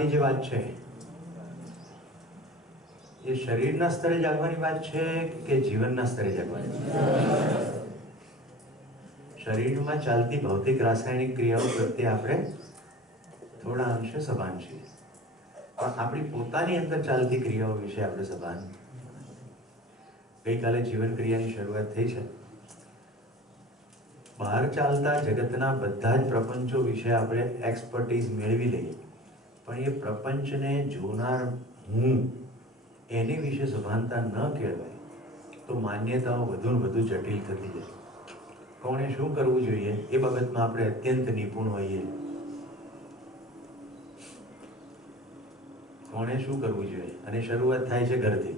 જાગવાની જે વાત છે એ શરીરના સ્તરે જાગવાની વાત છે કે જીવનના સ્તરે જાગવાની? શરીરમાં ચાલતી ભૌતિક રાસાયણિક ક્રિયાઓ પ્રત્યે આપણે થોડા અંશે સભાન છીએ, પણ આપણી પોતાની અંદર ચાલતી ક્રિયાઓ વિશે આપણે સભાન. ગઈકાલે જીવન ક્રિયાની શરૂઆત થઈ છે. બહાર ચાલતા જગતના બધા જ પ્રપંચો વિશે આપણે એક્સપર્ટીઝ મેળવી લઈએ, પણ એ પ્રપંચને જોનાર હું એની વિશે સભાનતા ન કહેવાય તો માન્યતાઓ વધુ ને વધુ જટિલ થતી જાય. કોણે શું કરવું જોઈએ એ બાબતમાં આપણે અત્યંત નિપુણ હોઈએ. કોણે શું કરવું જોઈએ, અને શરૂઆત થાય છે ઘરથી.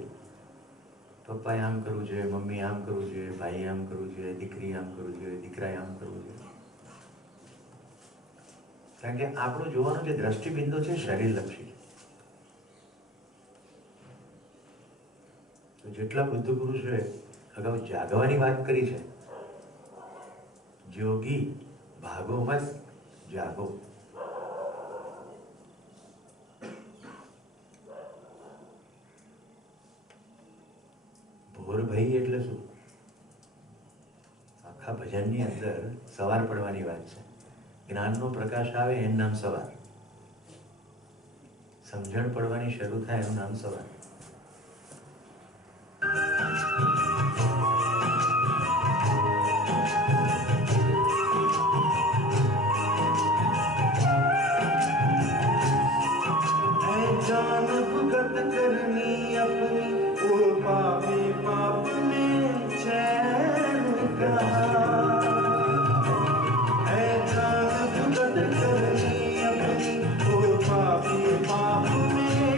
પપ્પાએ આમ કરવું જોઈએ, મમ્મી આમ કરવું જોઈએ, ભાઈ આમ કરવું જોઈએ, દીકરી આમ કરવું જોઈએ, દીકરાએ આમ કરવું જોઈએ. કારણ કે આપણું જોવાનું જે દ્રષ્ટિબિંદુ છે શરીરલક્ષી. તો જેટલા બુદ્ધ પુરુષોએ અગાઉ જાગવાની વાત કરી છે, જોગી ભાગો મત જાગો. ભોર ભાઈ એટલે શું? આખા ભજનની અંદર સવાર પડવાની વાત છે. જ્ઞાનનો પ્રકાશ આવે એનું નામ સવાર, સમજણ પડવાની શરૂ થાય એનું નામ સવાર. जान भुगत करनी अपनी ओ पापी पाप में चैन कहाँ है। जान भुगत करनी अपनी ओ पापी पाप में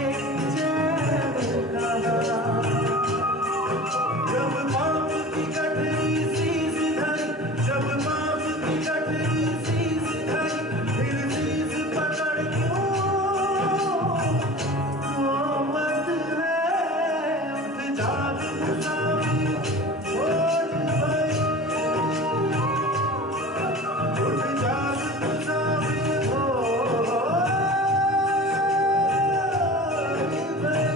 चैन कहाँ। जब पाप की गठरी शीश धरी, जब पाप की गठरी शीश धरी, फिर शीश पकड़ क्यों मत है। उठ जाग मुसाफिर खोज भई, उठ जाग मुसाफिर खोज भई।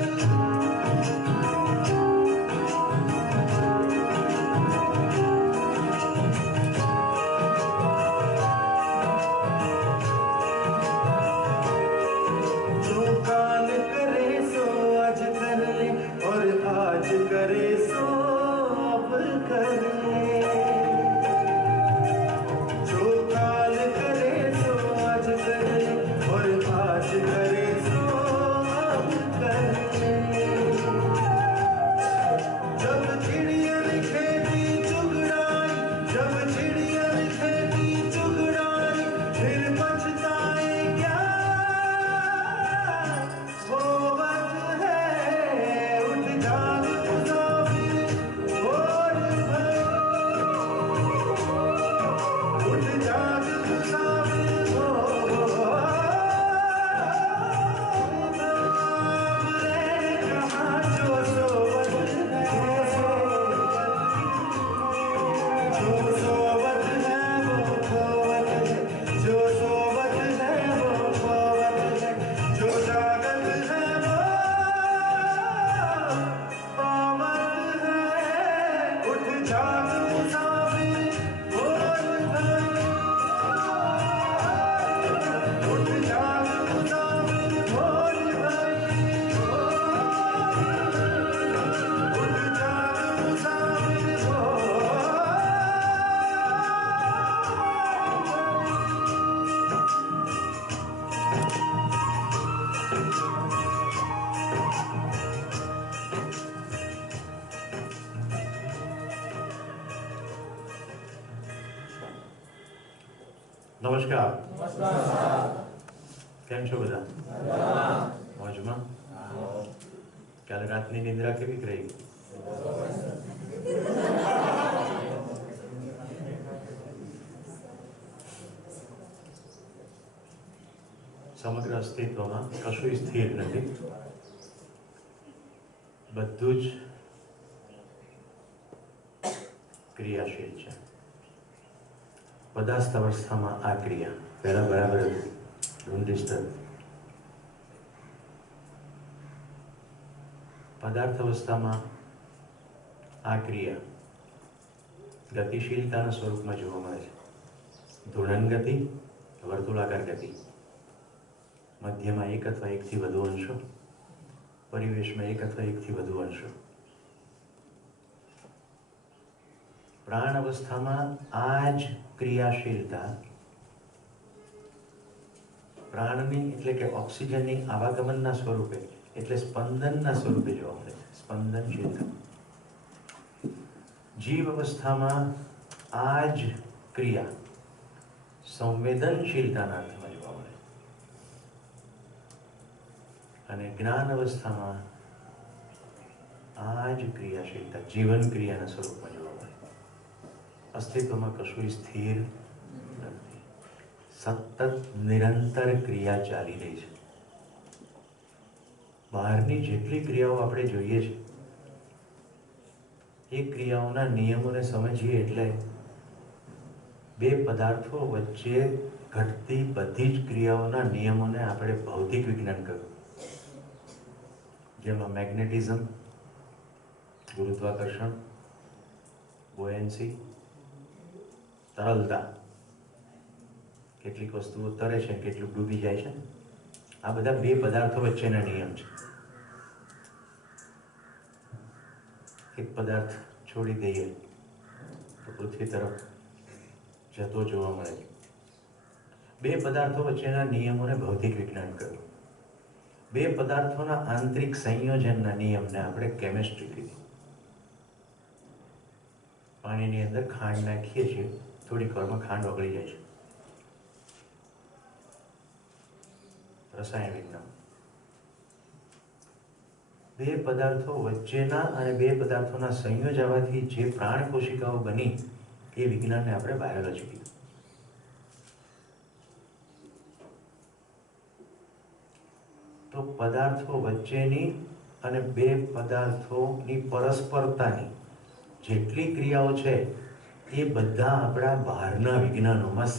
जो काल करे सो आज कर ले, और आज करे सो अब कर ले। जो काल करे सो आज कर ले, और आज करे सो अब कर ले। जब चिड़िया खेती चुगड़ाई, जब चिड़िया खेती चुगड़ाई, फिर पछताए क्या होवत है। उठ जाग मुसाफिर खोज भई, उठ जाग मुसाफिर खोज भई। कहाँ जो सोवत है, जो सोवत है वो खोवत है, जो सोवत है वो खोवत है, जो जागत है वो पावत है। उठ जाग मुसाफिर खोज भई, उठ जाग मुसाफिर खोज भई, उठ जाग मुसाफिर खोज भई। નમસ્કાર. કેમ છો બધા? મોજમાં? કાલે રાતની નિંદ્રા કેવી રહી? સમગ્ર અસ્તિત્વમાં કશું સ્થિર નથી, બધું જ ક્રિયાશીલ છે. પદાર્થ અવસ્થામાં આ ક્રિયા પહેલા બરાબર હતી, ડોન્ટ ડિસ્ટર્બ. પદાર્થ અવસ્થામાં આ ક્રિયા ગતિશીલતાના સ્વરૂપમાં જોવા મળે છે. ધૂળન ગતિ, વર્તુળાકાર ગતિ, મધ્યમાં એક અથવા એકથી વધુ અંશો, પરિવેશમાં એક અથવા એકથી વધુ અંશો. પ્રાણ અવસ્થામાં આ જ ક્રિયાશીલતા પ્રાણની એટલે કે ઓક્સિજનની આવાગમનના સ્વરૂપે એટલે સ્પંદનના સ્વરૂપે જોવા મળે છે. સ્પંદનશીલતા. જીવ અવસ્થામાં આ જ ક્રિયા સંવેદનશીલતાના અર્થમાં જોવા મળે છે. અને જ્ઞાન અવસ્થામાં આ જ ક્રિયાશીલતા જીવન ક્રિયાના સ્વરૂપમાં જોવા મળે. અસ્તિત્વમાં કશું સ્થિર નથી. સતત નિરંતર ક્રિયા ચાલી રહી છે. બહારની જેટલી ક્રિયાઓ આપણે જોઈએ છે એ ક્રિયાઓના નિયમોને સમજીએ એટલે બે પદાર્થો વચ્ચે ઘટતી બધી જ ક્રિયાઓના નિયમોને આપણે ભૌતિક વિજ્ઞાન કહ્યું. જેમાં મેગ્નેટિઝમ, ગુરુત્વાકર્ષણ, બોયન્સી, તરલતા, કેટલીક વસ્તુઓ તરે છે, કેટલું ડૂબી જાય છે. આ બધા બે પદાર્થો વચ્ચેના નિયમ છે. એક પદાર્થ છોડી દઈએ તો પૃથ્વી તરફ જતો જોવા મળે છે. બે પદાર્થો વચ્ચેના નિયમોને ભૌતિક વિજ્ઞાન કહ્યું. બે પદાર્થોના આંતરિક સંયોજનના નિયમને આપણે કેમિસ્ટ્રી કીધી. પાણીની અંદર ખાંડ નાખીએ છીએ, થોડીક વારમાં ખાંડ ઓગળી જાય છે. રસાયણ વિજ્ઞાન. બે પદાર્થો વચ્ચેના અને બે પદાર્થોના સંયોજવાથી જે પ્રાણ કોશિકાઓ બની એ વિજ્ઞાનને આપણે બાયોલોજી કીધું. તો પદાર્થો વચ્ચેની અને બે પદાર્થોની પરસ્પરતાની જેટલી ક્રિયાઓ છે એ બધા આપણા બહારના વિજ્ઞાનોમાં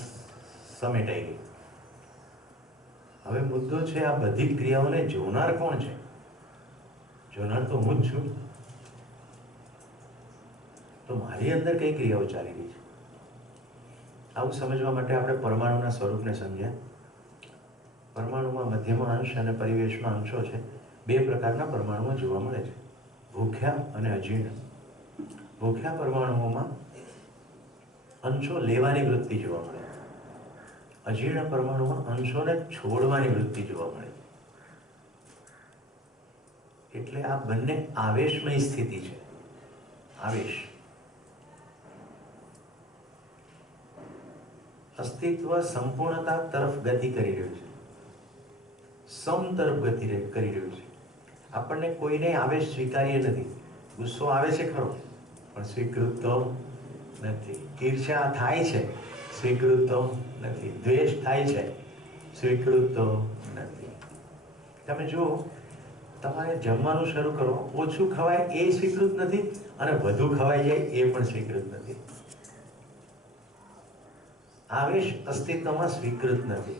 સમેટાઈ ગઈ. હવે મુદ્દો છે આ બધી ક્રિયાઓને જોનાર કોણ છે? જોનાર તો હું જ છું. તો મારી અંદર કઈ ક્રિયાઓ ચાલી રહી છે? આવું સમજવા માટે આપણે પરમાણુના સ્વરૂપને સમજ્યા. પરમાણુમાં મધ્યમાં અંશ અને પરિવેશમાં અંશો છે. બે પ્રકારના પરમાણુઓ જોવા મળે છે, ભૂખ્યા અને અજીર્ણ. ભૂખ્યા પરમાણુઓમાં અંશો લેવાની વૃત્તિ જોવા મળે. અજીર્ણ પરમાણુમાં અંશોને છોડવાની વૃત્તિ જોવા મળે. એટલે આ બંને આવેશમય સ્થિતિ છે. આવેશ. અસ્તિત્વ સંપૂર્ણતા તરફ ગતિ કરી રહ્યું છે, સમ તરફ ગતિ કરી રહ્યું છે. આપણને કોઈને આવેશ સ્વીકાર્ય નથી. ગુસ્સો આવે છે ખરો, પણ સ્વીકૃત તો નથી. ઈર્ષ્યા થાય છે, સ્વીકૃત તો નથી. દ્વેષ થાય છે, સ્વીકૃત તો નથી. તમે જુઓ, તમારે જમવાનું શરૂ કરો, ઓછું ખવાય એ સ્વીકૃત નથી, અને વધુ ખવાઈ જાય એ પણ સ્વીકૃત નથી. આવેશ અસ્તિત્વમાં સ્વીકૃત નથી.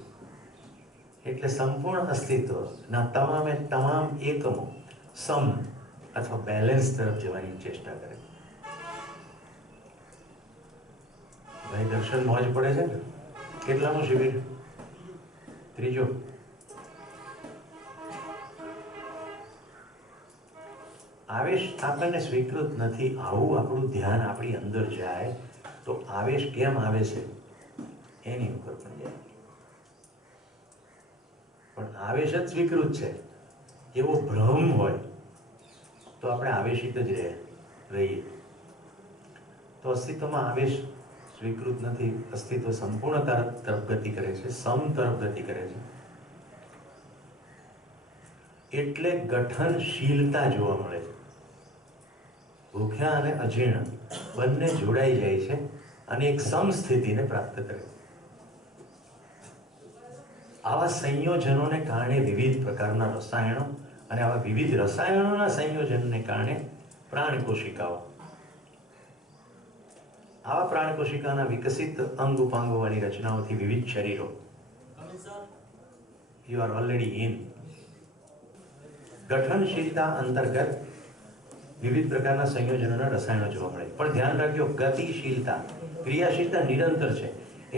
એટલે સંપૂર્ણ અસ્તિત્વના તમામે તમામ એકમો સમ અથવા બેલેન્સ તરફ જવાની ચેષ્ટા કરે. ભાઈ દર્શન મોજ પડે છે ને? કેટલામું શિબિર? ત્રીજો. આવેશ આપણને સ્વીકૃત નથી, આવું આપણું ધ્યાન આપણી અંદર જાય તો આવેશ કેમ આવે છે એની ઉપર પણ જાય. પણ આવેશ જ સ્વીકૃત છે એવો ભ્રમ હોય તો આપણે આવેશિત જ રહીએ. તો અસ્તિત્વમાં આવેશ સ્વીકૃત નથી. અસ્તિત્વ સંપૂર્ણતા તરફ ગતિ કરે છે, સમ તરફ ગતિ કરે છે. એટલે ગઠનશીલતા જોવા મળે છે. ભૂખ્યા અને અજીર્ણ બંને જોડાઈ જાય છે અને એક સમસ્થિતિને પ્રાપ્ત કરે છે. આવા સંયોજનોને કારણે વિવિધ પ્રકારના રસાયણો અને આવા વિવિધ રસાયણોના સંયોજનને કારણે પ્રાણ કોશિકાઓ, આવા પ્રાણ કોશિકાના વિકસિત અંગ ઉપાંગો વાળી રચનાઓથી વિવિધ શરીરો. You are already in. ગઠનશીલતા અંતર્ગત વિવિધ પ્રકારના સંયોજનોના રસાયણો જોવા મળે, પણ ધ્યાન રાખજો, ગતિશીલતા, ક્રિયાશીલતા નિરંતર છે.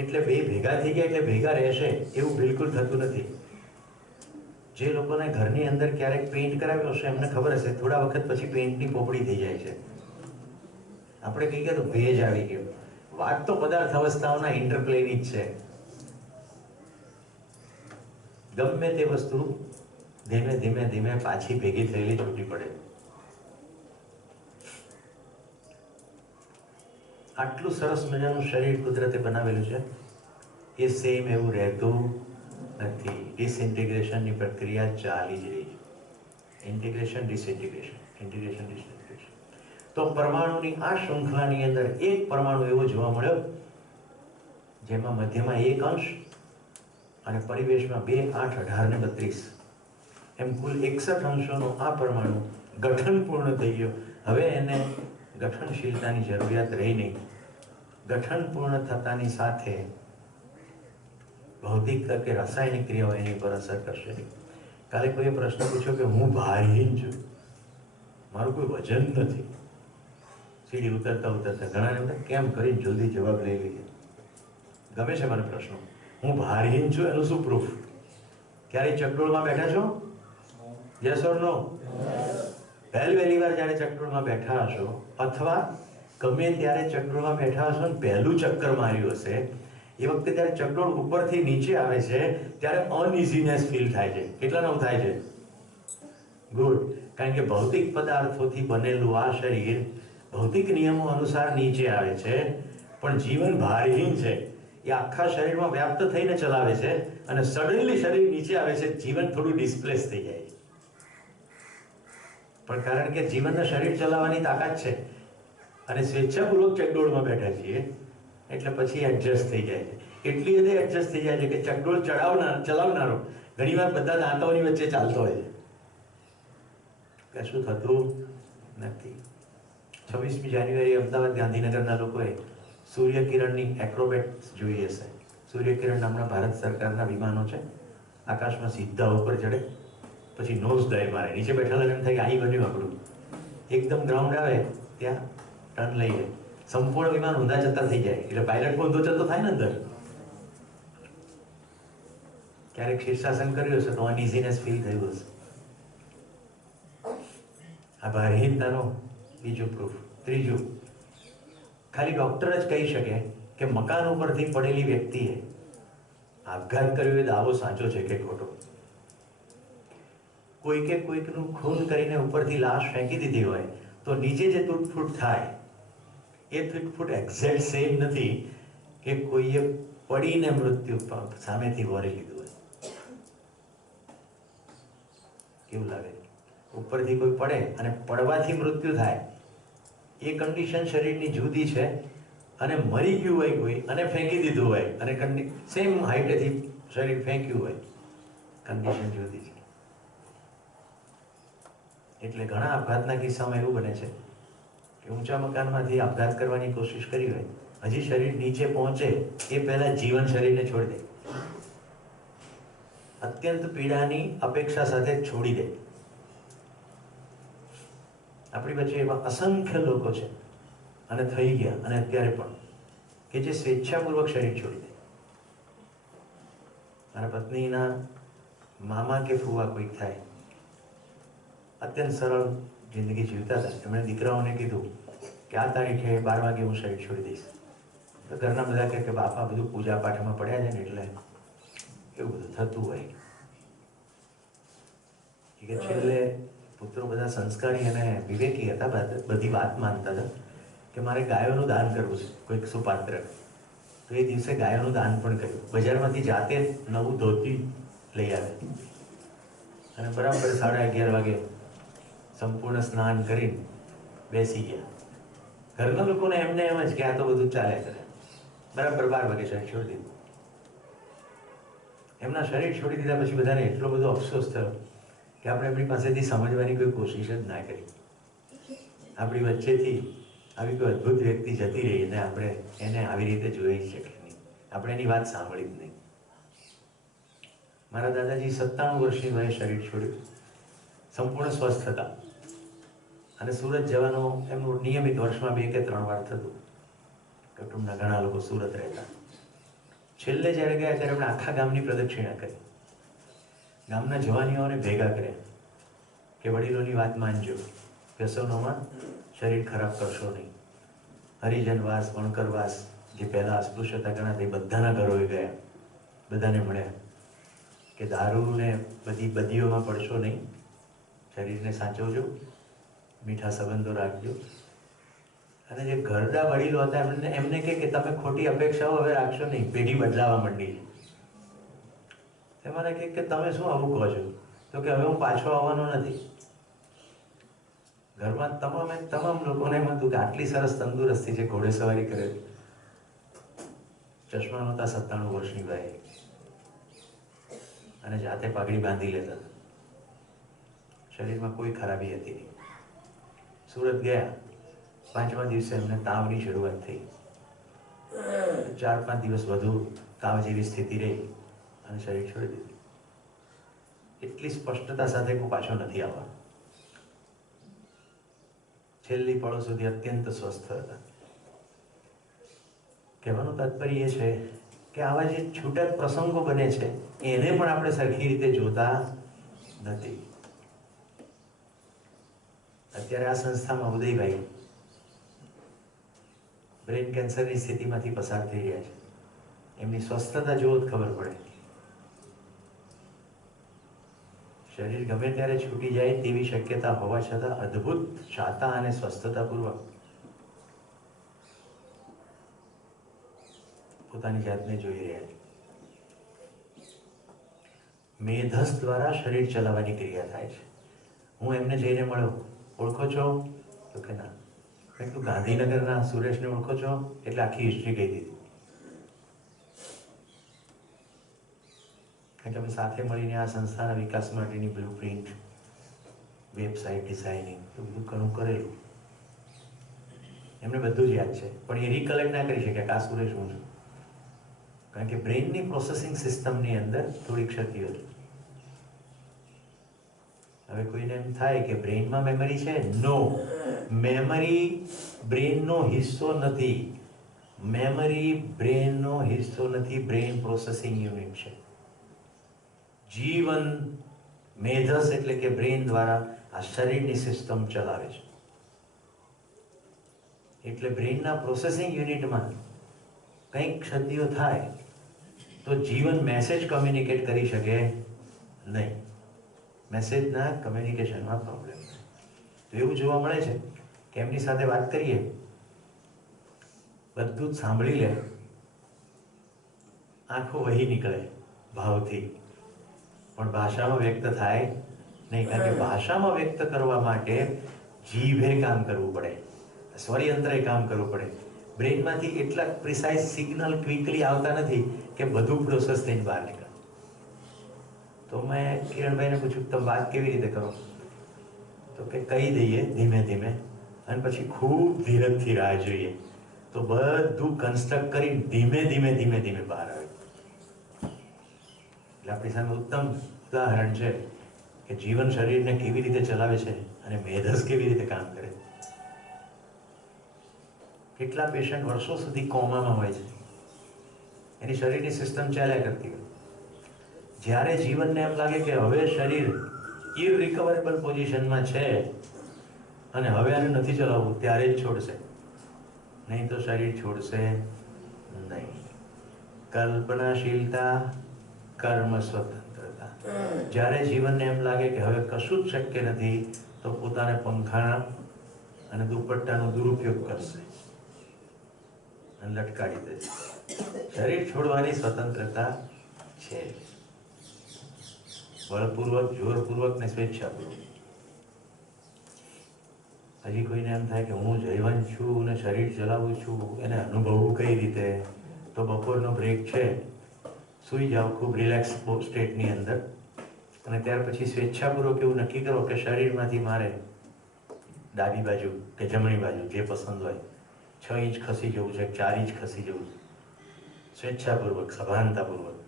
એટલે બે ભેગા થઈ ગયા એટલે ભેગા રહેશે એવું બિલકુલ થતું નથી. જે લોકોને ઘરની અંદર ક્યારેક પેઇન્ટ કરાવ્યો હશે એમને ખબર હશે, થોડા વખત પછી પેઇન્ટની પોપડી થઈ જાય છે. આપણે કહીએ તો ભેજ આવી ગયો. વાત તો પદાર્થ અવસ્થાઓના ઇન્ટરપ્લેની જ છે. ગમે તે વસ્તુ ધીમે ધીમે ધીમે પાછી ભેગી થયેલી છૂટી પડે. આટલું સરસ મજાનું શરીર કુદરતે બનાવેલું છે, એ સેમ એવું રહેતું નથી. ડિસઇન્ટિગ્રેશનની પ્રક્રિયા ચાલી જ રહી છે. Integration disintegration, integration disintegration. તો પરમાણુની આ શૃંખલાની અંદર એક પરમાણુ એવો જોવા મળ્યો જેમાં મધ્યમાં 1 અંશ અને પરિવેશમાં 2, 8, 18 ને 32 એમ કુલ 61 અંશોનો આ પરમાણુ ગઠન પૂર્ણ થઈ ગયો. હવે એને ગઠનશીલતાની જરૂરિયાત રહી નહીં. ગઠન પૂર્ણ થતાની સાથે ભૌતિક કે રાસાયણિક ક્રિયાઓ એની પર અસર કરશે નહીં. કાલે કોઈએ પ્રશ્ન પૂછ્યો કે હું ભારહીન છું, મારું કોઈ વજન નથી. સીડી ઉતરતા ઉતરતા ઘણા કેમ કરીને જલ્દી જવાબ લઈ લઈએ. ગમે છે મને પ્રશ્નો. હું ભારહીન છું એનું શું પ્રૂફ? ક્યારેય ચકડોળમાં બેઠા છો? યસ ઓર નો? પહેલી વાર જ્યારે ચકડોળમાં બેઠા હશો અથવા ગમે ત્યારે ચકડોળમાં બેઠા હશો ને પહેલું ચક્કર માર્યું હશે, એ વખતે જ્યારે ચકડોળ ઉપરથી નીચે આવે છે ત્યારે અનઇઝીનેસ ફીલ થાય છે. કેટલાનું થાય છે? ગુડ. કારણ કે ભૌતિક પદાર્થોથી બનેલું આ શરીર ભૌતિક નિયમો અનુસાર નીચે આવે છે, પણ જીવન ભારહીન છે. એ આખા શરીરમાં વ્યાપ્ત થઈને ચલાવે છે અને સડનલી શરીર નીચે આવે છે, જીવન થોડું ડિસ્પ્લેસ થઈ જાય છે. પણ કારણ કે જીવનને શરીર ચલાવવાની તાકાત છે અને સ્વેચ્છાપૂર્વક ચકડોળમાં બેઠા છીએ એટલે પછી એડજસ્ટ થઈ જાય છે. એટલી હદે એડજસ્ટ થઈ જાય છે કે ચકડોળ ચલાવનારો ઘણીવાર બધા દાંતોની વચ્ચે ચાલતો હોય છે, કશું થતું નથી. 26મી જાન્યુઆરી અમદાવાદ ગાંધીનગરના લોકોએ સૂર્યકિરણની એક્રોબેટ જોઈ હશે. સૂર્યકિરણ નામના ભારત સરકારના વિમાનો છે, આકાશમાં સીધા ઉપર ચડે પછી નોઝ ડાઈવ મારે, નીચે બેઠેલા એમ થાય કે અહીં બન્યું આપણું. એકદમ ગ્રાઉન્ડ આવે ત્યાં ટર્ન લઈએ, સંપૂર્ણ વિમાન ઊંધા જતા થઈ જાય એટલે પાયલટ ઊંધો જતો થાય ને અંદર. ક્યારેક શીર્ષાસન કર્યું હશે તો અનઇઝીનેસ ફીલ થયું હશે. આ ભારહીનતાનો બીજું પ્રૂફ. ત્રીજું, ખાલી ડોક્ટર જ કહી શકે કે મકાન ઉપરથી પડેલી વ્યક્તિએ આપઘાત કર્યો એ દાવો સાચો છે કે ખોટો. કોઈકે કોઈકનું ખૂન કરીને ઉપરથી લાશ ફેંકી દીધી હોય તો નીચે જે તૂટફૂટ થાય એ તૂટફૂટ એક્ઝેક્ટ સેમ નથી કે કોઈએ પડીને મૃત્યુ સામેથી વોરી લીધું હોય. કેવું લાગે? ઉપરથી કોઈ પડે અને પડવાથી મૃત્યુ થાય એ કન્ડિશન શરીરની જુદી છે અને મરી ગયું હોય કોઈ અને ફેંકી દીધું હોય અને સેમ હાઈટેથી શરીર ફેંક્યું હોય, કન્ડિશન જુદી છે. એટલે ઘણા આપઘાતના કિસ્સામાં એવું બને છે કે ઊંચા મકાનમાંથી આપઘાત કરવાની કોશિશ કરી હોય, હજી શરીર નીચે પહોંચે એ પહેલા જીવન શરીરને છોડી દે, અત્યંત પીડાની અપેક્ષા સાથે છોડી દે. આપણી વચ્ચે એવા અસંખ્ય લોકો છે અને થઈ ગયા અને અત્યારે પણ કે જે સ્વેચ્છાપૂર્વક શરીર છોડી દે. મારા પત્નીના મામા કે ફુવા કોઈક થાય, અત્યંત સરળ જિંદગી જીવતા હતા. એમણે દીકરાઓને કીધું કે આ તારીખે 12 વાગે હું શરીર છોડી દઈશ. તો ઘરના બધા કહે કે બાપા બધું પૂજા પાઠમાં પડ્યા છે ને એટલે એવું બધું થતું હોય. કે છેલ્લે પુત્રો બધા સંસ્કારી અને વિવેકી હતા, બધી વાત માનતા હતા કે મારે ગાયોનું દાન કરવું છે કોઈક સુપાત્ર. તો એ દિવસે ગાયોનું દાન પણ કર્યું. બજારમાંથી જાતે નવું ધોતી લઈ આવે અને બરાબર 11:30 વાગે સંપૂર્ણ સ્નાન કરીને બેસી ગયા. ઘરના લોકોને એમને એમ જ કે આ તો બધું ચાલે કરે. બરાબર 12 વાગે શરીર છોડી દીધું. એમના શરીર છોડી દીધા પછી બધાને એટલો બધો અફસોસ થયો કે આપણે એમની પાસેથી સમજવાની કોઈ કોશિશ જ ના કરી. આપણી વચ્ચેથી આવી કોઈ અદ્ભુત વ્યક્તિ જતી રહી અને આપણે એને આવી રીતે જોઈ શકીએ નહીં, આપણે એની વાત સાંભળી જ નહીં. મારા દાદાજી 97 વર્ષની વયે શરીર છોડ્યું. સંપૂર્ણ સ્વસ્થ હતા અને સુરત જવાનું એમનું નિયમિત વર્ષમાં 2 કે 3 વાર થતું. કુટુંબના ઘણા લોકો સુરત રહેતા. છેલ્લે જ્યારે ગયા ત્યારે એમણે આખા ગામની પ્રદક્ષિણા કરી. ગામના જવાનીઓને ભેગા કર્યા કે વડીલોની વાત માનજો, વ્યસનોમાં શરીર ખરાબ કરશો નહીં. હરિજનવાસ, વણકરવાસ જે પહેલાં અસ્પૃશ્યતા ગણાતી બધાના ઘરોએ ગયા, બધાને મળ્યા કે દારૂને બધી બદીઓમાં પડશો નહીં, શરીરને સાચવજો, મીઠા સંબંધો રાખજો. અને જે ઘરડા વડીલો હતા એમને કહે કે તમે ખોટી અપેક્ષાઓ હવે રાખશો નહીં, પેઢી બદલાવા માંડી છે. મને કહે કે તમે શું આવું કહો છો? તો કે હવે હું પાછો આવવાનો નથી. ઘરમાં તમામ લોકોને એમ હતું કે આટલી સરસ તંદુરસ્તી છે, ઘોડેસવારી કરે, ચશ્મા નહોતા, 97 વર્ષની ભાઈ, અને જાતે પાઘડી બાંધી લેતા, શરીરમાં કોઈ ખરાબી હતી નહીં. સુરત ગયા, 5મા દિવસે એમને તાવની શરૂઆત થઈ. 4-5 દિવસ વધુ તાવ જેવી સ્થિતિ રહી અને શરીર છોડી દીધું. એટલી સ્પષ્ટતા સાથે હું પાછો નથી આવવાનો. છેલ્લી પળો સુધી અત્યંત સ્વસ્થ હતા. કહેવાનું તાત્પર્ય એ છે કે આવા જે છૂટક પ્રસંગો બને છે એને પણ આપણે સરખી રીતે જોતા નથી. અત્યારે આ સંસ્થામાં ઉદયભાઈ બ્રેન કેન્સરની સ્થિતિમાંથી પસાર થઈ રહ્યા છે. એમની સ્વસ્થતા જોવો જ ખબર પડે. શરીર ગમે ત્યારે છૂટી જાય તેવી શક્યતા હોવા છતાં અદ્ભુત શાતા અને સ્વસ્થતાપૂર્વક પોતાની જાતને જોઈ રહ્યા છે. મેધસ દ્વારા શરીર ચલાવવાની ક્રિયા થાય છે. હું એમને જઈને મળ્યો, ઓળખો છો? તો કે ના. મેં કીધું ગાંધીનગરના સુરેશને ઓળખો છો? એટલે આખી હિસ્ટ્રી કહી દીધી. કારણ કે અમે સાથે મળીને આ સંસ્થાના વિકાસ માટેની બ્લુપ્રિન્ટ, વેબસાઇટ ડિઝાઇનિંગ એ બધું ઘણું કરેલું. એમને બધું જ યાદ છે, પણ એ રિકલેક્ટ ના કરી શકે કે આ સુરેશ હું છું. કારણ કે બ્રેઇનની પ્રોસેસિંગ સિસ્ટમની અંદર થોડી ક્ષતિઓ છે. હવે કોઈને એમ થાય કે બ્રેઇનમાં મેમરી છે? નો, મેમરી બ્રેઇનનો હિસ્સો નથી. મેમરી બ્રેઇનનો હિસ્સો નથી, બ્રેઇન પ્રોસેસિંગ યુનિટ છે. જીવન મેધસ એટલે કે બ્રેઇન દ્વારા આ શરીરની સિસ્ટમ ચલાવે છે. એટલે બ્રેઇનના પ્રોસેસિંગ યુનિટમાં કંઈક ક્ષતિઓ થાય તો જીવન મેસેજ કમ્યુનિકેટ કરી શકે નહીં. મેસેજના કમ્યુનિકેશનમાં પ્રોબ્લેમ છે. તો એવું જોવા મળે છે કે એમની સાથે વાત કરીએ, બધું જ સાંભળી લે, આંખો વહી નીકળે ભાવથી, પણ ભાષામાં વ્યક્ત થાય નહીં. કારણ કે ભાષામાં વ્યક્ત કરવા માટે જીભે કામ કરવું પડે, સ્વરયંત્રે કામ કરવું પડે. બ્રેઇનમાંથી એટલા પ્રિસાઇઝ સિગ્નલ ક્વિકલી આવતા નથી કે બધું પ્રોસેસ થઈને બહાર નીકળે. તો મેં કિરણભાઈને પૂછ્યું તમે વાત કેવી રીતે કરો? તો કે કહી દઈએ ધીમે ધીમે અને પછી ખૂબ ધીરજથી રાહ જોઈએ તો બધું કન્સ્ટ્રક્ટ કરી ધીમે ધીમે બહાર આવે. એટલે આપણી સામે ઉત્તમ ઉદાહરણ છે કે જીવન શરીરને કેવી રીતે ચલાવે છે અને મેધસ કેવી રીતે કામ કરે. કેટલા પેશન્ટ વર્ષો સુધી કોમામાં હોય છે, એની શરીરની સિસ્ટમ ચાલ્યા કરતી હોય. જ્યારે જીવનને એમ લાગે કે હવે શરીર ઇરરિકવરેબલ પોઝિશનમાં છે અને હવે આને નથી ચલાવવું, ત્યારે જ છોડશે, નહીં તો શરીર છોડશે નહીં. કલ્પનાશીલતા, કર્મ સ્વતંત્રતા. જ્યારે જીવનને એમ લાગે કે હવે કશું જ શક્ય નથી તો પોતાને પંખાના અને દુપટ્ટાનો દુરુપયોગ કરશે અને લટકાડી દેશે. શરીર છોડવાની સ્વતંત્રતા છે, બળપૂર્વક, જોરપૂર્વક ને સ્વેચ્છાપૂર્વક. હજી કોઈને એમ થાય કે હું જૈવન છું ને શરીર ચલાવું છું, એને અનુભવવું કઈ રીતે? તો બપોરનો બ્રેક છે, સૂઈ જાઓ ખૂબ રિલેક્સ સ્ટેટની અંદર, અને ત્યાર પછી સ્વેચ્છાપૂર્વક એવું નક્કી કરો કે શરીરમાંથી મારે ડાબી બાજુ કે જમણી બાજુ જે પસંદ હોય 6 ઇંચ ખસી જવું છે, 4 ઇંચ ખસી જવું છે. સ્વેચ્છાપૂર્વક, સભાનતાપૂર્વક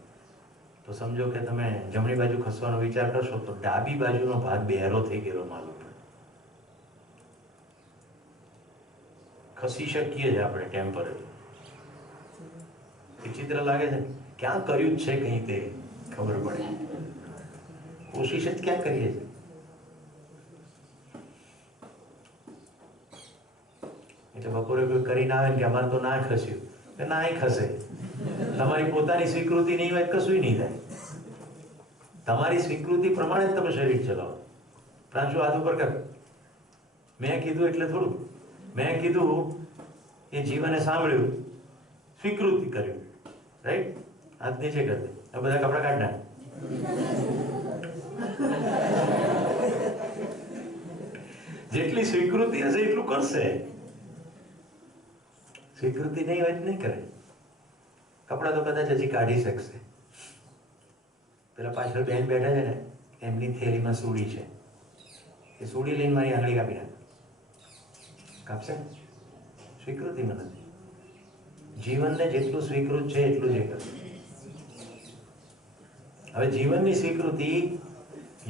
તો સમજો કે તમે જમણી બાજુ ખસવાનો વિચાર કરશો તો ડાબી બાજુનો ભાગ બેરો થઈ ગયેલો માલુમ પડે. ખસી શકીએ જ આપણે ટેમ્પરરી. વિચિત્ર લાગે છે, ક્યાં કર્યું જ છે કંઈ તે ખબર પડે. કોશિશ જ ક્યાં કરીએ છીએ. એટલે બપોરે કોઈ કરીને આવે ને કે અમારે તો ના ખસ્યું, કે ના ખસે. તમારી પોતાની સ્વીકૃતિ નહીં હોય કશું નહીં થાય. તમારી સ્વીકૃતિ પ્રમાણે જ તમે શરીર ચલાવો. પ્રાંશુ હાથ ઉપર કર. મેં કીધું એટલે થોડું. મેં કીધું એ જીવને સાંભળ્યું, સ્વીકૃતિ કર્યું, રાઈટ? હાથ નીચે કરી દે. આ બધા કપડા કાઢ નાખ. જેટલી સ્વીકૃતિ હશે એટલું કરશે. સ્વીકૃતિ નહીં હોય નહીં કરે. કપડા તો કદાચ હજી કાઢી શકશે. પેલા પાછળ બેન બેઠા છે ને, એમની થેલીમાં સૂડી છે. એ સૂડી લઈને મારી આંગળી કાપી નાખે. કાપશે? સ્વીકૃતિમાં નથી. જીવનને જેટલું સ્વીકૃત છે એટલું જ એ કરશે. હવે જીવનની સ્વીકૃતિ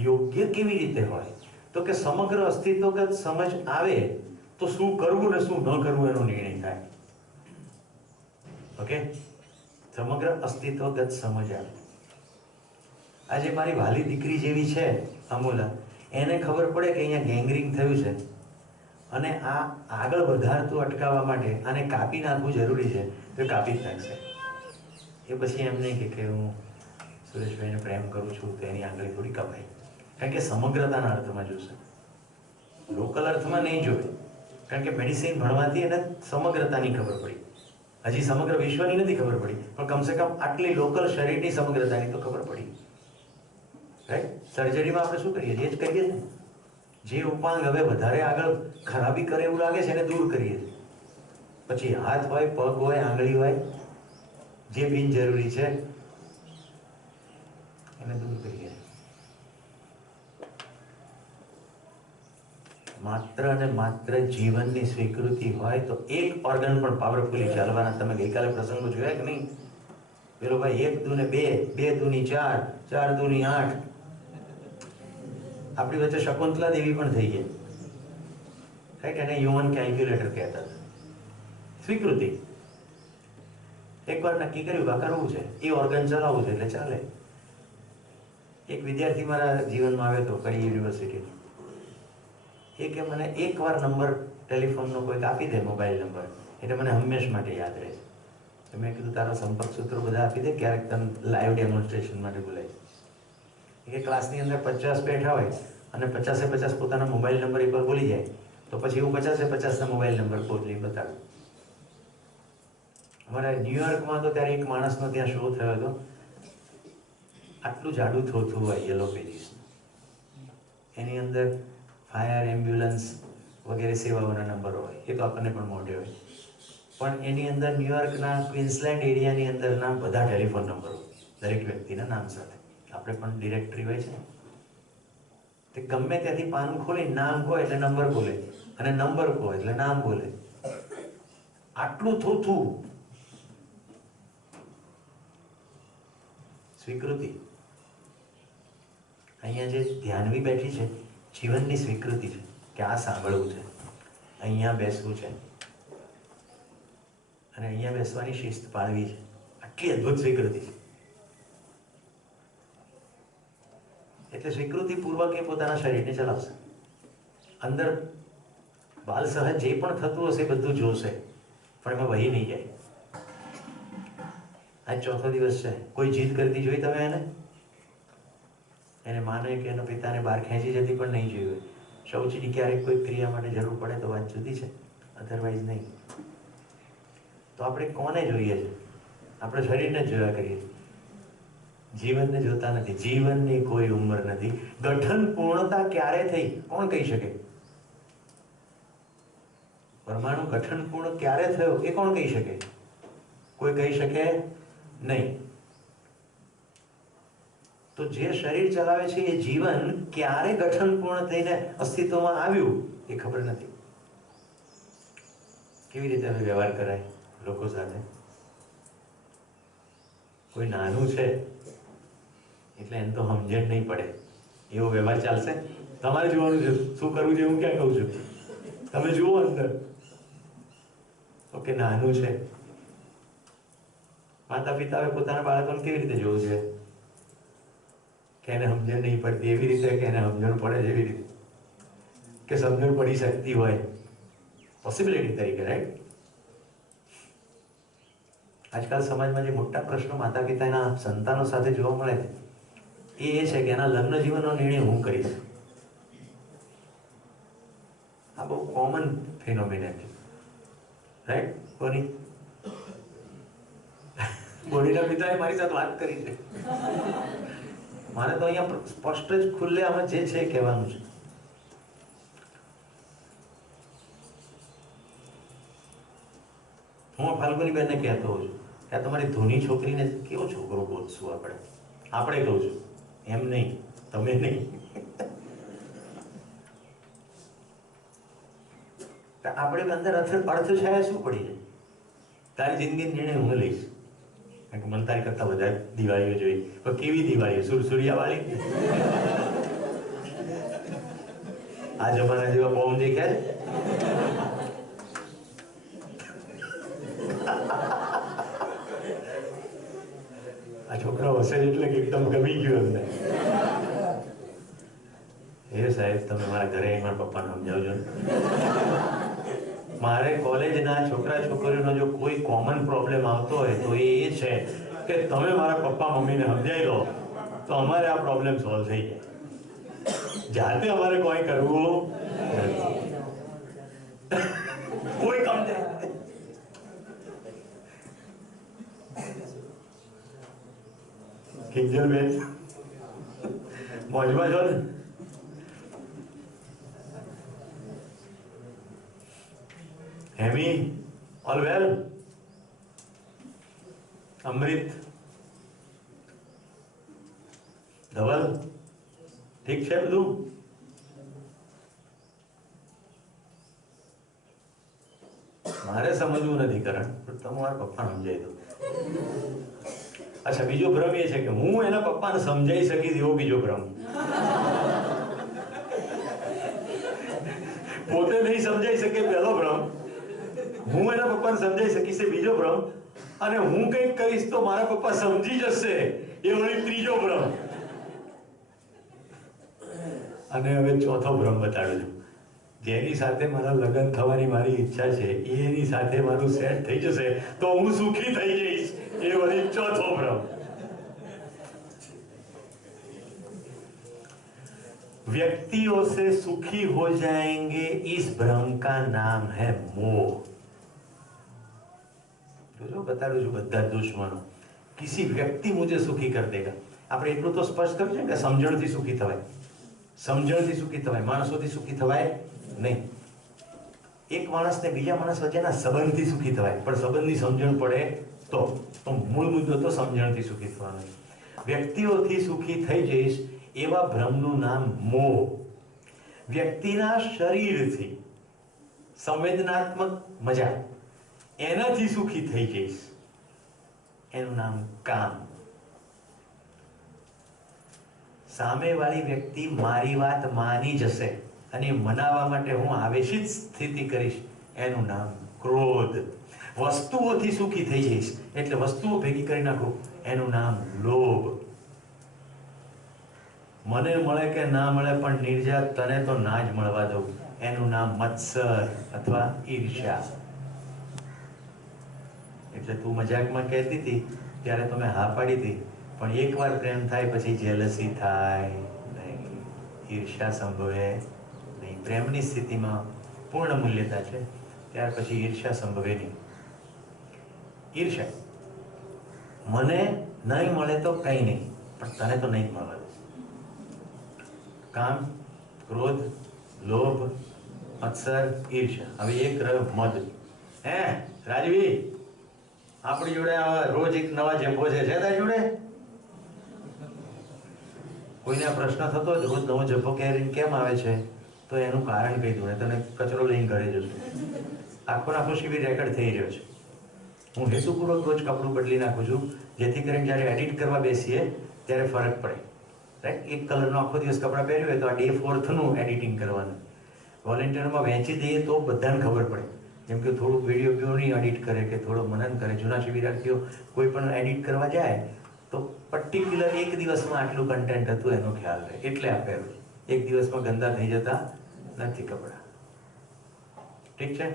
યોગ્ય કેવી રીતે હોય? તો કે સમગ્ર અસ્તિત્વગત સમજ આવે તો શું કરવું ને શું ન કરવું એનો નિર્ણય થાય. ઓકે? સમગ્ર અસ્તિત્વગત સમજ આવે. આજે મારી વાલી દીકરી જેવી છે અમૂલા, એને ખબર પડે કે અહીંયા ગેંગરિંગ થયું છે અને આ આગળ વધારતું અટકાવવા માટે આને કાપી નાખવું જરૂરી છે, તો કાપી જ નાખશે. એ પછી એમ નહીં કે હું સુરેશભાઈને પ્રેમ કરું છું તો એની આંગળી થોડી કપાય. કારણ કે સમગ્રતાના અર્થમાં જોશે, લોકલ અર્થમાં નહીં જોવે. કારણ કે મેડિસિન ભણવાથી એને સમગ્રતાની ખબર પડી. હજી સમગ્ર વિશ્વની નથી ખબર પડી, પણ કમસે કમ આટલી લોકલ શરીરની સમગ્રતાની તો ખબર પડી. રાઈટ? સર્જરીમાં આપણે શું કરીએ છીએ? એ જ કરીએ છીએ. જે ઉપાંગ હવે વધારે આગળ ખરાબી કરે એવું લાગે છે એને દૂર કરીએ છીએ. પછી હાથ હોય, પગ હોય, આંગળી હોય, જે બિનજરૂરી છે એને દૂર કરીએ. માત્ર અને માત્ર જીવનની સ્વીકૃતિ હોય તો એક ઓર્ગન પણ પાવરફુલી ચાલવાના. તમે ગઈકાલે પ્રસંગો જોયા કે નહીં? પેલો ભાઈ 1 દૂને 2, 2 દૂની 4, 4 દૂની 8. આપણી વચ્ચે શકુંતલા દેવી પણ થઈ ગઈ, રાઈટ? એને હ્યુમન કેલ્ક્યુલેટર કહેતા હતા. સ્વીકૃતિ. એકવાર નક્કી કર્યું કે કરવું છે, એ ઓર્ગન ચલાવવું છે એટલે ચાલે. એક વિદ્યાર્થી મારા જીવનમાં આવ્યો હતો કડી યુનિવર્સિટીનો. એ કે મને એકવાર નંબર ટેલિફોનનો કોઈક આપી દે, મોબાઈલ નંબર, એટલે મને હંમેશ માટે યાદ રહે છે. મેં કીધું તારા સંપર્ક સૂત્રો બધા આપી દે, ક્યારેક તને લાઈવ ડેમોન્સ્ટ્રેશન માટે બોલાય. એ ક્લાસની અંદર 50 બેઠા હોય અને 50-50 પોતાના મોબાઈલ નંબર એકવાર બોલી જાય તો પછી હું 50-50ના મોબાઈલ નંબર બોલી બતાડું. અમારા ન્યુયોર્કમાં તો ત્યારે એક માણસનો ત્યાં શો થયો હતો. આટલું જાડું થોથું હોય, યલો પેજીસ. એની અંદર ફાયર, એમ્બ્યુલન્સ વગેરે સેવાઓના નંબરો હોય. એ તો આપણને પણ મોઢે હોય, પણ એની અંદર ન્યુયોર્કના ક્વીન્સલેન્ડ એરિયાની અંદરના બધા ટેલિફોન નંબરો, દરેક વ્યક્તિના નામ સાથે. આપણે પણ ડિરેક્ટરી હોય છે, તે ગમે ત્યાંથી પાનું ખોલી નામ કહો એટલે નંબર બોલે, અને નંબર કહો એટલે નામ બોલે. આટલું થોથું. સ્વીકૃતિ. અહીંયા જે ધ્યાનવી બેઠી છે, જીવનની સ્વીકૃતિ છે કે આ સાંભળવું છે, અહીંયા બેસવું છે અને અહીંયા બેસવાની શિસ્ત પાળવી છે. આટલી અદ્ભુત સ્વીકૃતિ છે. એટલે સ્વીકૃતિ પૂર્વક એ પોતાના શરીરને ચલાવશે. અંદર બાલ સહજ જે પણ થતું હશે બધું જોશે, પણ એમાં વહી નહીં જાય. આજ 4થો દિવસ છે. કોઈ જીદ કરતી જોઈ તમે એને માને કે એના પિતાને બહાર ખેંચી જતી પણ નહીં જોઈ હોય. શૌચની ક્યારેક કોઈ ક્રિયા માટે જરૂર પડે તો વાત જુદી છે, અધરવાઇઝ નહીં. તો આપણે કોને જોઈએ છે? આપણે શરીરને જ જોયા કરીએ, જીવનને જોતા નથી. જીવનની કોઈ ઉંમર નથી. ગઠન પૂર્ણતા ક્યારે થઈ કોણ કહી શકે? પરમાણુ ગઠન પૂર્ણ ક્યારે થયો એ કોણ કહી શકે? કોઈ કહી શકે નહીં. તો જે શરીર ચલાવે છે એ જીવન ક્યારે ગઠન પૂર્ણ થઈને અસ્તિત્વમાં આવ્યું એ ખબર નથી. કેવી રીતે હવે વ્યવહાર કરાય લોકો સાથે? કોઈ નાનું છે એટલે એને તો સમજણ નહીં પડે એવો વ્યવહાર ચાલશે. તમારે જોવાનું છે શું કરવું છે. હું ક્યાં કહું છું, તમે જુઓ અંદર. ઓકે, નાનું છે. માતા પિતાએ પોતાના બાળકોને કેવી રીતે જોવું છે કે એને સમજણ નહીં પડતી એવી રીતે કે એને સમજણ પડે એવી રીતે, કે સમજણ પડી શકતી હોય પોસિબિલિટી તરીકે, રાઈટ? આજકાલ સમાજમાં જે મોટા પ્રશ્નો માતા પિતાના સંતાનો સાથે જોવા મળે છે એ છે કે એના લગ્ન જીવનનો નિર્ણય હું કરીશ. આ બહુ કોમન ફિનોમિના છે, રાઈટ? બોડીના પિતાએ મારી સાથે વાત કરી છે. મારે તો અહીંયા સ્પષ્ટ જ ખુલ્લે આમાં જે છે એ કહેવાનું છે. હું ફાલ્ગુની બેનને કહેતો હોઉં છું કે તમારી ધૂની છોકરીને કેવો છોકરો ગોતશું આપણે કહું છું, એમ નહીં, તમે નહીં. આપણે અંદર અર્થછાયા શું પડી જાય? તારી જિંદગી નિર્ણય હું લઈશ, કારણ કે મને તારી કરતા વધારે દિવાળીઓ જોઈ. પણ કેવી દિવાળીઓ? સુરસુરિયા વાળી? આ જમાના જેવા બોમ્બ દેખ્યા છે? આ છોકરા હશે એટલે કે એકદમ ગમી ગયું અમને. એ સાહેબ તમે મારા ઘરે મારા પપ્પાને સમજાવજો. મારે કોલેજના છોકરા છોકરીઓનો જો કોઈ કોમન પ્રોબ્લેમ આવતો હોય તો એ છે કે તમે મારા પપ્પા મમ્મીને સમજાવી દો તો અમારે આ પ્રોબ્લેમ સોલ્વ થઈ જાય. જાતે અમારે કોઈ કરવું કોઈ કામ નહીં. કિંજલબેન મોજમાં છો ને? હેમી ઓલ વેલ? અમૃત ધવલ ઠીક છે બધું? મારે સમજવું નથી કરણ, પણ તમારા પપ્પાને સમજાવી દો. અચ્છા, બીજો ભ્રમ એ છે કે હું એના પપ્પાને સમજાઈ શકીશ એવો બીજો ભ્રમ. પોતે નહીં સમજાઈ શકે પહેલો ભ્રમ, હું એના પપ્પાને સમજાઈ શકીશ એ બીજો ભ્રમ, અને હું કંઈક કહીશ તો મારા પપ્પા સમજી જશે એ વળી ત્રીજો ભ્રમ. અને હવે ચોથો ભ્રમ બતાડું છું. જેની સાથે મારા લગ્ન થવાની મારી ઈચ્છા છે એની સાથે મારું સેટ થઈ જશે તો હું સુખી થઈ જઈશ એ વળી ચોથો ભ્રમ. व्यक्तियों से सुखी हो जाएंगे इस भ्रम का नाम है मोह. जो बता रहा हूं બધા દુશ્મનો किसी व्यक्ति मुझे सुखी कर देगा. આપણે એટલું તો સ્પષ્ટ કર્યું છે કે સમજણથી સુખી થવાય, સમજણથી સુખી થવાય, માણસોથી સુખી થવાય નહીં. એક માણસને બીજા માણસ વચ્ચેના સંબંધથી સુખી થવાય, પણ સંબંધની સમજણ પડે તો મૂળ મુદ્દો તો સમજણથી સુખી થવાનો. વ્યક્તિઓથી સુખી થઈ જઈશ એવા ભ્રમનું નામ મોહ. વ્યક્તિના શરીરથી સંવેદનાત્મક મજા એનાથી સુખી થઈ જઈશ એનું નામ કામ. સામેવાળી વ્યક્તિ મારી વાત માની જશે અને મનાવવા માટે હું આવેશિત સ્થિતિ કરીશ એનું નામ ક્રોધ. વસ્તુઓથી સુખી થઈ જઈશ એટલે વસ્તુઓ ભેગી કરી નાખું એનું નામ લોભ. મને મળે કે ના મળે પણ નિર્જા તને તો ના જ મળવા દઉં એનું નામ મત્સર અથવા ઈર્ષ્યા. એટલે તું મજાકમાં કહેતી હતી ત્યારે તમે હા પાડી હતી, પણ એકવાર પ્રેમ થાય પછી જેલસી થાય નહીં, ઈર્ષ્યા સંભવે નહીં. પ્રેમની સ્થિતિમાં પૂર્ણ મૂલ્યતા છે, ત્યાર પછી ઈર્ષ્યા સંભવે નહીં. ઈર્ષ્યા મને નહીં મળે તો કંઈ નહીં, પણ તને તો નહીં જ મળવા દે. કામ, ક્રોધ, લોભ, મત્સર, ઈર્ષ્યા. હવે એક રહ્યો મદ. હે રાજવી, આપણી જોડે રોજ એક નવા જંભો છે તારી જોડે? કોઈને પ્રશ્ન થતો હોય રોજ નવો જબ્બો કેમ આવે છે તો એનું કારણ કહી દઉં, તને કચરો લઈને ઘરે જશું. આખો શિબિર રેકોર્ડ થઈ રહ્યો છે. હું હેતુપૂર્વક રોજ કપડું બદલી નાખું છું જેથી કરીને જ્યારે એડિટ કરવા બેસીએ ત્યારે ફરક પડે, રાઈટ? એક કલરનો આખો દિવસ કપડાં પહેર્યું હોય તો આ ડે 4થનું એડિટિંગ કરવાનું. વોલેન્ટિયરમાં વહેંચી દઈએ તો બધાને ખબર પડે. જેમ કે થોડુંક વિડીયો બીઓની એડિટ કરે કે થોડો મનન કરે, જૂના શિબિરાર્થીઓ કોઈ પણ એડિટ કરવા જાય તો પર્ટિક્યુલર એક દિવસમાં આટલું કન્ટેન્ટ હતું એનો ખ્યાલ રહે, એટલે આ પહેરું. એક દિવસમાં ગંદા થઈ જતા નથી કપડાં. ઠીક છે?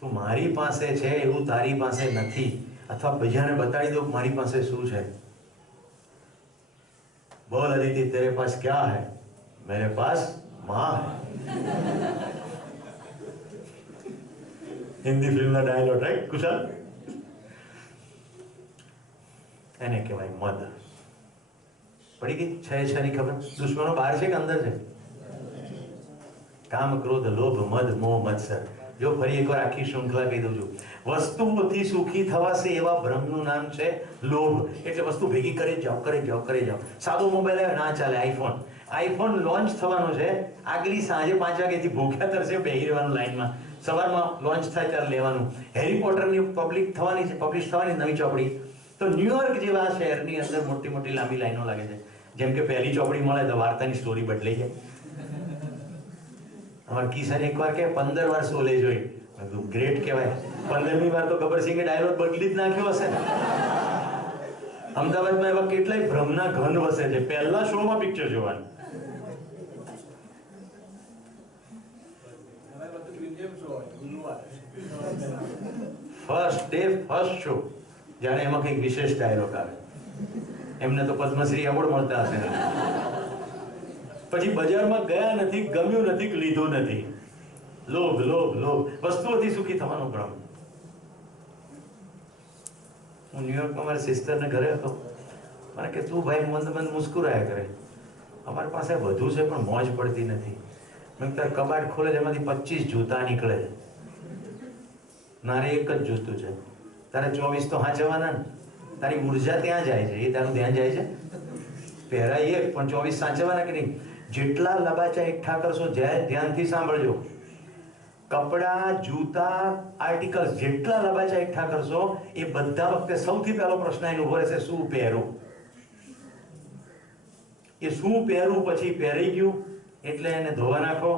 તો મારી પાસે છે એવું તારી પાસે નથી, અથવા બીજાને બતાવી દો મારી પાસે શું છે. બોલ અદિતિ, તેરે પાસ ક્યા હૈ? मेरे पास माँ है. હિન્દી ફિલ્મના ડાયલોગ, રાઈટ કુશાલ? એને કહેવાય મદ. પડી ગઈ છે ની ખબર? દુશ્મનો બહાર છે કે અંદર છે? કામ, ક્રોધ, લોભ, મદ, મોહ, મત્સર. જો ફરી એકવાર આખી શૃંખલા કહી દઉં છું. વસ્તુઓથી સુખી થવાશે એવા ભ્રમનું નામ છે લોભ. એટલે વસ્તુ ભેગી કરી જાઓ, કરી જાઓ, કરી જાઓ. સાદો મોબાઈલ આવે ના ચાલે, આઈફોન લોન્ચ થવાનો છે. આગલી સાંજે 5 વાગ્યાથી ભૂખ્યા તરસે બેહી રહેવાનું લાઈનમાં. સવારમાં લોન્ચ થાય ત્યારે લેવાનું. હેરી પોટરની પબ્લિશ થવાની નવી ચોપડી. તો ન્યુયોર્ક જેવા શહેરની અંદર મોટી મોટી લાંબી લાઈનો લાગે છે. જેમ કે પહેલી ચોપડી મળે તો વાર્તાની સ્ટોરી બદલાઈ જાય. અમારા કિશન એકવાર કે 15 વાર શોલે જોઈ. ગ્રેટ કહેવાય. 15મી વાર તો ગબ્બરસિંહે ડાયલોગ બદલી જ નાખ્યો હશે ને. અમદાવાદમાં એવા કેટલાય ભ્રમના ઘન વસે છે, પહેલા શોમાં પિક્ચર જોવાનું. ફર્સ્ટ ડે ફર્સ્ટ શો, જાણે એમાં કંઈક વિશેષ ડાયલોગ આવે. એમને તો પદ્મશ્રી એવોર્ડ મળતા હશે. પછી બજારમાં ગયા નથી, ગમ્યું નથી, લીધું નથી. લોભ, લોભ, લોભ. વસ્તુઓથી સુખી થવાનો ભ્રમ. હું ન્યુયોર્કમાં મારી સિસ્ટરને ઘરે હતો. મને કે તું ભાઈ મંદ મુસ્કુરાયા કરે, અમારી પાસે વધુ છે પણ મોજ પડતી નથી. મેં તાર કબાટ ખોલે એમાંથી 25 જૂતા નીકળે છે. મારે એક જ જૂતું છે, તારે 24 તો સાચવવાના ને. તારી ઉર્જા ત્યાં જાય છે, એ તારું ધ્યાન જાય છે. પહેરાય એક પણ 24 સાચવવાના કે નહીં. જેટલા લબાચા એકઠા કરશો, ધ્યાનથી સાંભળજો, કપડા, જૂતા, આર્ટિકલ્સ જેટલા લબાચા એકઠા કરશો એ બધા વખતે સૌથી પહેલો પ્રશ્ન એને ઉભો રહેશે, શું પહેરું? એ શું પહેરું પછી પહેરી ગયું એટલે એને ધોવા નાખો,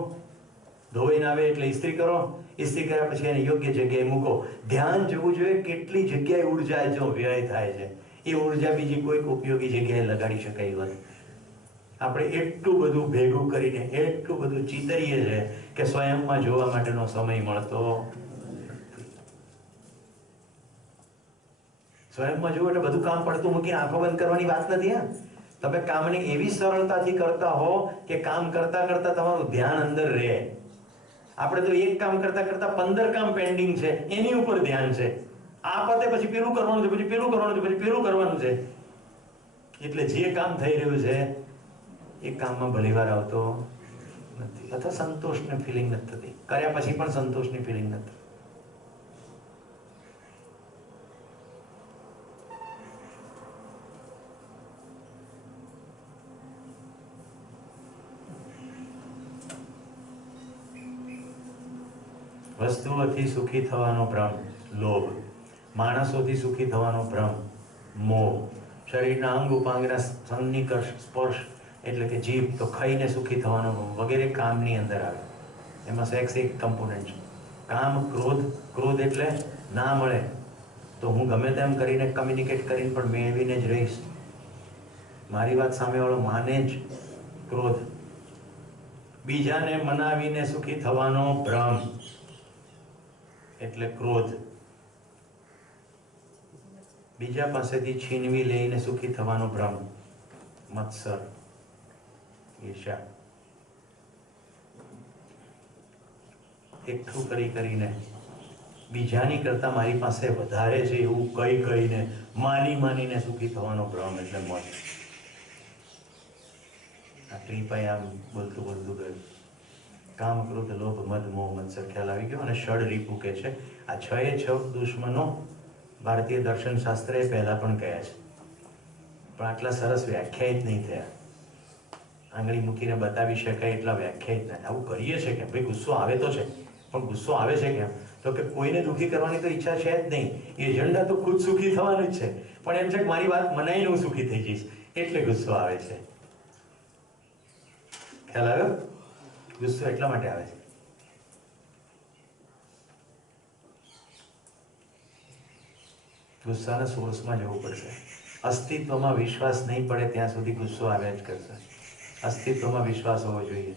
ધોઈને આવે એટલે ઇસ્ત્રી કરો, ઇસ્ત્રી કર્યા પછી એને યોગ્ય જગ્યાએ મૂકો. ધ્યાન જવું જોઈએ કેટલી જગ્યાએ ઉર્જા જો વ્યય થાય છે. એ ઉર્જા બીજી કોઈક ઉપયોગી જગ્યાએ લગાડી શકાય એવી નથી. આપણે એટલું બધું ભેગું કરીને એટલું બધું ચીતરીએ છે કે સ્વયંમાં જોવા માટેનો સમય મળતો. સ્વયંમાં જોવું એટલે બધું કામ પડતું મૂકીને આંખો બંધ કરવાની વાત નથી. હા, તમે કામને એવી સરળતાથી કરતા હો કે કામ કરતા કરતા તમારું ધ્યાન અંદર રહે. આપણે તો એક કામ કરતા કરતા 15 કામ પેન્ડિંગ છે, એની ઉપર ધ્યાન છે. આ પતે પછી પેલું કરવાનું છે, પછી પેલું કરવાનું છે, પછી પેલું કરવાનું છે. એટલે જે કામ થઈ રહ્યું છે એ કામમાં ભલીવાર આવતો નથી, અથવા સંતોષની ફિલિંગ નથી થતી. કર્યા પછી પણ સંતોષની ફિલિંગ નથી. વસ્તુઓથી સુખી થવાનો ભ્રમ લોભ, માણસોથી સુખી થવાનો ભ્રમ મોહ, શરીરના અંગ ઉપાંગના સન્નિકર્ષ સ્પર્શ એટલે કે જીભ તો ખાઈને સુખી થવાનો વગેરે કામની અંદર આવે. એમાં સેક્સ એક કમ્પોનન્ટ છે. કામ, ક્રોધ. ક્રોધ એટલે ના મળે તો હું ગમે તેમ કરીને કમ્યુનિકેટ કરીને પણ મેળવીને જ રહીશ. મારી વાત સામેવાળો માને જ ક્રોધ. બીજાને મનાવીને સુખી થવાનો ભ્રમ એટલે ક્રોધ. બીજા પાસેથી છીનવી લઈને સુખી થવાનો ભ્રમ મત્સર, ઈર્ષ્યા. એકઠું કરીને બીજાની કરતા મારી પાસે વધારે છે એવું કહીને માનીને સુખી થવાનો ભ્રમ એટલે મોજ. આ ટ્રીપાઈ આમ બોલતું ગયું. કામ, ક્રોધ, લોભ, મદ, મોહ, મત્સર ખ્યાલ આવી ગયો. અને ષડ રીપુ કે છે. આ 6 દુશ્મનો ભારતીય દર્શન શાસ્ત્રએ પહેલા પણ કહ્યા છે, પણ આટલા સરસ વ્યાખ્યાયિત નહીં થયા. આંગળી મૂકીને બતાવી શકાય એટલા વ્યાખ્યાયિત નથી. આવું કરીએ છે કે ભાઈ ગુસ્સો આવે તો છે, પણ ગુસ્સો આવે છે કેમ? તો કે કોઈને દુઃખી કરવાની તો ઈચ્છા છે જ નહીં. એજન્ડા તો ખુદ સુખી થવાનું જ છે, પણ એમ છે કે મારી વાત મનાઈને હું સુખી થઈ જઈશ, એટલે ગુસ્સો આવે છે. ખ્યાલ આવ્યો? ગુસ્સો એટલા માટે આવે છે. ગુસ્સાના સોર્સમાં જવું પડશે. અસ્તિત્વમાં વિશ્વાસ નહીં પડે ત્યાં સુધી ગુસ્સો આવ્યા જ કરશે. અસ્તિત્વમાં વિશ્વાસ હોવો જોઈએ.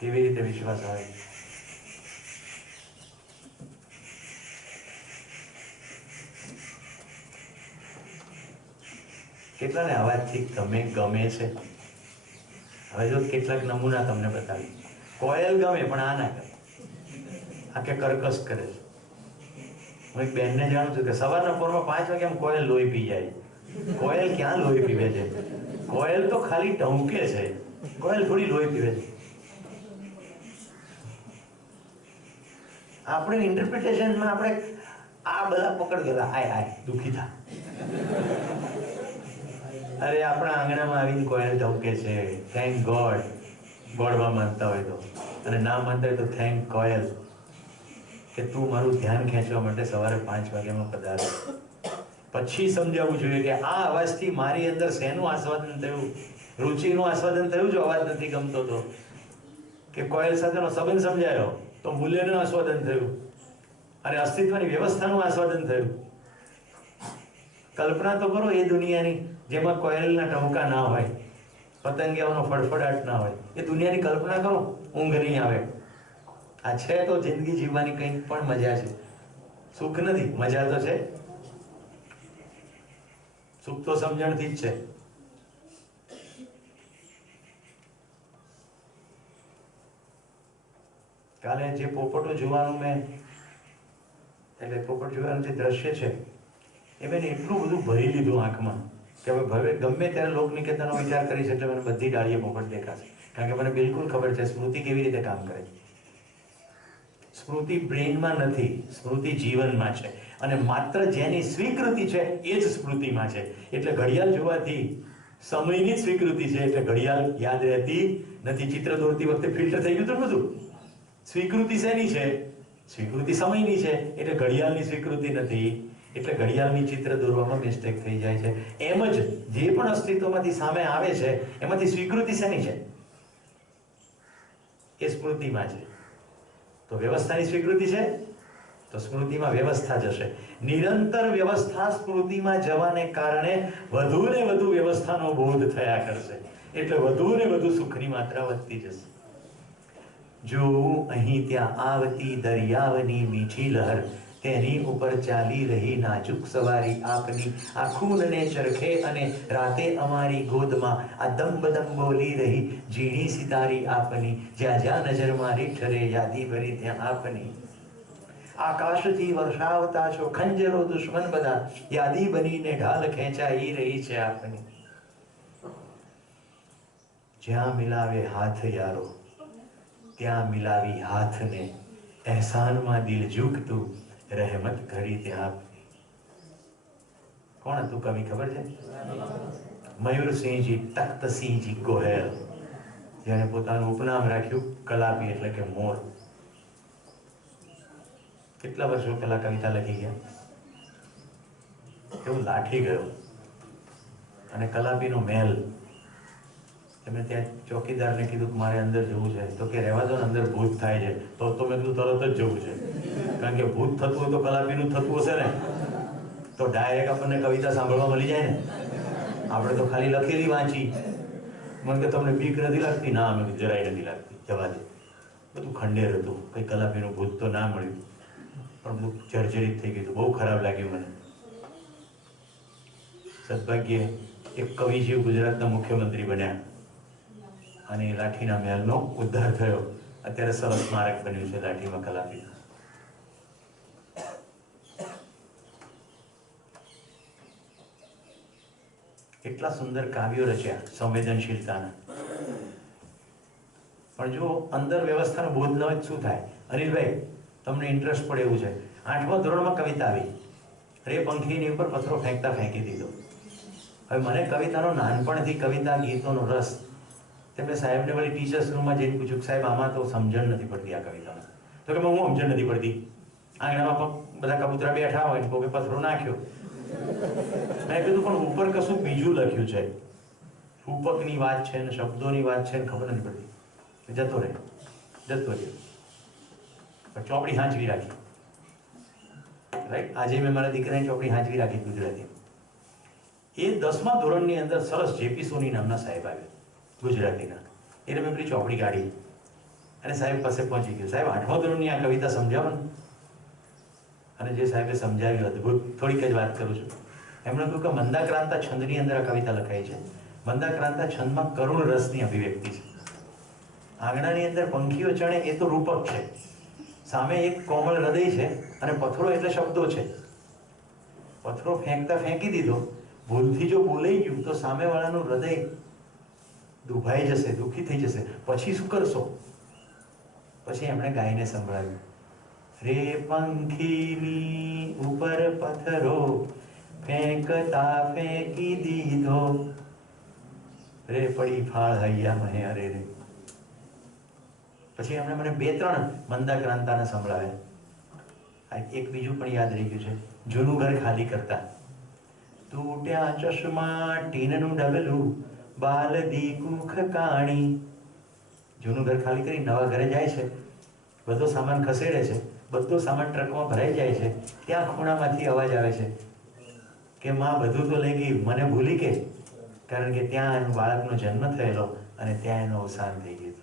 કેવી રીતે વિશ્વાસ આવે? કેટલાને અવાજથી ગમે છે? હવે જો કેટલાક નમૂના તમને બતાવી. કોયલ ગમે પણ આ ના કરે, આ કે કર્કશ કરે છે. હું એક બેનને જાણું છું કે સવારના પોરમાં 5 વાગે આમ કોયલ લોહી પી જાય. કોયલ ક્યાં લોહી પીવે છે? કોયલ તો ખાલી ટહુકે છે, કોયલ થોડી લોહી પીવે છે. આપણે ઇન્ટરપ્રિટેશનમાં આપણે આ બધા પકડ ગયેલા, આય દુઃખી થા. અરે આપણા આંગણામાં આવીને કોયલ ટહુકે છે. Thank God. ગોડમાં માનતા હોય તો, અને ના માનતા હોય તો થેન્ક કોયલ કે તું મારું ધ્યાન ખેંચવા માટે સવારે 5 વાગ્યામાં પધાર્યો. પછી સમજાવવું જોઈએ કે આ અવાજથી મારી અંદર શેનું આસ્વાદન થયું? રુચિનું આસ્વાદન થયું. જો અવાજ નથી ગમતો તો, કે કોયલ સાથેનો સંબંધ સમજાયો તો મૂલ્યનું આસ્વાદન થયું, અને અસ્તિત્વની વ્યવસ્થાનું આસ્વાદન થયું. કલ્પના તો કરો એ દુનિયાની જેમાં કોયલના ટહુકા ના હોય, પતંગિયાઓનો ફડફડાટ ના હોય. એ દુનિયાની કલ્પના કરો, ઊંઘ નહીં આવે. આ છે તો જિંદગી જીવવાની કંઈક પણ મજા છે. સુખ નથી, મજા તો છે. સુખ તો સમજણથી જ છે. કાલે જે પોપટો જોવાનું મેં, એટલે પોપટ જોવાનું જે દ્રશ્ય છે એ મેં એટલું બધું ભરી લીધું આંખમાં કે હવે ગમે ત્યારે લોકનિકેતનનો વિચાર કરીશ એટલે મને બધી ડાળીએ પોપટ દેખાશે. કારણ કે મને બિલકુલ ખબર છે સ્મૃતિ કેવી રીતે કામ કરે છે. સ્મૃતિ બ્રેઇનમાં નથી, સ્મૃતિ જીવનમાં છે, અને માત્ર જેની સ્વીકૃતિ છે એ જ સ્મૃતિમાં છે. એટલે ઘડિયાળ જોવાથી સમયની જ સ્વીકૃતિ છે, એટલે ઘડિયાળ યાદ રહેતી નથી. ચિત્ર દોરતી વખતે ફિલ્ટર થઈ ગયું તો બધું. સ્વીકૃતિ શેની છે? સ્વીકૃતિ સમયની છે, એટલે ઘડિયાળની સ્વીકૃતિ નથી, એટલે ઘડિયાળની ચિત્ર દોરવામાં મિસ્ટેક થઈ જાય છે. એમ જ જે પણ અસ્તિત્વમાંથી સામે આવે છે એમાંથી સ્વીકૃતિ શેની છે? એ સ્મૃતિમાં છે. તો વ્યવસ્થાની સ્વીકૃતિ છે તો સ્મૃતિમાં વ્યવસ્થા જશે. નિરંતર વ્યવસ્થા સ્મૃતિમાં જવાને કારણે વધુ ને વધુ વ્યવસ્થાનો બોધ થયા કરશે, એટલે વધુ ને વધુ સુખની માત્રા વધતી જશે. જો અહીં ત્યાં આવતી દરિયાવની મીઠી લહર, તેની ઉપર ચાલી રહી નાજુક સવારી આપની, આ ખૂનને ચરખે અને રાતે અમારી ગોદમાં આ દમ બોલી રહી ઝીણી સિતારી આપની, જ્યાં જ્યાં નજર મારી ઠરે યાદી ભરી ત્યાં આપની. આકાશથી વર્ષાવતા છો ખંજરો દુશ્મન બધા, યાદી બનીને ઢાલ ખેંચાઈ રહી છે આપની. જ્યાં મિલાવે હાથ યારો, ત્યાં મિલાવી હાથને, એહસાનમાં દિલ ઝૂકતું, રહેમત ઘડી ત્યાં. કોણ હતું કવિ ખબર છે? મયુરસિંહજી તખ્તસિંહજી ગોહેલ, જેને પોતાનું ઉપનામ રાખ્યું કલાપી, એટલે કે મોર. કેટલા વર્ષો પહેલા કવિતા લખી ગયા. એવું લાઠી ગયો અને કલાપીનો મહેલ. તમે ત્યાં ચોકીદારને કીધું કે મારે અંદર જવું છે, તો કે રહેવા દો ને, અંદર ભૂત થાય છે. તો મેં કીધું તરત જ જવું છે, કારણ કે ભૂત થતું હોય તો કલાપીનું થતું હશે ને, તો ડાયરેક્ટ આપણને કવિતા સાંભળવા મળી જાય ને. આપણે તો ખાલી લખેલી વાંચી. મને કે તમને બીક નથી લાગતી? ના, મેં જરાય નથી લાગતી, જવા દે. બધું ખંડેર હતું, કંઈ કલાપીનું ભૂત તો ના મળ્યું, પણ બધું જર્જરિત થઈ ગયું, બહુ ખરાબ લાગ્યું મને. સદભાગ્યે એક કવિજીવ ગુજરાતના મુખ્યમંત્રી બન્યા અને લાઠીના મહેલનો ઉદ્ધાર થયો. અત્યારે સરસ સ્મારક બન્યું છે લાઠીમાં કલાપી. કેટલા સુંદર કાવ્યો રચ્યા સંવેદનશીલતાના. પણ જો અંદર વ્યવસ્થાનો બોધ ન હોય શું થાય? અનિલભાઈ, તમને ઇન્ટરેસ્ટ પડે એવું છે, 8મા ધોરણમાં કવિતા આવી, રે પંખીની ઉપર પથ્થરો ફેંકી દીધો. હવે મને કવિતાનો નાનપણથી કવિતા ગીતોનો રસ. તેમને સાહેબને વળી ટીચર્સ રૂમમાં જઈને પૂછ્યું, સાહેબ આમાં તો સમજણ નથી પડતી આ કવિતામાં. તો તો કે હું સમજણ નથી પડતી. આંગણામાં બધા કબૂતરા બેઠા હોય ને કોકે પથરો નાખ્યો. મેં કીધું પણ ઉપર કશું બીજું લખ્યું છે, રૂપકની વાત છે ને શબ્દોની વાત છે ને ખબર નથી પડતી. જતો રહ્યો. પણ ચોપડી હાંચવી રાખી. રાઈટ, આજે મેં મારા દીકરાની ચોપડી હાંચવી રાખી ગુજરાતી. એ 10મા ધોરણની અંદર સરસ જેપી સોની નામના સાહેબ આવ્યા ગુજરાતીના. એટલે મેં પેલી ચોપડી કાઢી અને સાહેબ પાસે પહોંચી ગયો. સાહેબ 8મા ધોરણની આ કવિતા સમજાવો ને. અને જે સાહેબે સમજાવ્યું અદભુત. થોડીક જ વાત કરું છું. એમણે કહ્યું કે મંદાક્રાંતા છંદની અંદર આ કવિતા લખાઈ છે. મંદાક્રાંતા છંદમાં કરુણ રસની અભિવ્યક્તિ છે. આંગણાની અંદર પંખીઓ ચણે એ તો રૂપક છે, સામે એક કોમળ હૃદય છે અને પથરો એટલે શબ્દો છે. પથરો ફેંકી દીધો, ભૂલથી જો બોલાઈ ગયું તો સામેવાળાનું હૃદય દુભાઈ જશે, દુઃખી થઈ જશે. પછી શું કરશો? પછી એમણે ગાઈને સંભળાવ્યું. રે પંખીની ઉપર પથરો ફેંકતા ફેંકી દીધો, રે પડી ફાળ હૈયા મને અરે રે. પછી એમણે મને 2-3 મંદાક્રાંતાને સંભળાવ્યા. એક બીજું પણ યાદ રહી ગયું છે. જૂનું ઘર ખાલી કરતા. તૂટ્યા ચશ્મા ટીનનું ડગલું બાલદી કુખ કાણી. જૂનું ઘર ખાલી કરી નવા ઘરે જાય છે, બધો સામાન ખસેડે છે, બધો સામાન ટ્રકમાં ભરાઈ જાય છે. ત્યાં ખૂણામાંથી અવાજ આવે છે કે માં બધું તો લઈ ગઈ, મને ભૂલી કે. કારણ કે ત્યાં એનું બાળકનો જન્મ થયેલો અને ત્યાં એનું અવસાન થઈ ગયું.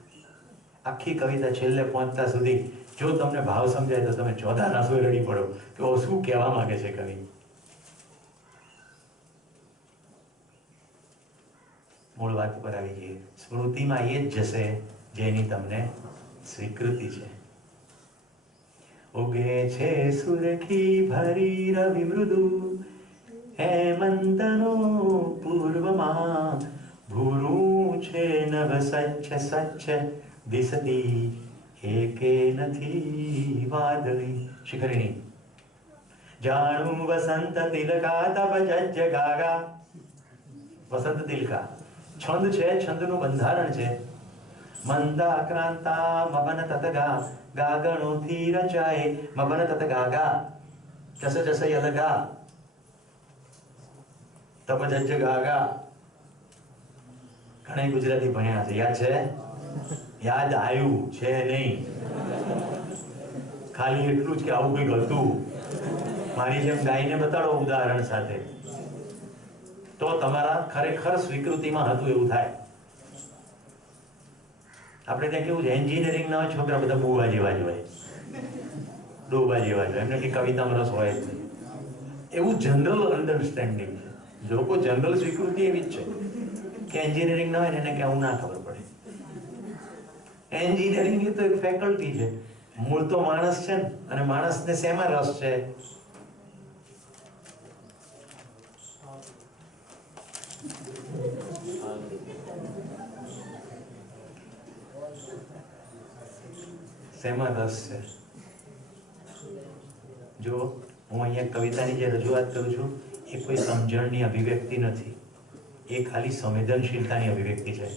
આખી કવિતા છેલ્લે પહોંચતા સુધી જો તમને ભાવ સમજાય તો તમે 14 નાસોએ રડી પડો કે ઓ શું કહેવા માંગે છે કવિ. મૂળ વાત પર આવી જઈએ. સ્મૃતિમાં એ જ જશે જેની તમને સ્વીકૃતિ છે. ઉગે છે સુરખી ભરી રવિ મૃદુ, હેમંતનો પૂર્વમાં ભૂરું છે નભ સ્વચ્છ દિસતી એકે નથી વાદળી. શિખરીણી જાણું વસંત તિલકા તબ જજ ગાગા. વસંત તિલકા છંદ છે, છંદનું બંધારણ છે. મંદાક્રાંતા મવન તતગા, ગાગણોથી રચાય મવન તત ગાગા. જસ જસ યલગા તબ જજ ગાગા. ઘણા ગુજરાતી ભણ્યા છે, યાદ છે? યાદ આવ્યું છે નહીં? ખાલી એટલું જ કે આવું કંઈક હતું. મારી જેમ ગાઈને બતાડો ઉદાહરણ સાથે, તો તમારા ખરેખર સ્વીકૃતિમાં હતું એવું થાય. આપણે ત્યાં કેવું છે, એન્જિનિયરિંગના છોકરા બધા બુવા જેવા જ હોય, ડોબા જેવા જ હોય, એમને કે કવિતામાં રસ હોય જ નહીં. એવું જનરલ અન્ડરસ્ટેન્ડિંગ છે. લોકો જનરલ સ્વીકૃતિ એવી જ છે કે એન્જિનિયરિંગ ના હોય ને એને કે આવું ના ખબર પડે. એન્જિનિયરિંગ એ તો એક ફેકલ્ટી છે, મૂળ તો માણસ છે ને. અને માણસને શેમાં રસ છે? શેમાં રસ છે? જો હું અહીંયા કવિતાની જે રજૂઆત કરું છું એ કોઈ સમજણની અભિવ્યક્તિ નથી, એ ખાલી સંવેદનશીલતાની અભિવ્યક્તિ છે.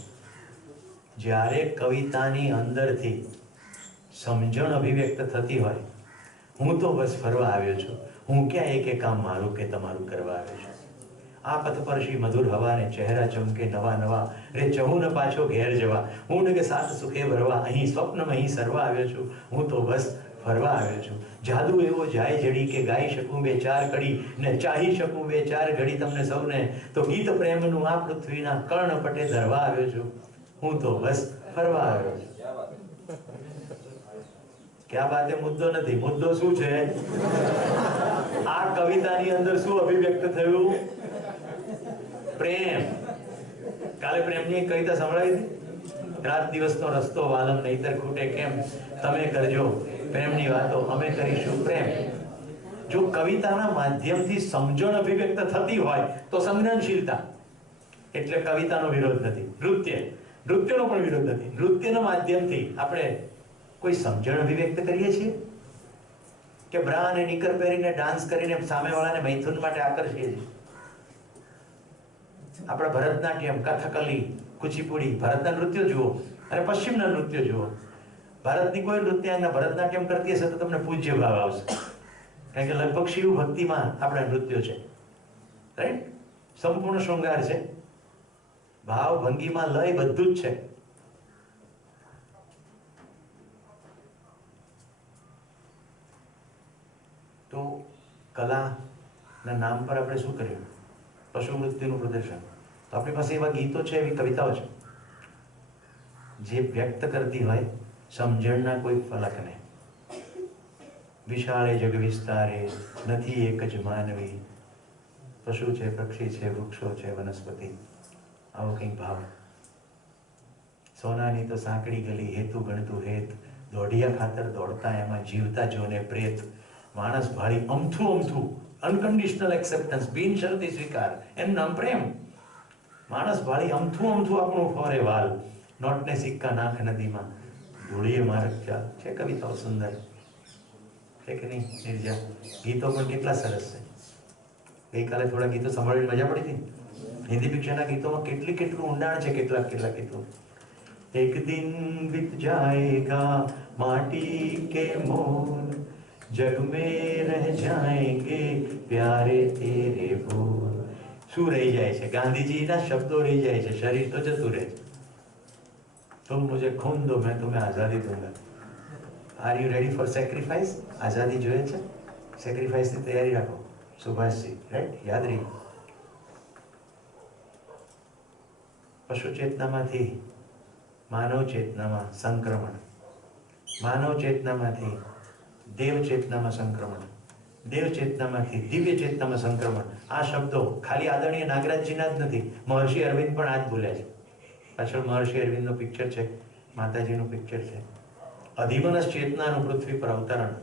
જ્યારે કવિતાની અંદરથી સમજણ અભિવ્યક્ત થતી હોય, હું તો બસ ફરવા આવ્યો છું, હું ક્યાં એક કામ મારું કે તમારું કરવા આવ્યો છું. આ પથપરશી મધુર હવાને ચહેરા ચમકે નવા નવા, રે ચહું ન પાછો ઘેર જવા, હું ને કે સાત સુખે ભરવા, અહીં સ્વપ્નમાં અહીં સરવા આવ્યો છું, હું તો બસ ફરવા આવ્યો છું. જાદુ એવો જાય જડી કે ગાઈ શકું 2-4 કડી ને ચાહી શકું 2-4 ઘડી તમને સૌને, તો ગીત પ્રેમનું આ પૃથ્વીના કર્ણ પટે ધરવા આવ્યો છું, હું તો બસ ફરવા આવ્યો છું. ક્યાં બાતે મુદ્દો નથી. મુદ્દો શું છે? આ કવિતાની અંદર શું અભિવ્યક્ત થયું? પ્રેમ. કાલે પ્રેમની એક કવિતા સંભળાવી હતી. રાત દિવસનો રસ્તો વાલમ નહીતર ખૂટે કેમ, તમે કરજો પ્રેમની વાતો અમે કરીશું પ્રેમ. જો કવિતાના માધ્યમથી સમજણ અભિવ્યક્ત થતી હોય તો સંવેદનશીલતા, એટલે કવિતાનો વિરોધ નથી. નૃત્યનો પણ વિરોધ નથી. નૃત્યના માધ્યમથી આપણે કોઈ સમજણ અભિવ્યક્ત કરીએ છીએ કે બ્રા અને નિકર પહેરીને ડાન્સ કરીને સામેવાળાને મૈથુન માટે આકર્ષીએ છીએ. આપણા ભરતનાટ્યમ, કથકલી, કુચીપુડી, ભારતના નૃત્યો જુઓ અને પશ્ચિમના નૃત્યો જુઓ. ભારતની કોઈ નૃત્યાંગના ભરતનાટ્યમ કરતી હશે તો તમને પૂજ્ય ભાવ આવશે, કારણ કે લગભગ શિવ ભક્તિમાં આપણા નૃત્યો છે, રાઈટ? સંપૂર્ણ શૃંગાર છે, ભાવ ભંગીમાં લય બધું જ છે. તો કલાના નામ પર આપણે શું કર્યું? પશુ મૃત્યુનું પ્રદર્શન. તો આપણી પાસે એવા ગીતો છે, એવી કવિતાઓ છે જે વ્યક્ત કરતી હોય સમજણના કોઈ ફલકને. વિશાળે જગ વિસ્તારે નથી એક જ માનવી, પશુ છે, પક્ષી છે, વૃક્ષો છે, વનસ્પતિ, આવો કંઈક ભાવ. સોનાની તો સાંકડી ગલી, હેતુ ગણતું હેત, દોઢિયા ખાતર દોડતા એમાં જીવતા જોને પ્રેત. માણસ ભાળી અમથું અમથું, અનકન્ડિશનલ એક્સેપ્ટન્સ, બિનશરતી સ્વીકાર, એનું નામ પ્રેમ. માણસ ભાળી અમથું અમથું આપણું ફોરે વાલ, નોટને સિક્કા નાખ નદીમાં, ધૂળીએ મારક ચાલ. છે કવિતાઓ સુંદર છે કે નહીં નિર્જા? ગીતો પણ કેટલા સરસ છે. ગઈકાલે થોડા ગીતો સાંભળીને મજા પડી હતી. હિન્દી પિક્ચરના ગીતોમાં કેટલું ઊંડાણ છે, કેટલાક ગીતો. એક દિન બીત જાએગા માટી કે મોલ, જગ में रह जाएंगे प्यारे तेरे बोल. શું રહી જાય છે? ગાંધીજીના શબ્દો રહી જાય છે, શરીર તો જતું રહે છે. तुम मुझे खून दो मैं तुम्हें आज़ादी दूंगा. Are you ready for sacrifice? आज़ादी જોઈએ છે? સેક્રીફાઈસની તૈયારી રાખો. સુભાષજી, રાઈટ? યાદ રહી. પશુ ચેતનામાંથી માનવ ચેતનામાં સંક્રમણ, માનવ ચેતનામાંથી દેવ ચેતનામાં સંક્રમણ, દેવ ચેતનામાંથી દિવ્ય ચેતનામાં સંક્રમણ. આ શબ્દો ખાલી આદરણીય નાગરાજજીના જ નથી, મહર્ષિ અરવિંદ પણ આ જ બોલ્યા છે. પાછળ મહર્ષિ અરવિંદનું પિક્ચર છે, માતાજીનું પિક્ચર છે. અધિમનસ ચેતનાનું પૃથ્વી પર અવતરણ.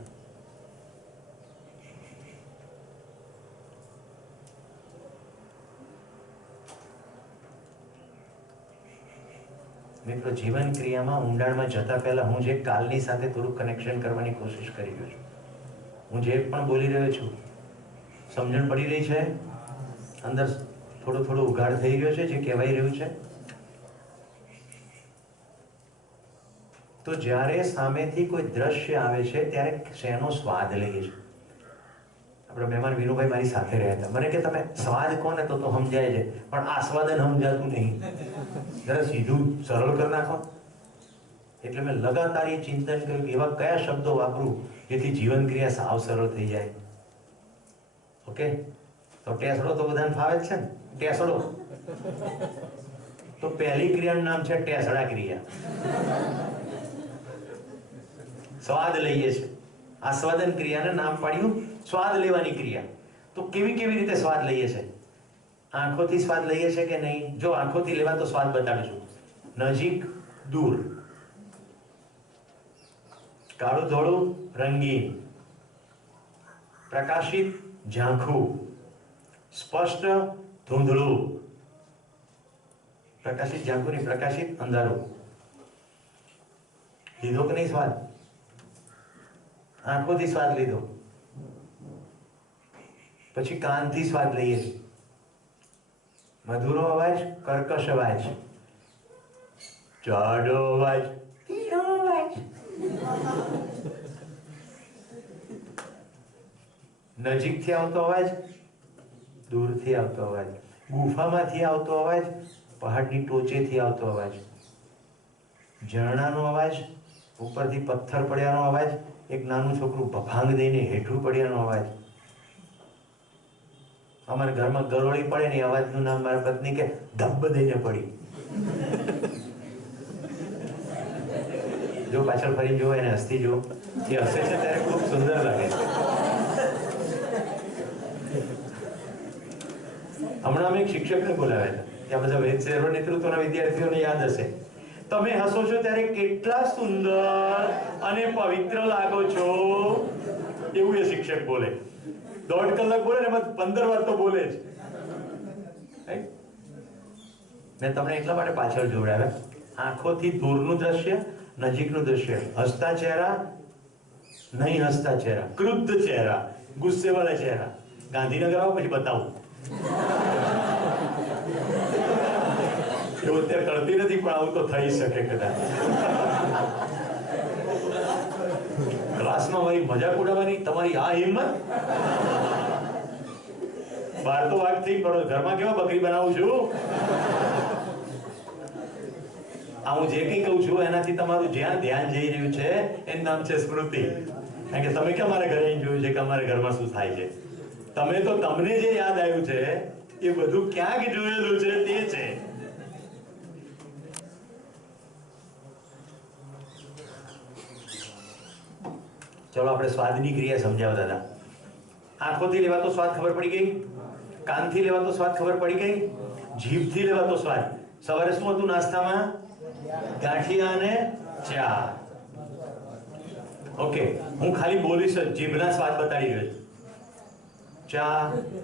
મિત્રો, જીવન ક્રિયામાં ઊંડાણમાં જતા પહેલા હું જે કાલની સાથે થોડું કનેક્શન કરવાની કોશિશ કરી રહ્યો છું. હું જે પણ બોલી રહ્યો છું, સમજણ પડી રહી છે? અંદર થોડો ઉઘાડ થઈ રહ્યો છે જે કહેવાય રહ્યું છે? તો જ્યારે સામેથી કોઈ દ્રશ્ય આવે છે ત્યારે શેનો સ્વાદ લઈએ છે? આપણા મહેમાન વિનુભાઈ મારી સાથે રહ્યા હતા. મને કે તમે સ્વાદ કોને તો સમજાય છે, પણ આસ્વાદન સમજાતું નહીં. જરા સીધું સરળ કરી નાખો. એટલે મેં લગાતાર એ ચિંતન કર્યું કે એવા કયા શબ્દો વાપરું જેથી જીવન ક્રિયા સાવ સરળ થઈ જાય. ઓકે, તો ટેસડો તો બધાને ફાવે જ છે ને? ટેસડો તો પહેલી ક્રિયાનું નામ છે ટેસડા ક્રિયા. સ્વાદ લઈએ છે. આસ્વાદન ક્રિયાને નામ પાડ્યું સ્વાદ લેવાની ક્રિયા. તો કેવી રીતે સ્વાદ લઈએ છે? આંખોથી સ્વાદ લઈએ છે કે નહીં? જો આંખોથી લેવા તો સ્વાદ બતાવીશું. નજીક, દૂર, કાળું ધોળું, રંગીન, પ્રકાશિત, ઝાંખું, સ્પષ્ટ, ધૂંધળું. પ્રકાશિત ઝાંખું નહીં, પ્રકાશિત અંધારું. લીધો કે નહીં સ્વાદ? આંખોથી સ્વાદ લીધો, પછી કાનથી સ્વાદ લઈએ છીએ. મધુરો અવાજ, કર્કશ અવાજ, જાડો અવાજ, ધીરો અવાજ, નજીકથી આવતો અવાજ, દૂરથી આવતો અવાજ, ગુફામાંથી આવતો અવાજ, પહાડની ટોચેથી આવતો અવાજ, ઝરણાનો અવાજ, ઉપરથી પથ્થર પડ્યાનો અવાજ, એક નાનું છોકરું ભફાંગ દઈને હેઠું પડ્યાનો અવાજ. અમારા ઘરમાં ગરોળી પડે ને અવાજનું નામ મારા પત્ની કે ધબ્બ દઈને પડી. જો પાછળ ફરી જો એને હસતી જો, એ હસે છે ત્યારે ખૂબ સુંદર લાગે છે. હમણાં અમે એક શિક્ષકને બોલાવ્યા હતા, ત્યાં બધા વેદ સર્વ નેતૃત્વના વિદ્યાર્થીઓને યાદ હશે. તમે હસો છો ત્યારે કેટલા સુંદર અને પવિત્ર લાગો છો, એવું એ શિક્ષક બોલે. 1.5 કલાક બોલે ને એમાં 15 વાર તો બોલે જ. મેં તમને એટલા માટે પાછળ જોડાવ્યા. આંખોથી દૂરનું દ્રશ્ય, નજીકનું દ્રશ્ય, હસતા ચહેરા, નહીં હસતા ચહેરા, ક્રુદ્ધ ચહેરા, ગુસ્સે વાળા ચહેરા. ગાંધીનગર આવો પછી બતાવું. એવું અત્યારે કરતી નથી પણ આવું તો થઈ શકે કદાચ. ક્લાસમાં મારી મજાક ઉડાવવાની તમારી આ હિંમત? બહાર તો વાત થઈ, પણ ઘરમાં કેવા બકરી બનાવું છું? આ હું જે કંઈ કહું છું એનાથી તમારું જ્યાં ધ્યાન જઈ રહ્યું છે એનું નામ છે સ્મૃતિ. કારણ કે તમે ક્યાં મારા ઘરે આવીને જોયું છે કે અમારા ઘરમાં શું થાય છે? તમે તો તમને જે યાદ આવ્યું છે એ બધું ક્યાંક જોયેલું છે તે છે. ચલો આપણે સ્વાદની ક્રિયા સમજાવતા હતા. આંખોથી લેવાતો સ્વાદ ખબર પડી ગઈ, કાનથી લેવાતો સ્વાદ ખબર પડી ગઈ, જીભથી લેવાતો સ્વાદ. સવારે શું હતું નાસ્તામાં? ગાંઠિયા અને ચા. ઓકે, હું ખાલી બોલીશ, જીભના સ્વાદ બતાડી રહ્યો છું. ચા,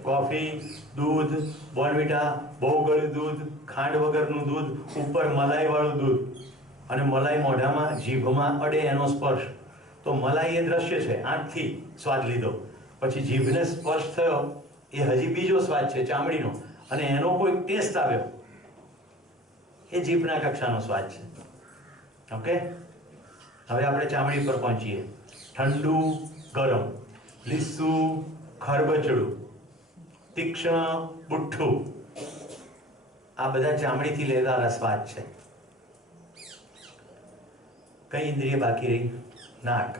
કોફી, દૂધ, બોર્નવિટા, બહુ ગળ્યું દૂધ, ખાંડ વગરનું દૂધ, ઉપર મલાઈ વાળું દૂધ, અને મલાઈ મોઢામાં જીભમાં અડે એનો સ્પર્શ. તો મલાઈ એ દ્રશ્ય છે, આંખથી સ્વાદ લીધો. પછી જીભને સ્પર્શ થયો એ હજી બીજો સ્વાદ છે ચામડીનો, અને એનો કોઈ ટેસ્ટ આવ્યો એ જીભના કક્ષાનો સ્વાદ છે. ઓકે, હવે આપણે ચામડી પર પહોંચીએ. ઠંડુ, ગરમ, લીસું, ખરબચડું, તીક્ષ્ણ, બુઠ્ઠું, આ બધા ચામડીથી લેવાના સ્વાદ છે. કઈ ઇન્દ્રિય બાકી રહી? નાક.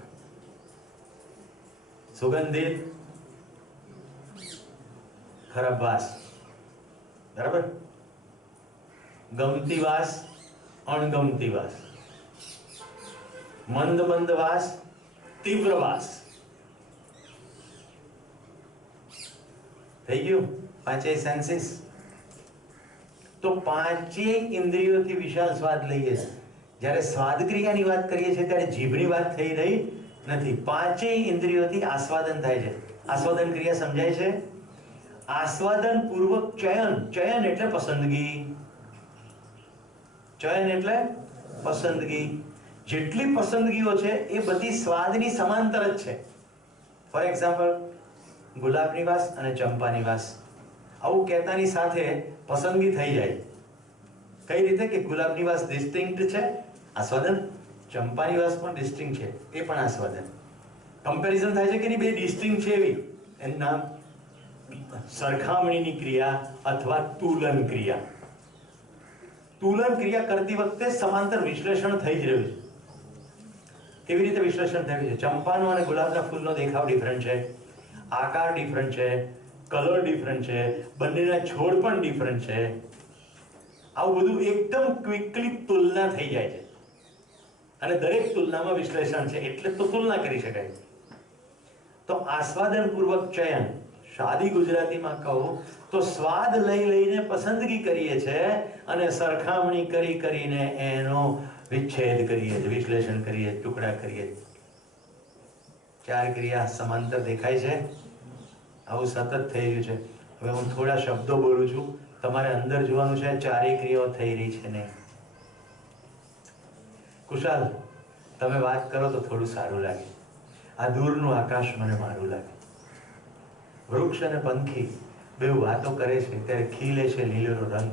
સુગંધિત, ખરાબ વાસ, બરાબર? ગમતી વાસ, અણગમતી વાસ, મંદ મંદ વાસ, તીવ્ર વાસ. થઈ ગયું? પાંચેય સેન્સીસ. તો પાંચેય ઇન્દ્રિયોથી વિશાળ સ્વાદ લઈએ છીએ. જ્યારે સ્વાદ ક્રિયાની વાત કરીએ છીએ ત્યારે જીભની વાત થઈ રહી નથી. પાંચેય ઇન્દ્રિયોથી આસ્વાદન થાય છે. આસ્વાદન ક્રિયા સમજાય છે? આસ્વાદન પૂર્વક ચયન. ચયન એટલે પસંદગી. ચયન એટલે પસંદગી. જેટલી પસંદગીઓ છે એ બધી સ્વાદની સમાંતર જ છે. ફોર એક્ઝામ્પલ, ગુલાબની વાસ અને ચંપાની વાસ, આવું કહેતાની સાથે પસંદગી થઈ જાય. કઈ રીતે? કે ગુલાબની વાસ ડિસ્ટિંક્ટ છે, આસ્વાદન. ચંપાની વાસ પણ ડિસ્ટિંક્ટ છે, એ પણ આસ્વાદન. કમ્પેરિઝન થાય છે કે નહીં? બે ડિસ્ટિંક્ટ છે એવી, એનું નામ સરખામણીની ક્રિયા અથવા તુલન ક્રિયા. તુલન ક્રિયા કરતી વખતે સમાંતર વિશ્લેષણ થઈ જ રહ્યું છે. કેવી રીતે વિશ્લેષણ થયું છે? ચંપાનો અને ગુલાબના ફૂલનો દેખાવ ડિફરન્ટ છે, આકાર ડિફરન્ટ છે, કલર ડિફરન્ટ છે, બંનેના છોડ પણ ડિફરન્ટ છે. આવું બધું એકદમ ક્વિકલી તુલના થઈ જાય છે, અને દરેક તુલનામાં વિશ્લેષણ છે, એટલે તો તુલના કરી શકાય. તો આસ્વાદન પૂર્વક ચયન, સાદી ગુજરાતીમાં કહું તો સ્વાદ લઈ લઈને પસંદગી કરીએ છીએ અને સરખામણી કરી કરીને એનો વિચ્છેદ કરીએ છીએ, વિશ્લેષણ કરીએ, ટુકડા કરીએ. ચાર ક્રિયા સમાંતર દેખાય છે. આવું સતત થઈ રહ્યું છે. હવે હું થોડા શબ્દો બોલું છું, તમારે અંદર જોવાનું છે ચારેય ક્રિયાઓ થઈ રહી છે ને. કુશાલ, તમે વાત કરો તો થોડું સારું લાગે. આ દૂરનું આકાશ મને મારું લાગે. વૃક્ષ અને પંખી બે વાતો કરે છે ત્યારે ખીલે છે લીલોનો રંગ.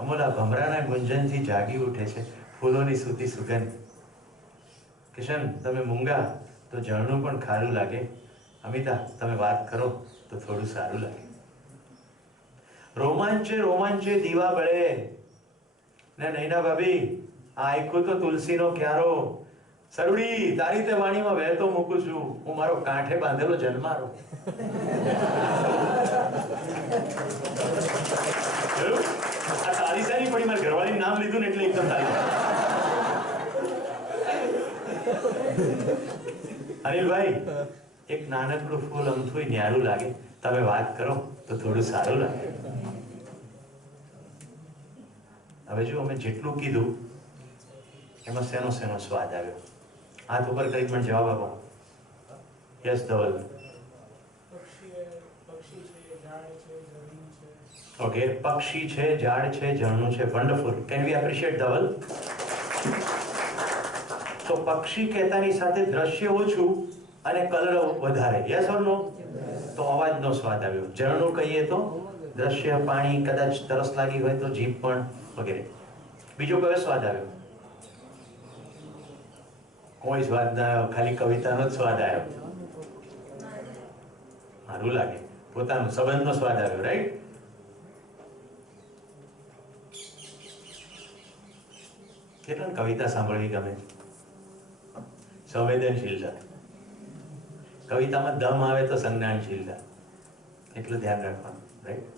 અમોલા ભમરાના ગુંજનથી જાગી ઉઠે છે ફૂલોની સૂતી સુગંધ. કિશન, તમે મૂંગા તો ઝરણું પણ ખારું લાગે. અમિતા, તમે વાત કરો તો થોડું સારું લાગે. રોમાંચે રોમાંચે દીવા બળે ને નૈના ભાભી, આ આખું તો તુલસીનો ક્યારો. સરુડી, તારી તે વાણીમાં વહેતો મૂકું છું હું મારો કાંઠે બાંધેલો જન્મારો. આ તારી સારી પડી, મારા ઘરવાળીનું નામ લીધું ને એટલે એકદમ તારી. અનિલભાઈ, એક નાનકડું ફૂલ અમથું ન્યારું લાગે, તમે વાત કરો તો થોડું સારું લાગે. હવે જો અમે જેટલું કીધું એમાં શેનો શેનો સ્વાદ આવ્યો? હાથ ઉપર કરી પણ જવાબ આપો. યસ ધવલ. ઓકે, પક્ષી છે, ઝાડ છે, ઝરણું છે. Wonderful. Can we appreciate Dhaval? તો પક્ષી કહેતાની સાથે દ્રશ્ય ઓછું અને કલર વધારે. યસ ઓર નો? તો અવાજનો સ્વાદ આવ્યો. ઝરણું કહીએ તો દ્રશ્ય, પાણી, કદાચ તરસ લાગી હોય તો જીભ પણ, વગેરે. બીજો કયો સ્વાદ આવ્યો? કોઈ સ્વાદ ના આવ્યો, ખાલી કવિતાનો જ સ્વાદ આવ્યો. સારું લાગે, પોતાનો સંબંધનો સ્વાદ આવ્યો, રાઈટ? કેટલા કવિતા સાંભળવી ગમે? સંવેદનશીલતા. કવિતામાં દમ આવે તો સંજ્ઞાનશીલતા, એટલું ધ્યાન રાખવાનું, રાઈટ?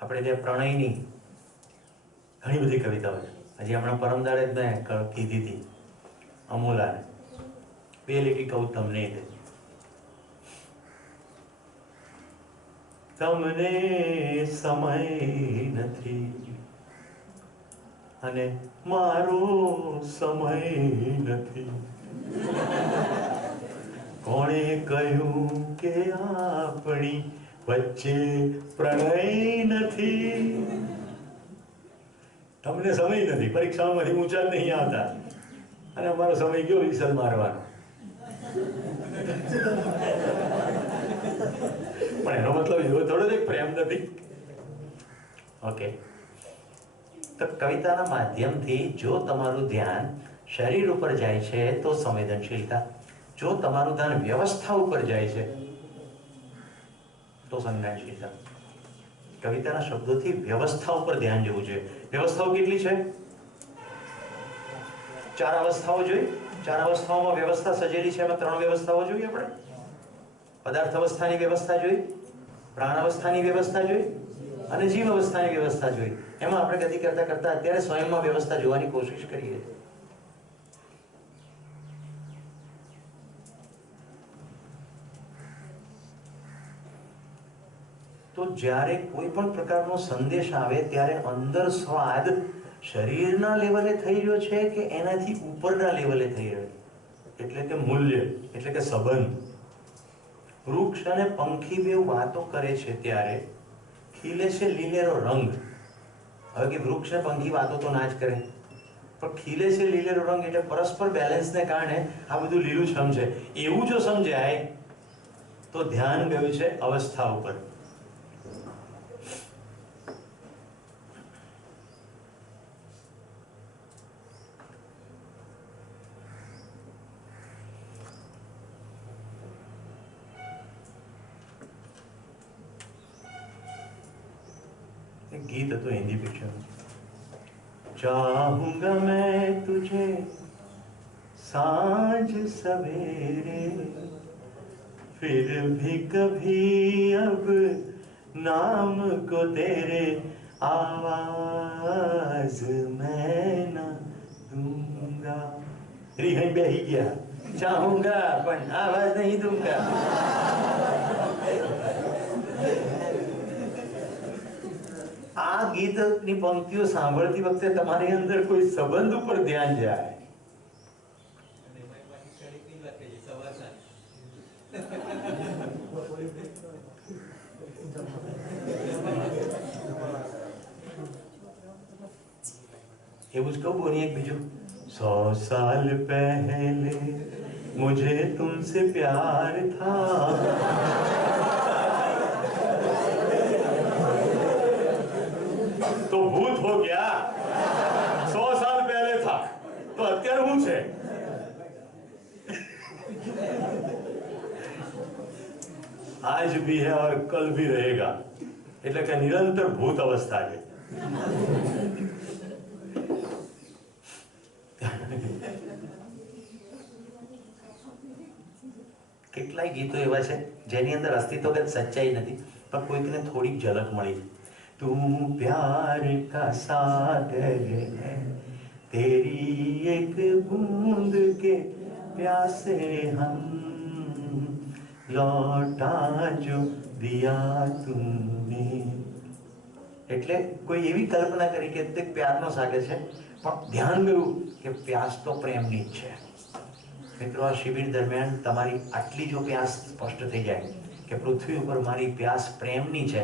આપણે ત્યાં પ્રણયની ઘણી બધી કવિતાઓ છે. હજી હમણાં પરમ દાડે જ મેં કીધી હતી અમૂલાને, 2 લીટી કહું તમને. તમને સમય નથી અને મારો સમય નથી. કોણે કહ્યું કે આપણી વચ્ચે પ્રણય નથી? તમને સમય નથી, પરીક્ષામાંથી ઊંચા જ નહીં આવતા, અને અમારો સમય ગયો વિસલ મારવાનો. પણ એનો મતલબ એવો થોડો જ પ્રેમ નથી. ઓકે, તો કવિતાના માધ્યમથી જો તમારું ધ્યાન શરીર ઉપર જાય છે તો સંવેદનશીલતા, જો તમારું ધ્યાન વ્યવસ્થા ઉપર જાય છે તો સંજ્ઞાનશીલતા. કવિતાના શબ્દોથી વ્યવસ્થા ઉપર ધ્યાન જવું જોઈએ. વ્યવસ્થાઓ કેટલી છે? 4 અવસ્થાઓ જોઈ. 4 અવસ્થાઓમાં વ્યવસ્થા સજેલી છે. એમાં 3 વ્યવસ્થાઓ જોઈ આપણે. પદાર્થ અવસ્થાની વ્યવસ્થા જોઈ, પ્રાણ અવસ્થાની વ્યવસ્થા જોઈ અને જીવ અવસ્થાની વ્યવસ્થા જોઈ. એમાં આપણે ગતિ કરતા કરતા અત્યારે સ્વયંમાં વ્યવસ્થા જોવાની કોશિશ કરીએ. તો જ્યારે કોઈ પણ પ્રકારનો સંદેશ આવે ત્યારે અંદર સ્વાદ શરીરના લેવલે થઈ રહ્યો છે કે એનાથી ઉપરના લેવલે થઈ રહ્યો છે? એટલે કે મૂલ્ય, એટલે કે સંબંધ. વૃક્ષ અને પંખી બે વાતો કરે છે ત્યારે ખીલે છે લીલેરો રંગ. હવે કે વૃક્ષ ને પંખી વાતો તો ના જ કરે, પણ ખીલે છે લીલેરો રંગ એટલે પરસ્પર બેલેન્સને કારણે આ બધું લીલુંછમ છે. એવું જો સમજાય તો ધ્યાન ગયું છે અવસ્થા ઉપર. गीत तो हिंदी पिक्चर. चाहूंगा मैं तुझे सांझ सवेरे, फिर भी कभी अब नाम को तेरे आवाज मैं न दूंगा. रिहाई बेही गया. चाहूंगा पण आवाज नहीं दूंगा. આ ગીતની પંક્તિઓ સાંભળતી વખતે તમારી અંદર કોઈ સંબંધ ઉપર ધ્યાન જાય. એવું જ કહું. બોલીએ એક બીજું. 100 साल पहले मुझे तुमसे प्यार था, तो भूत हो गया. 100 साल पहले था तो અત્યારે શું છે? आज भी है और कल भी रहेगा. એટલે કે નિરંતર ભૂત અવસ્થા છે. કેટલાય ગીતો એવા છે જેની અંદર અસ્તિત્વગત સચ્ચાઈ નથી, પણ કોઈકને થોડીક ઝલક મળી. तू प्यार का सागर है, तेरी एक बूंद के प्यासे हम, लौटा जो दिया तुमने. એટલે કોઈ એવી કલ્પના કરી કે તે પ્યારનો સાગર છે, પણ ધ્યાન ગયું કે પ્યાસ તો પ્રેમની જ છે. મિત્રો, આ શિબિર દરમિયાન તમારી આટલી જો પ્યાસ સ્પષ્ટ થઈ જાય કે પૃથ્વી ઉપર મારી પ્યાસ પ્રેમની છે,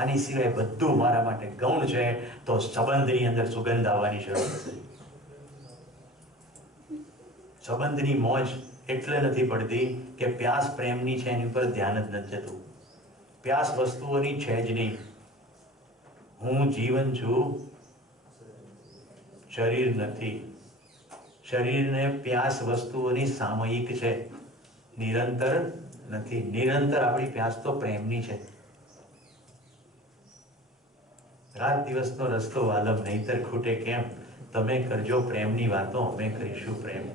આની સિવાય બધું મારા માટે ગૌણ છે, તો સંબંધની અંદર સુગંધ આવવાની શરૂ થશે. સંબંધની મોજ એટલે નથી પડતી કે પ્યાસ પ્રેમની છે એની ઉપર ધ્યાન જ નથી જતું. પ્યાસ વસ્તુઓની છે જ નહીં. હું જીવન છું, શરીર નથી. શરીરને પ્યાસ વસ્તુઓની સામયિક છે, નિરંતર નથી. નિરંતર આપણી પ્યાસ તો પ્રેમની છે. રાત દિવસનો રસ્તો વાલમ નહીતર ખૂટે કેમ, તમે કરજો પ્રેમની વાતો, અમે કરીશું પ્રેમ.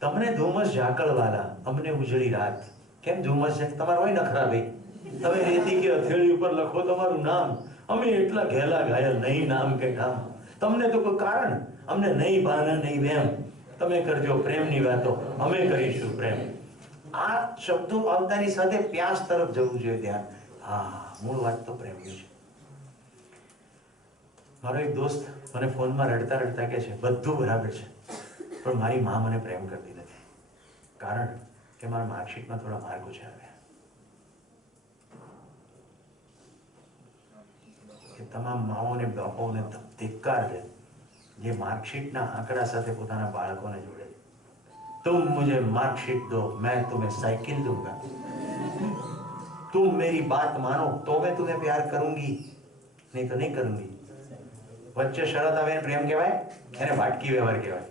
તમને ધુમ્મસ ઝાકળવાલા, અમને ઉજળી રાત. કેમ ધુમ્મસ છે? તમારે હોય નખરા ભાઈ, તમે રેતી કે હથેળી ઉપર લખો તમારું નામ, અમે એટલા ઘેલા ઘાયલ, નહીં નામ કે કામ. તમને તો કોઈ કારણ, અમને નહીં ભાન નહીં વેમ, તમે કરજો પ્રેમની વાતો, અમે કરીશું પ્રેમ. આ શબ્દો આવતાની સાથે પ્યાસ તરફ જવું જોઈએ ધ્યાન. હા, મૂળ વાત તો પ્રેમની છે. મારો એક દોસ્ત મને ફોનમાં રડતા રડતા કહે છે, બધું બરાબર છે પણ મારી મા મને પ્રેમ કરતી નથી. કારણ કે મારા માર્કશીટમાં થોડા માર્ક ઓછા આવ્યા. એ તમામ માઓને બાપાઓને ધિક્કાર છે જે માર્કશીટના આંકડા સાથે પોતાના બાળકોને જોડે. तुम मुझे मार्कशीट दो, मैं तुम्हें साइकिल दूंगा. तुम मेरी बात मानो तो मैं तुम्हें प्यार करूंगी, नहीं तो नहीं करूंगी. વચ્ચે શરત આવે એને પ્રેમ કહેવાય? એને વાટકી વ્યવહાર કહેવાય.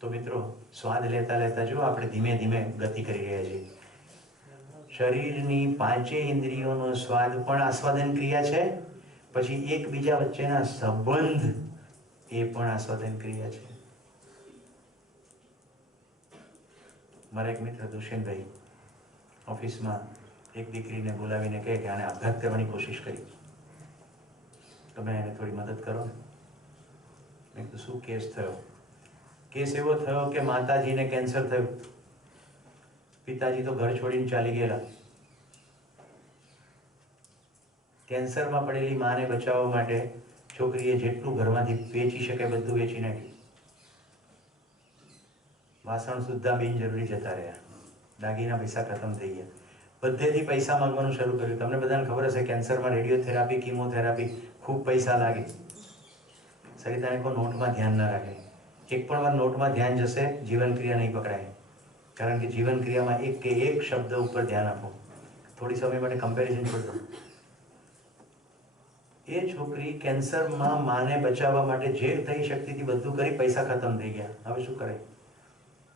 તો મિત્રો, સ્વાદ લેતા લેતા જો આપણે ધીમે ધીમે ગતિ કરી રહ્યા છીએ. શરીરની પાંચેય ઇન્દ્રિયોનો સ્વાદ પણ આસ્વાદન ક્રિયા છે, પછી એકબીજા વચ્ચેના સંબંધ એ પણ આસ્વાદન ક્રિયા છે. મારા એક મિત્ર દુષ્યંતભાઈ ઓફિસમાં એક દીકરીને બોલાવીને કહે કે આને આપઘાત કરવાની કોશિશ કરી, તમે એને થોડી મદદ કરો. મેં કીધું શું કેસ થયો? કેસ એવો થયો કે માતાજીને કેન્સર થયું, પિતાજી તો ઘર છોડીને ચાલી ગયેલા. કેન્સરમાં પડેલી માને બચાવવા માટે છોકરીએ જેટલું ઘરમાંથી વેચી શકે બધું વેચી નાખ્યું. વાસણ સુદ્ધા બિનજરૂરી જતા રહ્યા, દાગીના પૈસા ખતમ થઈ ગયા, બધેથી પૈસા માંગવાનું શરૂ કર્યું. તમને બધાને ખબર હશે કેન્સરમાં રેડિયોથેરાપી, કીમોથેરાપી ખૂબ પૈસા લાગે. સરિતાને કોઈ નોટમાં ધ્યાન ના રાખે. એક પણ વાર નોટમાં ધ્યાન જશે, જીવન ક્રિયા નહીં પકડાય. કારણ કે જીવન ક્રિયામાં એક કે એક શબ્દ ઉપર ધ્યાન આપો. થોડી સમય માટે કમ્પેરિઝન છોડી દો. એ છોકરી કેન્સરમાં માને બચાવવા માટે જે થઈ શકતી હતી બધું કરી, પૈસા ખતમ થઈ ગયા. હવે શું કરે?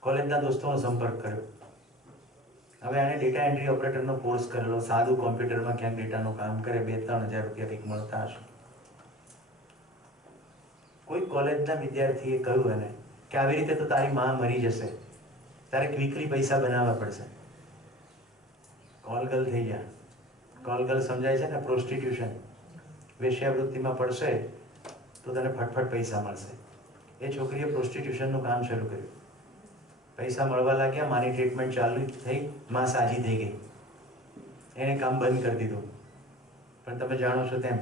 કોલેજના દોસ્તોનો સંપર્ક કર્યો. હવે આને ડેટા એન્ટ્રી ઓપરેટરનો કોર્સ કરેલો, સાદું કોમ્પ્યુટરમાં ક્યાંક ડેટાનું કામ કરે, 2-3 હજાર રૂપિયા કંઈક મળતા હશે. કોઈ કોલેજના વિદ્યાર્થીએ કહ્યું એને કે આવી રીતે તો તારી માં મરી જશે, તારે ક્વિકલી પૈસા બનાવવા પડશે. કોલગર્લ થઈ ગયા. કોલગર્લ સમજાય છે ને, પ્રોસ્ટિટ્યુશન, વેશ્યાવૃત્તિમાં પડશે તો તને ફટફટ પૈસા મળશે. એ છોકરીએ પ્રોસ્ટિટ્યુશનનું કામ શરૂ કર્યું. પૈસા મળવા લાગ્યા, માની ટ્રીટમેન્ટ ચાલુ થઈ, માં સાજી થઈ ગઈ. એને કામ બંધ કરી દીધું. પણ તમે જાણો છો તેમ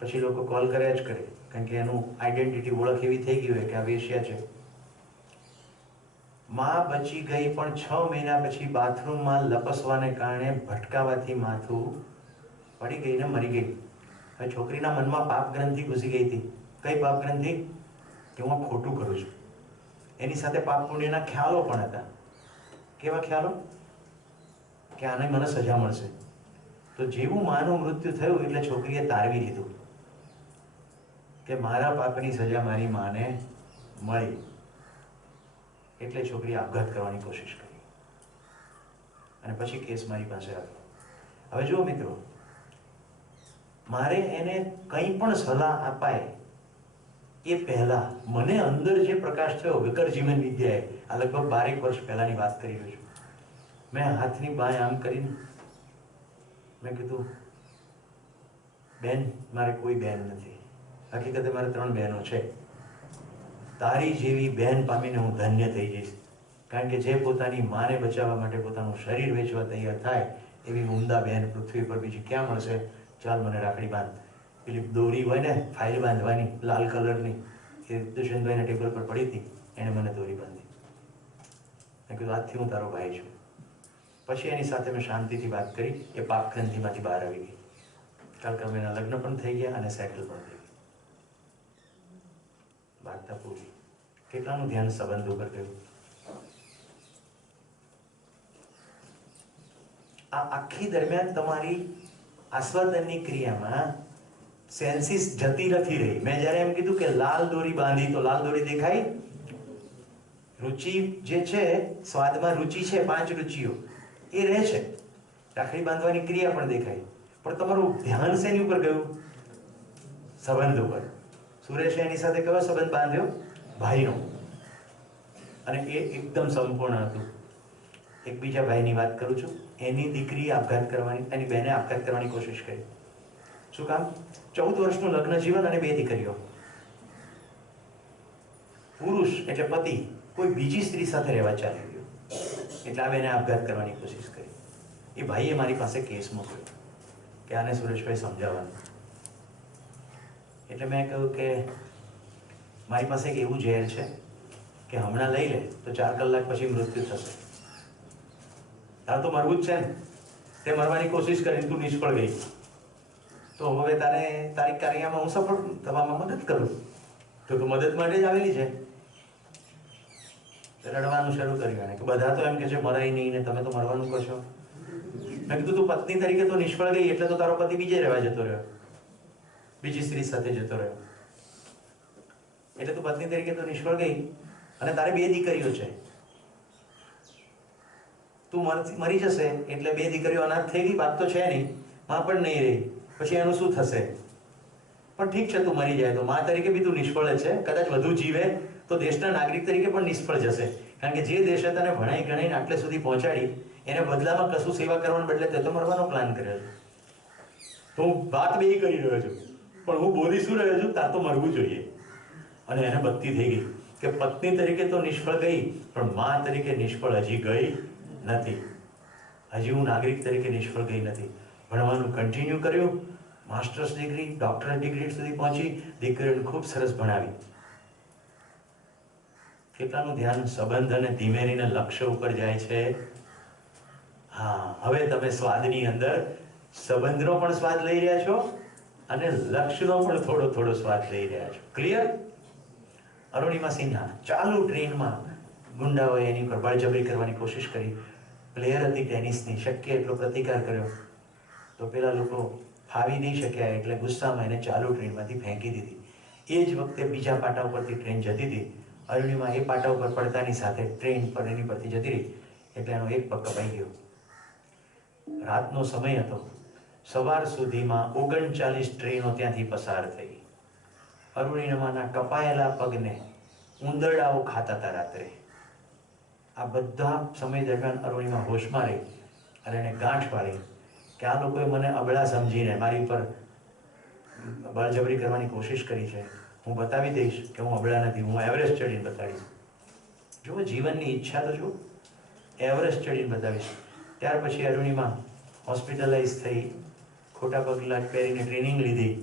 પછી લોકો કોલ કર્યા જ કરે, કારણ કે એનું આઈડેન્ટિટી, ઓળખ એવી થઈ ગઈ હોય કે આ વેશ્યા છે. માં બચી ગઈ, પણ 6 મહિના પછી બાથરૂમમાં લપસવાને કારણે ભટકાવાથી માથું પડી ગઈ ને મરી ગઈ. હવે છોકરીના મનમાં પાપ ગ્રંથિ ઘૂસી ગઈ હતી. કઈ પાપ ગ્રંથિ? કે હું ખોટું કરું છું. એની સાથે પાપ પુણ્યના ખ્યાલો પણ હતા. કેવા ખ્યાલો? કે આને મને સજા મળશે. તો જેવું માનું મૃત્યુ થયું એટલે છોકરીએ તારવી લીધું કે મારા પાપની સજા મારી માને મળી. એટલે છોકરીએ આપઘાત કરવાની કોશિશ કરી અને પછી કેસ મારી પાસે આવ્યો. હવે જુઓ મિત્રો, મારે એને કંઈ પણ સલાહ અપાય એ પહેલા મને અંદર જે પ્રકાશ થયો વિકર જીવન વિદ્યાએ, આ લગભગ 12 વર્ષ પહેલાની વાત કરી રહ્યો છું. મેં હાથની બાય આમ કરીને મેં કીધું, બેન, મારે કોઈ બેન નથી. હકીકતે મારે 3 બહેનો છે. તારી જેવી બહેન પામીને હું ધન્ય થઈ જઈશ. કારણ કે જે પોતાની માને બચાવવા માટે પોતાનું શરીર વેચવા તૈયાર થાય એવી ઉમદા બહેન પૃથ્વી પર બીજી ક્યાં મળશે? ચાલ મને રાખડી બાંધ. પેલી દોરી હોય ને ફાઇલ બાંધવાની લાલ કલરની, એ દુષ્યંતભાઈના ટેબલ પર પડી હતી, એણે મને દોરી બાંધી. મેં કીધું આજથી હું તારો ભાઈ છું. પછી એની સાથે મેં શાંતિથી વાત કરી. એ પાપ ગ્રંથિમાંથી બહાર આવી ગઈ. કાલક્રમે એના લગ્ન પણ થઈ ગયા અને સેટલ પણ થઈ ગઈ. વાર્તા પૂરી. કેટલાનું ધ્યાન સંબંધ ઉપર ગયું. આ આખી દરમિયાન તમારી આસ્વાદનની ક્રિયામાં સેન્સીસ જતી નથી રહી. મેં જ્યારે એમ કીધું કે લાલ દોરી બાંધી, તો લાલ દોરી દેખાય? રુચિ જે છે, સ્વાદમાં રુચિ છે, 5 રુચિઓ એ રહે છે. રાખડી બાંધવાની ક્રિયા પણ દેખાય, પણ તમારું ધ્યાન શેની ઉપર ગયું? સંબંધ ઉપર. સુરેશે એની સાથે કયો સંબંધ બાંધ્યો? ભાઈનો. અને એ એકદમ સંપૂર્ણ હતું. એક બીજા ભાઈની વાત કરું છું. એની દીકરીએ આપઘાત કરવાની, એની બહેને આપઘાત કરવાની કોશિશ કરી. શું કામ? 14 વર્ષનું લગ્ન જીવન અને 2 દીકરીઓ. પુરુષ એટલે પતિ કોઈ બીજી સ્ત્રી સાથે રહેવા ચાલી ગયો, એટલે આ બેને આપઘાત કરવાની કોશિશ કરી. એ ભાઈએ મારી પાસે કેસ મોકલ્યો કે આને સુરેશભાઈ સમજાવવાનું. એટલે મેં કહ્યું કે મારી પાસે એક એવું ઝેર છે કે હમણાં લઈ લે તો 4 કલાક પછી મૃત્યુ થશે. તારે તો મરવું જ છે ને, તે મરવાની કોશિશ કરી, તું નિષ્ફળ ગઈ, તો હવે તારે તારી કાર્યમાં હું સફળ થવામાં મદદ કરું. તો તું મદદ માટે જ આવેલી છે. રડવાનું શરૂ કર્યું એને કે બધા તો એમ કે છે મરાય નહીં ને તમે તો મરવાનું કહો છો. મેં કીધું તું પત્ની તરીકે તો નિષ્ફળ ગઈ, એટલે તો તારો પતિ બીજે રહેવા જતો રહ્યો, બીજી સ્ત્રી સાથે જતો રહ્યો. એટલે તું પત્ની તરીકે તો નિષ્ફળ ગઈ, અને તારે 2 દીકરીઓ છે. તું મરી જશે એટલે 2 દીકરીઓ અનાથ થઈ ગઈ, બાપ તો છે નહીં, માં પણ નહીં રહી, પછી એનું શું થશે? પણ ઠીક છે, તું મરી જાય તો માં તરીકે બી તું નિષ્ફળ જ છે. કદાચ વધુ જીવે તો દેશના નાગરિક તરીકે પણ નિષ્ફળ જશે. કારણ કે જે દેશે તને ભણાઈ ગણાઈને આટલે સુધી પહોંચાડી, એને બદલામાં કશું સેવા કરવાને બદલે તે તો મરવાનો પ્લાન કર્યો છે. તો હું વાત બે કરી રહ્યો છું, પણ હું બોલી શું રહ્યો છું? તાર તો મરવું જોઈએ. અને એને બત્તી થઈ ગઈ કે પત્ની તરીકે તો નિષ્ફળ ગઈ, પણ માં તરીકે નિષ્ફળ હજી ગઈ નથી. હજી હું નાગરિક તરીકે નિષ્ફળ ગઈ નથી. ભણવાનું કન્ટિન્યુ કર્યું, માસ્ટર્સ ડિગ્રી, ડોક્ટરેટ ડિગ્રી સુધી પહોંચી, દીકરીઓને ખૂબ સરસ ભણાવી. કેટલાનું ધ્યાન સંબંધ અને ધીમેરીને લક્ષ્ય ઉપર જાય છે? હા, હવે તમે સ્વાદની અંદર સંબંધનો પણ સ્વાદ લઈ રહ્યા છો અને લક્ષ્યનો પણ થોડો થોડો સ્વાદ લઈ રહ્યા છો. ક્લિયર? અરુણિમા સિન્હા ચાલુ ટ્રેનમાં ગુંડાઓએ એની પર બળજબરી કરવાની કોશિશ કરી. પ્લેયર હતી ટેનિસની, શક્ય એટલો પ્રતિકાર કર્યો, તો પેલા લોકો ફાવી નહીં શક્યા, એટલે ગુસ્સામાં એને ચાલુ ટ્રેનમાંથી ફેંકી દીધી. એ જ વખતે બીજા પાટા ઉપરથી ટ્રેન જતી હતી. અરુણિમા એ પાટા ઉપર પડતાની સાથે ટ્રેન પર એની પરથી જતી રહી, એટલે એનો એક પગ કપાઈ ગયો. રાતનો સમય હતો. સવાર સુધીમાં 39 ટ્રેનો ત્યાંથી પસાર થઈ. અરુણિમાના કપાયેલા પગને ઉંદરડાઓ ખાતા હતા રાત્રે. આ બધા સમય દરમિયાન અરુણિમા હોશમાં રહી અને એને ગાંઠ પાડી કે આ લોકોએ મને અબળા સમજીને મારી પર બળજબરી કરવાની કોશિશ કરી છે. હું બતાવી દઈશ કે હું અબળા નથી, હું એવરેસ્ટ ચડીને બતાવીશ. જુઓ, જીવનની ઈચ્છા તો જુઓ, એવરેસ્ટ ચડીને બતાવીશ. ત્યાર પછી અરુણિમા હોસ્પિટલાઇઝ થઈ, ખોટા પગલા પહેરીને ટ્રેનિંગ લીધી,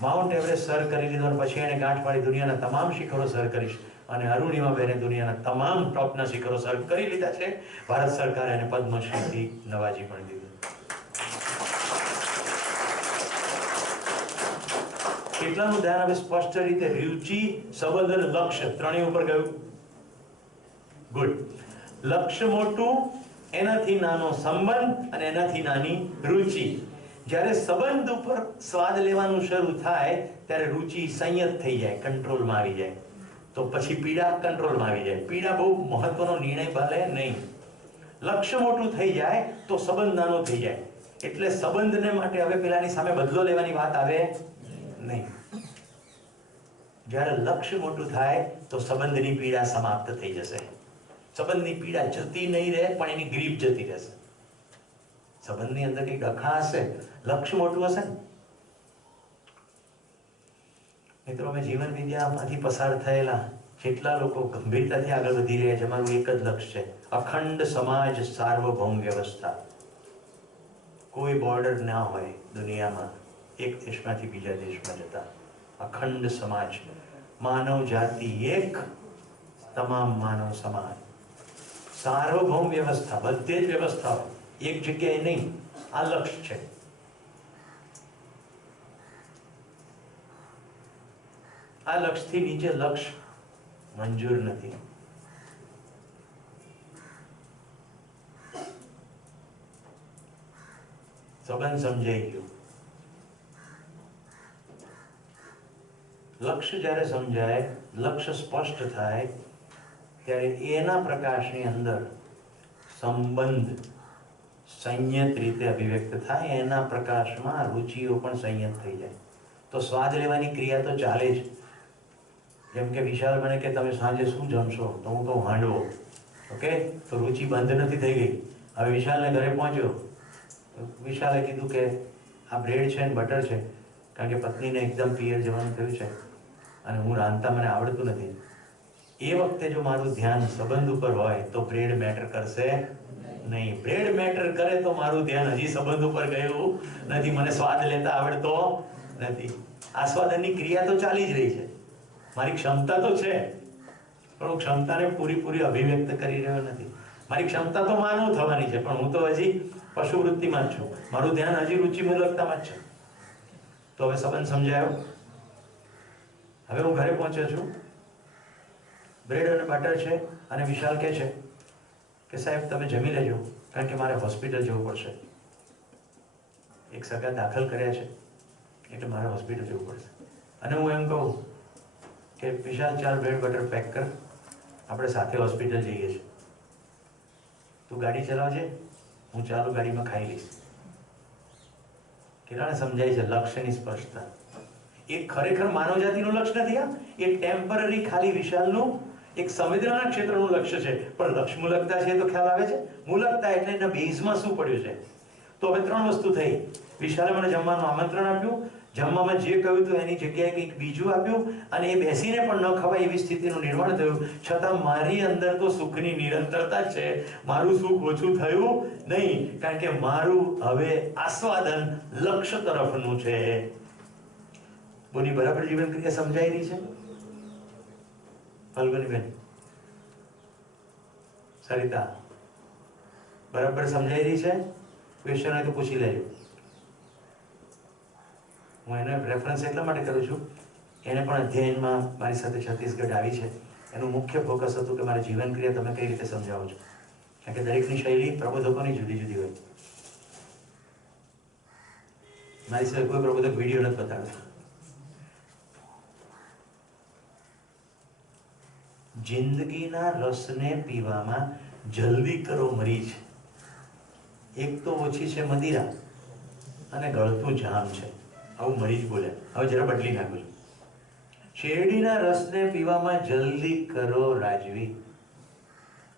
માઉન્ટ એવરેસ્ટ સર કરી લીધો, અને પછી એને ગાંઠ પાડી દુનિયાના તમામ શિખરો સર કરીશ. અને અરુણિમા બેને દુનિયાના તમામ ટોપના શિખરો સર કરી લીધા છે. ભારત સરકારે એને પદ્મશ્રીથી નવાજી પણ દીધું. કેટલાનું ધ્યાન હવે સ્પષ્ટ રીતે રુચિ, સંબંધ અને લક્ષ્ય ત્રણેય ઉપર ગયું? ગુડ. લક્ષ્ય મોટું, એનાથી નાનો સંબંધ અને એનાથી નાની રુચિ. જ્યારે સંબંધ ઉપર સ્વાદ લેવાનું શરૂ થાય ત્યારે રુચિ સંયત થઈ જાય, કંટ્રોલમાં આવી જાય. તો પછી પીડા કંટ્રોલમાં આવી જાય. પીડા બહુ મહત્વનો નિર્ણય ભલે નહીં. લક્ષ્ય મોટું થઈ જાય તો સંબંધ નાનો થઈ જાય. એટલે સંબંધને માટે હવે પેલાની સામે બદલો લેવાની વાત આવે નહીં. જ્યારે લક્ષ્ય મોટું થાય તો સંબંધની પીડા સમાપ્ત થઈ જશે. સંબંધની પીડા જતી નહીં રહે, પણ એની ગ્રીપ જતી રહેશે. સંબંધની અંદર કઈ ડખા હશે, લક્ષ્ય મોટું હશે ને. મિત્રો, અમે જીવન વિદ્યામાંથી પસાર થયેલા જેટલા લોકો ગંભીરતાથી આગળ વધી રહ્યા છે, અમારું એક જ લક્ષ્ય છે: અખંડ સમાજ, સાર્વભૌમ વ્યવસ્થા. કોઈ બોર્ડર ના હોય દુનિયામાં, એક દેશમાંથી બીજા દેશમાં જતા. અખંડ સમાજ, માનવ જાતિ એક, તમામ માનવ સમાન. સાર્વભૌમ વ્યવસ્થા, બધે જ વ્યવસ્થાઓ, એક જગ્યાએ નહીં. આ લક્ષ્ય છે. આ લક્ષ્યથી નીચે લક્ષ્ય મંજૂર નથી. સંબંધ સમજાઈ ગયો, લક્ષ્ય જ્યારે સમજાય, લક્ષ્ય સ્પષ્ટ થાય, ત્યારે એના પ્રકાશની અંદર સંબંધ સંયત રીતે અભિવ્યક્ત થાય. એના પ્રકાશમાં રુચિઓ પણ સંયત થઈ જાય. તો સ્વાદ લેવાની ક્રિયા તો ચાલે જ. જેમ કે વિશાલ મને કે તમે સાંજે શું જમશો, તો હું કહું હાંડવો. ઓકે, તો રુચિ બંધ નથી થઈ ગઈ. હવે વિશાલને ઘરે પહોંચ્યો, વિશાલે કીધું કે આ બ્રેડ છે ને બટર છે, કારણ કે પત્નીને એકદમ પિયર જવાનું થયું છે અને હું રાંધતા મને આવડતું નથી. એ વખતે જો મારું ધ્યાન સંબંધ ઉપર હોય તો બ્રેડ મેટર કરશે નહીં. બ્રેડ મેટર કરે તો મારું ધ્યાન હજી સંબંધ ઉપર ગયું નથી. મને સ્વાદ લેતા આવડતો નથી. આસ્વાદનની ક્રિયા તો ચાલી જ રહી છે. મારી ક્ષમતા તો છે, પણ હું ક્ષમતાને પૂરી અભિવ્યક્ત કરી રહ્યો નથી. મારી ક્ષમતા તો માનવ થવાની છે, પણ હું તો હજી પશુવૃત્તિમાં જ છું. મારું ધ્યાન હજી રુચિમૂલકતામાં જ છે. તો હવે સંબંધ સમજાયો. હવે હું ઘરે પહોંચ્યો છું, બ્રેડ અને બટર છે, અને વિશાલ કહે છે કે સાહેબ તમે જમી લેજો, કારણ કે મારે હોસ્પિટલ જવું પડશે. એક સગા દાખલ કર્યા છે એટલે મારે હોસ્પિટલ જવું પડશે. અને હું એમ કહું કે વિશાલ ચાલ બ્રેડ બટર પેક કર, આપણે સાથે હોસ્પિટલ જઈએ છીએ. તું ગાડી ચલાવજે, હું ચાલુ ગાડીમાં ખાઈ લઈશ. કેટલાને સમજાય છે લક્ષ્યની સ્પષ્ટતા? એ ખરેખર માનવ જાતિનું લક્ષ્ય નથી. એ ટેમ્પરરી ખાલી વિશાલનું એક સંવેદનાના ક્ષેત્રનું લક્ષ્ય છે. પણ લક્ષ્ય મૂલકતા છે તો ખ્યાલ આવે છે. મૂલકતા એટલે એના બેઝમાં શું પડ્યું છે. તો હવે 3 વસ્તુ થઈ. વિશાલે મને જમવાનું આમંત્રણ આપ્યું, જમવામાં જે કહ્યું હતું એની જગ્યાએ કંઈક બીજું આપ્યું, અને એ બેસીને પણ ન ખવાય એવી સ્થિતિનું નિર્માણ થયું. છતાં મારી અંદર તો સુખની નિરંતરતા છે. મારું સુખ ઓછું થયું નહીં, કારણ કે મારું હવે આસ્વાદન લક્ષ્ય તરફનું છે. બોની બરાબર જીવન ક્રિયા સમજાઈ રહી છે? ફલ્ગુનીબેન, સરિતા, બરાબર સમજાઈ રહી છે? ક્વેશ્ચન હોય તો પૂછી લેજો. હું એને રેફરન્સ એટલા માટે કરું છું, એને પણ અધ્યયનમાં મારી સાથે છત્તીસગઢ આવી છે. એનું મુખ્ય ફોકસ હતું કે મારી જીવન ક્રિયા તમે કઈ રીતે સમજાવો છો, કારણ કે દરેકની શૈલી પ્રબોધકોની જુદી જુદી હોય. મારી સાથે કોઈ પ્રબોધક વિડીયો નથી બતાવતો. જિંદગીના રસને પીવામાં જલ્દી કરો મરીચ. એક તો ઓછી છે મદિરા અને ગળતું જામ છે. આવું મરીચ બોલે. હવે જરા બદલી નાખું છું. શેરડીના રસને પીવામાં જલ્દી કરો રાજવી.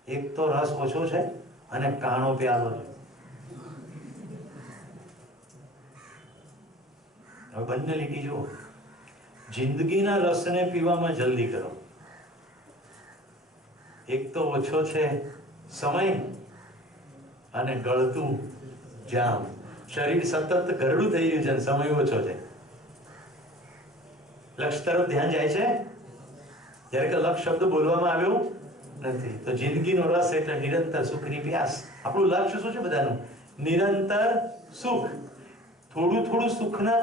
એક તો રસ ઓછો છે અને કાણો પ્યાલો છે. હવે બંને લીટી જુઓ. જિંદગીના રસને પીવામાં જલ્દી કરો. એક તો ઓછો છે સમય અને ગળતું જામ. શરીર સતત ગરડું થઈ રહ્યું છે અને સમય ઓછો છે. લક્ષ્ય તરફ ધ્યાન જાય છે જ્યારે કે લક્ષ્ય શબ્દ બોલવામાં આવ્યો નથી. તો જિંદગીનો રસ એટલે નિરંતર સુખની પ્યાસ. આપણું લક્ષ્ય શું છે બધાનું? નિરંતર સુખ. થોડું સુખના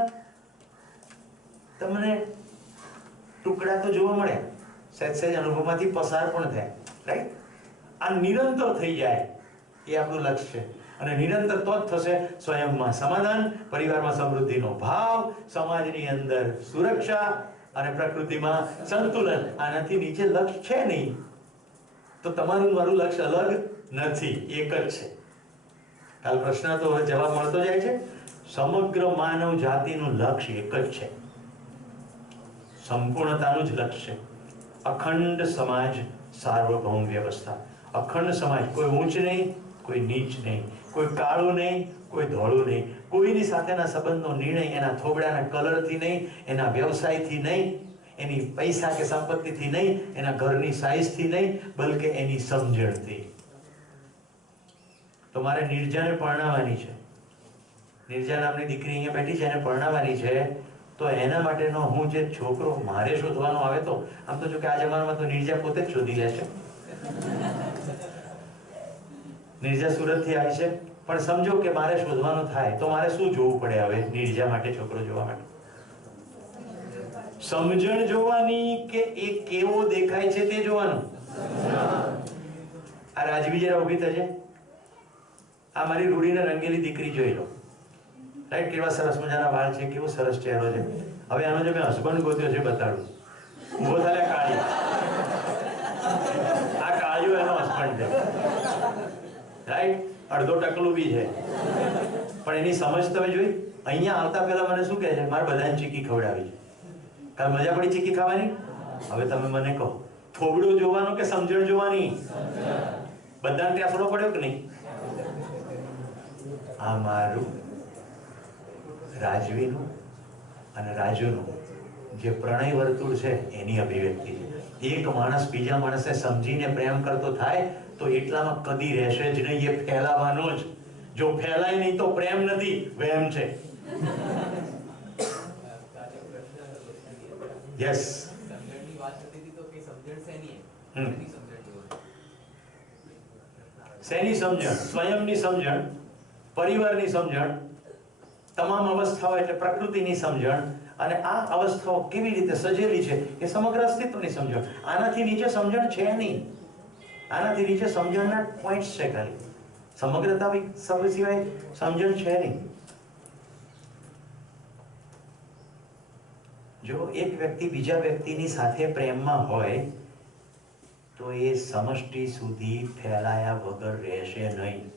તમને ટુકડા તો જોવા મળે, સહેજ અનુભવમાંથી પસાર પણ થાય, રાઈટ? આ નિરંતર થઈ જાય એ આપણું લક્ષ્ય છે. અને નિરંતર તો જ થશે સ્વયંમાં સમાધાન, પરિવારમાં સમૃદ્ધિનો ભાવ, સમાજની અંદર સુરક્ષા અને પ્રકૃતિમાં સંતુલન. આનાથી નીચે લક્ષ્ય છે નહીં. તો તમારું મારું લક્ષ્ય અલગ નથી, એક જ છે. કાલ પ્રશ્ન તો જવાબ મળતો જાય છે. સમગ્ર માનવ જાતિનું લક્ષ્ય એક જ છે, સંપૂર્ણતાનું જ લક્ષ્ય. અખંડ સમાજ, સાર્વભૌમ વ્યવસ્થા. અખંડ સમાજ, કોઈ ઊંચ નહીં, કોઈ નીચ નહીં, કોઈ કાળું નહીં, કોઈ ધોળું નહીં. કોઈની સાથેના સંબંધનો નિર્ણય એના થોબડાના કલરથી નહીં, એના વ્યવસાયથી નહીં, એની પૈસા કે સંપત્તિથી નહીં, એના ઘરની સાઈઝથી નહીં, બલકે એની સમજણથી. તો મારે નિર્જાને પરણાવવાની છે. નિર્જા નામની દીકરી અહીંયા બેઠી છે, એને પરણાવવાની છે. તો એના માટેનો હું જે છોકરો મારે શોધવાનો આવે, તો આમ તો જો કે આ જમાનામાં તો નિર્જા પોતે જ શોધી લે છે. નિર્જા સુરતથી આવી છે, પણ સમજો કે મારે શોધવાનું થાય તો મારે શું જોવું પડે? હવે નિર્જા માટે છોકરો જોવા માટે સમજણ જોવાની કે એ કેવો દેખાય છે તે જોવાનું. આ રાજવી જરા ઊભી થશે. આ મારી રૂડીને રંગેલી દીકરી જોઈ લો. રાઈટ? કેવા સરસ મજાના વાળ છે, કેવો સરસ ચહેરો છે. હવે આનો જે મેં હસબન્ડ ગોત્યો છે બતાડું. ઉભો થાય કાળી, આ કાળિયો એનો હસબન્ડ છે, રાઈટ? અડધો ટકલું બી છે, પણ એની સમજ તમે જોઈ. અહીંયા આવતા પહેલા મને શું કહે છે? મારે બધાને ચીકી ખવડાવી છે. કાલ મજા પડી ચીકી ખાવાની? હવે તમે મને કહો, થોબડું જોવાનું કે સમજણ જોવાની? બધાને ટેફડો પડ્યો કે નહીં? આ મારું રાજવીનું અને રાજુનું જે પ્રણય વર્તુળ છે એની અભિવ્યક્તિ છે. એક માણસ બીજા માણસને સમજીને પ્રેમ કરતો થાય તો એટલામાં કદી રહેશે જ નહીં, એ ફેલાવાનો જ. જો ફેલાય નહીં તો પ્રેમ નથી, વહેમ છે. યસ. શેની સમજણ? સ્વયંની સમજણ, પરિવારની સમજણ, તમામ અવસ્થાઓ એટલે પ્રકૃતિની સમજણ, અને આ અવસ્થાઓ કેવી રીતે સજેલી છે એ સમગ્ર અસ્તિત્વની સમજણ. આનાથી નીચે સમજણ છે નહીં. આનાથી નીચે સમજણના પોઈન્ટ્સ છે ખાલી. સમગ્રતા સિવાય સમજણ છે નહીં. જો એક વ્યક્તિ બીજા વ્યક્તિની સાથે પ્રેમમાં હોય તો એ સમષ્ટિ સુધી ફેલાયા વગર રહેશે નહીં.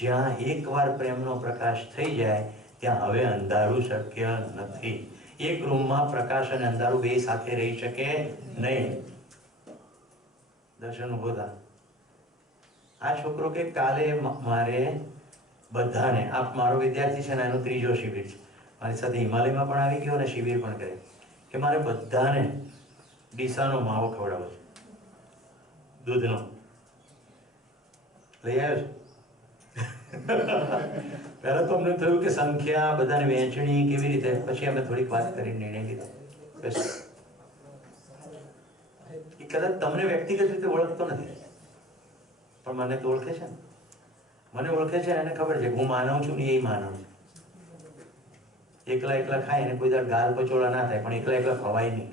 જ્યાં એકવાર પ્રેમનો પ્રકાશ થઈ જાય ત્યાં હવે અંધારું શક્ય નથી. એક રૂમમાં પ્રકાશ અને અંધારું બે સાથે રહી શકે નહીં. દર્શન ઉભો થા. આ છોકરો કે કાલે મારે બધાને, આપ મારો વિદ્યાર્થી છે ને, એનો ત્રીજો શિબિર છે, મારી સાથે હિમાલયમાં પણ આવી ગયો અને શિબિર પણ કરે, કે મારે બધાને ડીસાનો માવો ખવડાવો છે, દૂધનો. લઈ આવ્યો છે. પહેલા તો અમને થયું કે સંખ્યા, બધાને વહેંચણી કેવી રીતે, પછી અમે થોડીક વાત કરીને નિર્ણય લીધો. એ કદાચ તમને વ્યક્તિગત રીતે ઓળખતો નથી, પણ મને તો ઓળખે છે ને. મને ઓળખે છે, એને ખબર છે હું માનવ છું ને એ માનવ છે. એકલા એકલા ખાય ને કોઈ દર ગાલ પચોળા ના થાય, પણ એકલા એકલા ખવાય નહીં.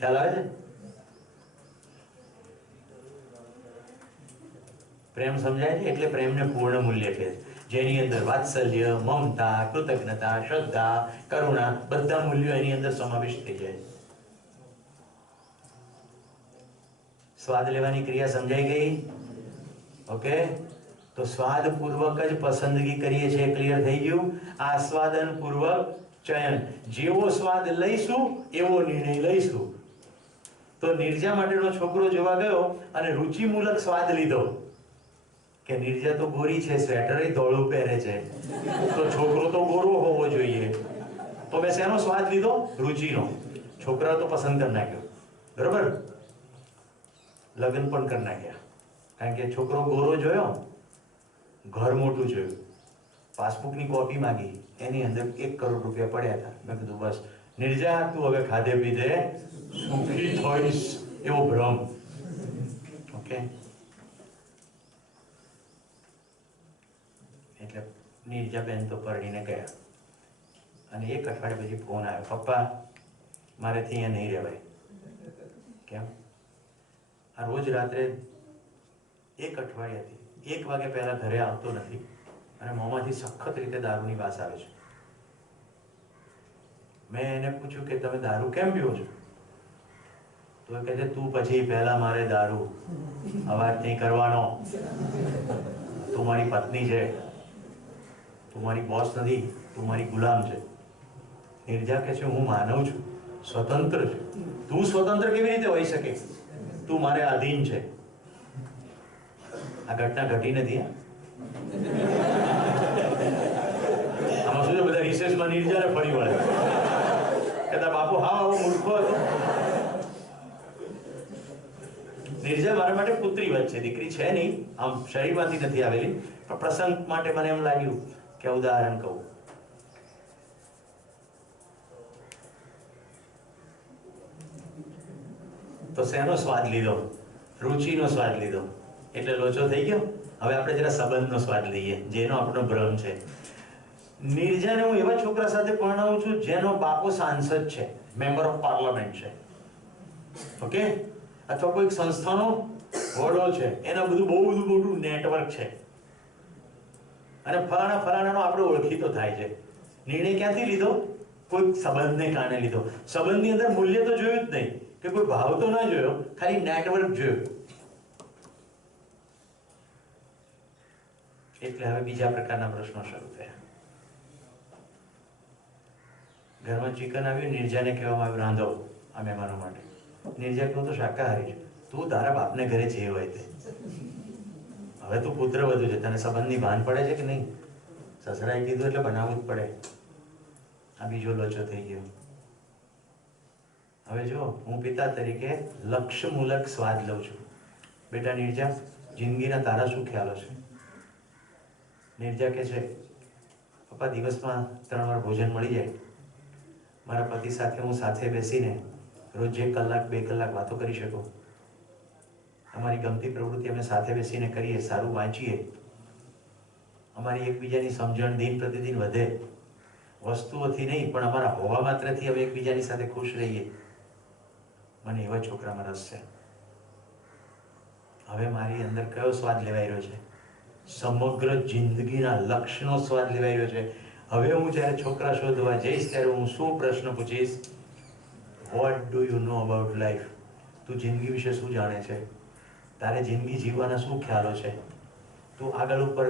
ખ્યાલ આવે છે? પ્રેમ સમજાય છે એટલે પ્રેમને પૂર્ણ મૂલ્ય કહે છે, જેની અંદર વાત્સલ્ય, મમતા, કૃતજ્ઞતા, શ્રદ્ધા, કરુણા બધા મૂલ્યો એની અંદર સમાવિષ્ટ થઈ જાય. સ્વાદ લેવાની ક્રિયા સમજાઈ ગઈ? ઓકે, તો સ્વાદ પૂર્વક જ પસંદગી કરીએ છીએ, ક્લિયર થઈ ગયું? આસ્વાદન પૂર્વક ચયન. જેવો સ્વાદ લઈશું એવો નિર્ણય લઈશું. તો નિર્જા માટેનો છોકરો જોવા ગયો અને રુચિમૂલક સ્વાદ લીધો કે નિર્જા તો ગોરી છે, સ્વેટર ધોળું પહેરે છે, તો છોકરો તો ગોરો હોવો જોઈએ. તો મેં શેનો સ્વાદ લીધો? રુચિનો. છોકરા તો પસંદ કરી નાખ્યો, બરોબર? લગ્ન પણ કરી નાખ્યા, કારણ કે છોકરો ગોરો જોયો, ઘર મોટું જોયું, પાસબુકની કોપી માંગી, એની અંદર 1 કરોડ રૂપિયા પડ્યા હતા. મેં કીધું બસ નિર્જા, તું હવે ખાધે પીધે સુખી થઈશ, એવો ભ્રમ. ઓકે, એટલે નિર્જાબેન તો પરણીને ગયા અને 1 અઠવાડિયા પછી ફોન આવ્યો, પપ્પા મારેથી અહીંયા નહીં રહેવાય. કેમ? આ રોજ રાત્રે 1 અઠવાડિયાથી 1 વાગે પહેલા ઘરે આવતો નથી અને મોંમાંથી સખત રીતે દારૂની વાસ આવે છે. મેં એને પૂછ્યું કે તમે દારૂ કેમ પીવો છો? તો એ કહે છે, તું પછી પહેલા મારે દારૂ અવાજ નહીં કરવાનો, તું મારી પત્ની છે, તું મારી બોસ નથી, તું મારી ગુલામ છે. નિર્જા કહે છે, હું માનવ છું, સ્વતંત્ર છું. તું સ્વતંત્ર કેવી રીતે હોઈ શકે? તું મારે આધીન છે. આ ઘટના ઘટી નથી. આમાં શું છે, બધા રિસેસમાં નિર્જાને ફરી વળે કે તારા બાપુ હા આવો મૂર્ખો હતો. નિર્જા મારા માટે પુત્રી વચ્ચે, દીકરી છે નહીં, આમ શરીરમાંથી નથી આવેલી, પણ પ્રસંગ માટે મને એમ લાગ્યું કે ઉદાહરણ કહું. તો શેનો સ્વાદ લીધો? રુચિનો સ્વાદ લીધો, એટલે લોચો થઈ ગયો. હવે આપણે જરા સંબંધનો સ્વાદ લઈએ, જેનો આપણો ભ્રમ છે. નિર્જાને હું એવા છોકરા સાથે પરણાવું છું જેનો બાપો સાંસદ છે, મેમ્બર ઓફ પાર્લામેન્ટ છે, ઓકે, અથવા કોઈ સંસ્થાનો વડોલ છે, એના બધું બહુ બધું મોટું નેટવર્ક છે, અને ફલાણાનો આપણે ઓળખીતો થાય છે. નિર્ણય ક્યાંથી લીધો? કોઈ સંબંધને કારણે લીધો. સંબંધની અંદર મૂલ્ય તો જોયું જ નહીં, કે કોઈ ભાવ તો ના જોયો, ખાલી નેટવર્ક જોયું. એટલે હવે બીજા પ્રકારના પ્રશ્નો શરૂ થયા. ઘરમાં ચિકન આવ્યું, નિર્જાને કહેવામાં આવ્યું રાંધો આ મહેમાનો માટે. નિર્જા કહું તો શાકાહારી છે, તું તારા બાપને ઘરે જે હોય તે. હવે તું પુત્ર વધુ છે, તને સંબંધની ભાન પડે છે કે નહીં? સસરાએ કીધું એટલે બનાવવું જ પડે. આ બીજો લોચો થઈ ગયો. હવે જો હું પિતા તરીકે લક્ષ્યમૂલક સ્વાદ લઉં છું. બેટા નિર્જા, જિંદગીના તારા શું ખ્યાલો છે? નિર્જા કહે છે, પપ્પા દિવસમાં 3 વાર ભોજન મળી જાય. મારા પતિ સાથે હું સાથે બેસીને રોજ 1 કલાક 2 કલાક વાતો કરી શકું. અમારી ગમતી પ્રવૃત્તિ અમે સાથે બેસીને કરીએ, સારું વાંચીએ. અમારી એકબીજાની સમજણ દિન પ્રતિદિન વધે. વસ્તુઓથી નહીં પણ અમારા હોવા માત્રથી અમે એકબીજાની સાથે ખુશ રહીએ. મને એવા છોકરામાં રસ છે. હવે મારી અંદર કયો સ્વાદ લેવાઈ રહ્યો છે? સમગ્ર જિંદગીના લક્ષ્યનો સ્વાદ લેવાઈ રહ્યો છે. હવે હું જ્યારે છોકરા શોધવા જઈશ ત્યારે હું શું પ્રશ્ન પૂછીશ? What do you know about life? તું જિંદગી વિશે શું જાણે છે? તારે જિંદગી જીવવાના શું ખ્યાલો છે? તું આગળ ઉપર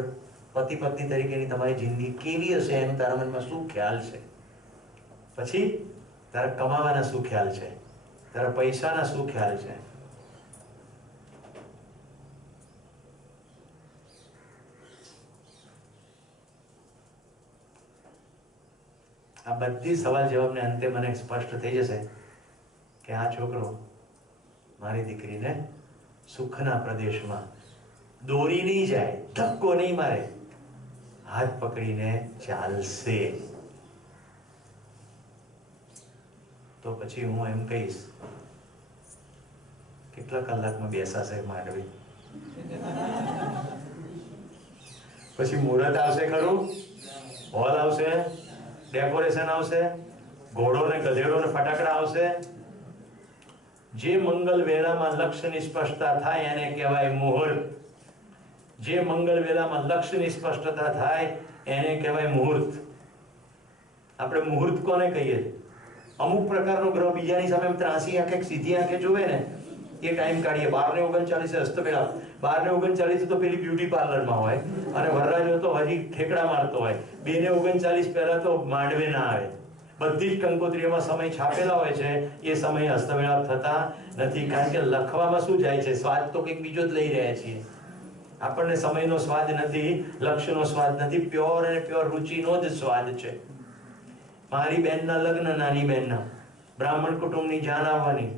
પતિ પત્ની તરીકેની તમારી જિંદગી કેવી હશે એનું તારા મનમાં શું ખ્યાલ છે? પછી તારા કમાવાના શું ખ્યાલ છે? તારા પૈસાના શું ખ્યાલ છે? આ બધી સવાલ જવાબને અંતે મને સ્પષ્ટ થઈ જશે કે આ છોકરો મારી દીકરીને સુખના પ્રદેશમાં દોરી નહીં જાય, ધક્કો નહીં મારે, હાથ પકડીને ચાલશે. તો પછી હું એમ કહીશ, કેટલા કલાકમાં બેસાશે માંડવી? પછી મુહૂર્ત આવશે ખરું? હોલ આવશે, ડેકોરેશન આવશે, ઘોડો ને ગધેડો ને ફટાકડા આવશે. જે મંગલ વેળામાં લક્ષ્યની સ્પષ્ટતા થાય એને કહેવાય મુહૂર્ત. જે મંગલ વેળામાં લક્ષ્યની સ્પષ્ટતા થાય એને કહેવાય મુહૂર્ત. આપણે મુહૂર્ત કોને કહીએ? અમુક પ્રકારનો ગ્રહ બીજાની સામે ત્રાસી આંખે સીધી આંખે જોવે ને એ ટાઈમ કાઢીએ. 12:39 હસ્તમેળાપ. 12:39 તો પેલી બ્યુટી પાર્લરમાં હોય અને વરરાજો તો હજી ઠેકડા મારતો હોય. 2:39 પહેલા તો માંડવે ના આવે. બધી જ કંકોત્રીઓમાં સમય છાપેલા હોય છે, એ સમય હસ્તમેળાપ થતા નથી. કારણ કે લખવામાં શું જાય છે? સ્વાદ તો કંઈક બીજો જ લઈ રહ્યા છીએ. આપણને સમયનો સ્વાદ નથી, લક્ષ્યનો સ્વાદ નથી, પ્યોર અને પ્યોર રુચિનો જ સ્વાદ છે. મારી બહેનના લગ્ન, નાની બહેનના, બ્રાહ્મણ કુટુંબની જાન આવવાની.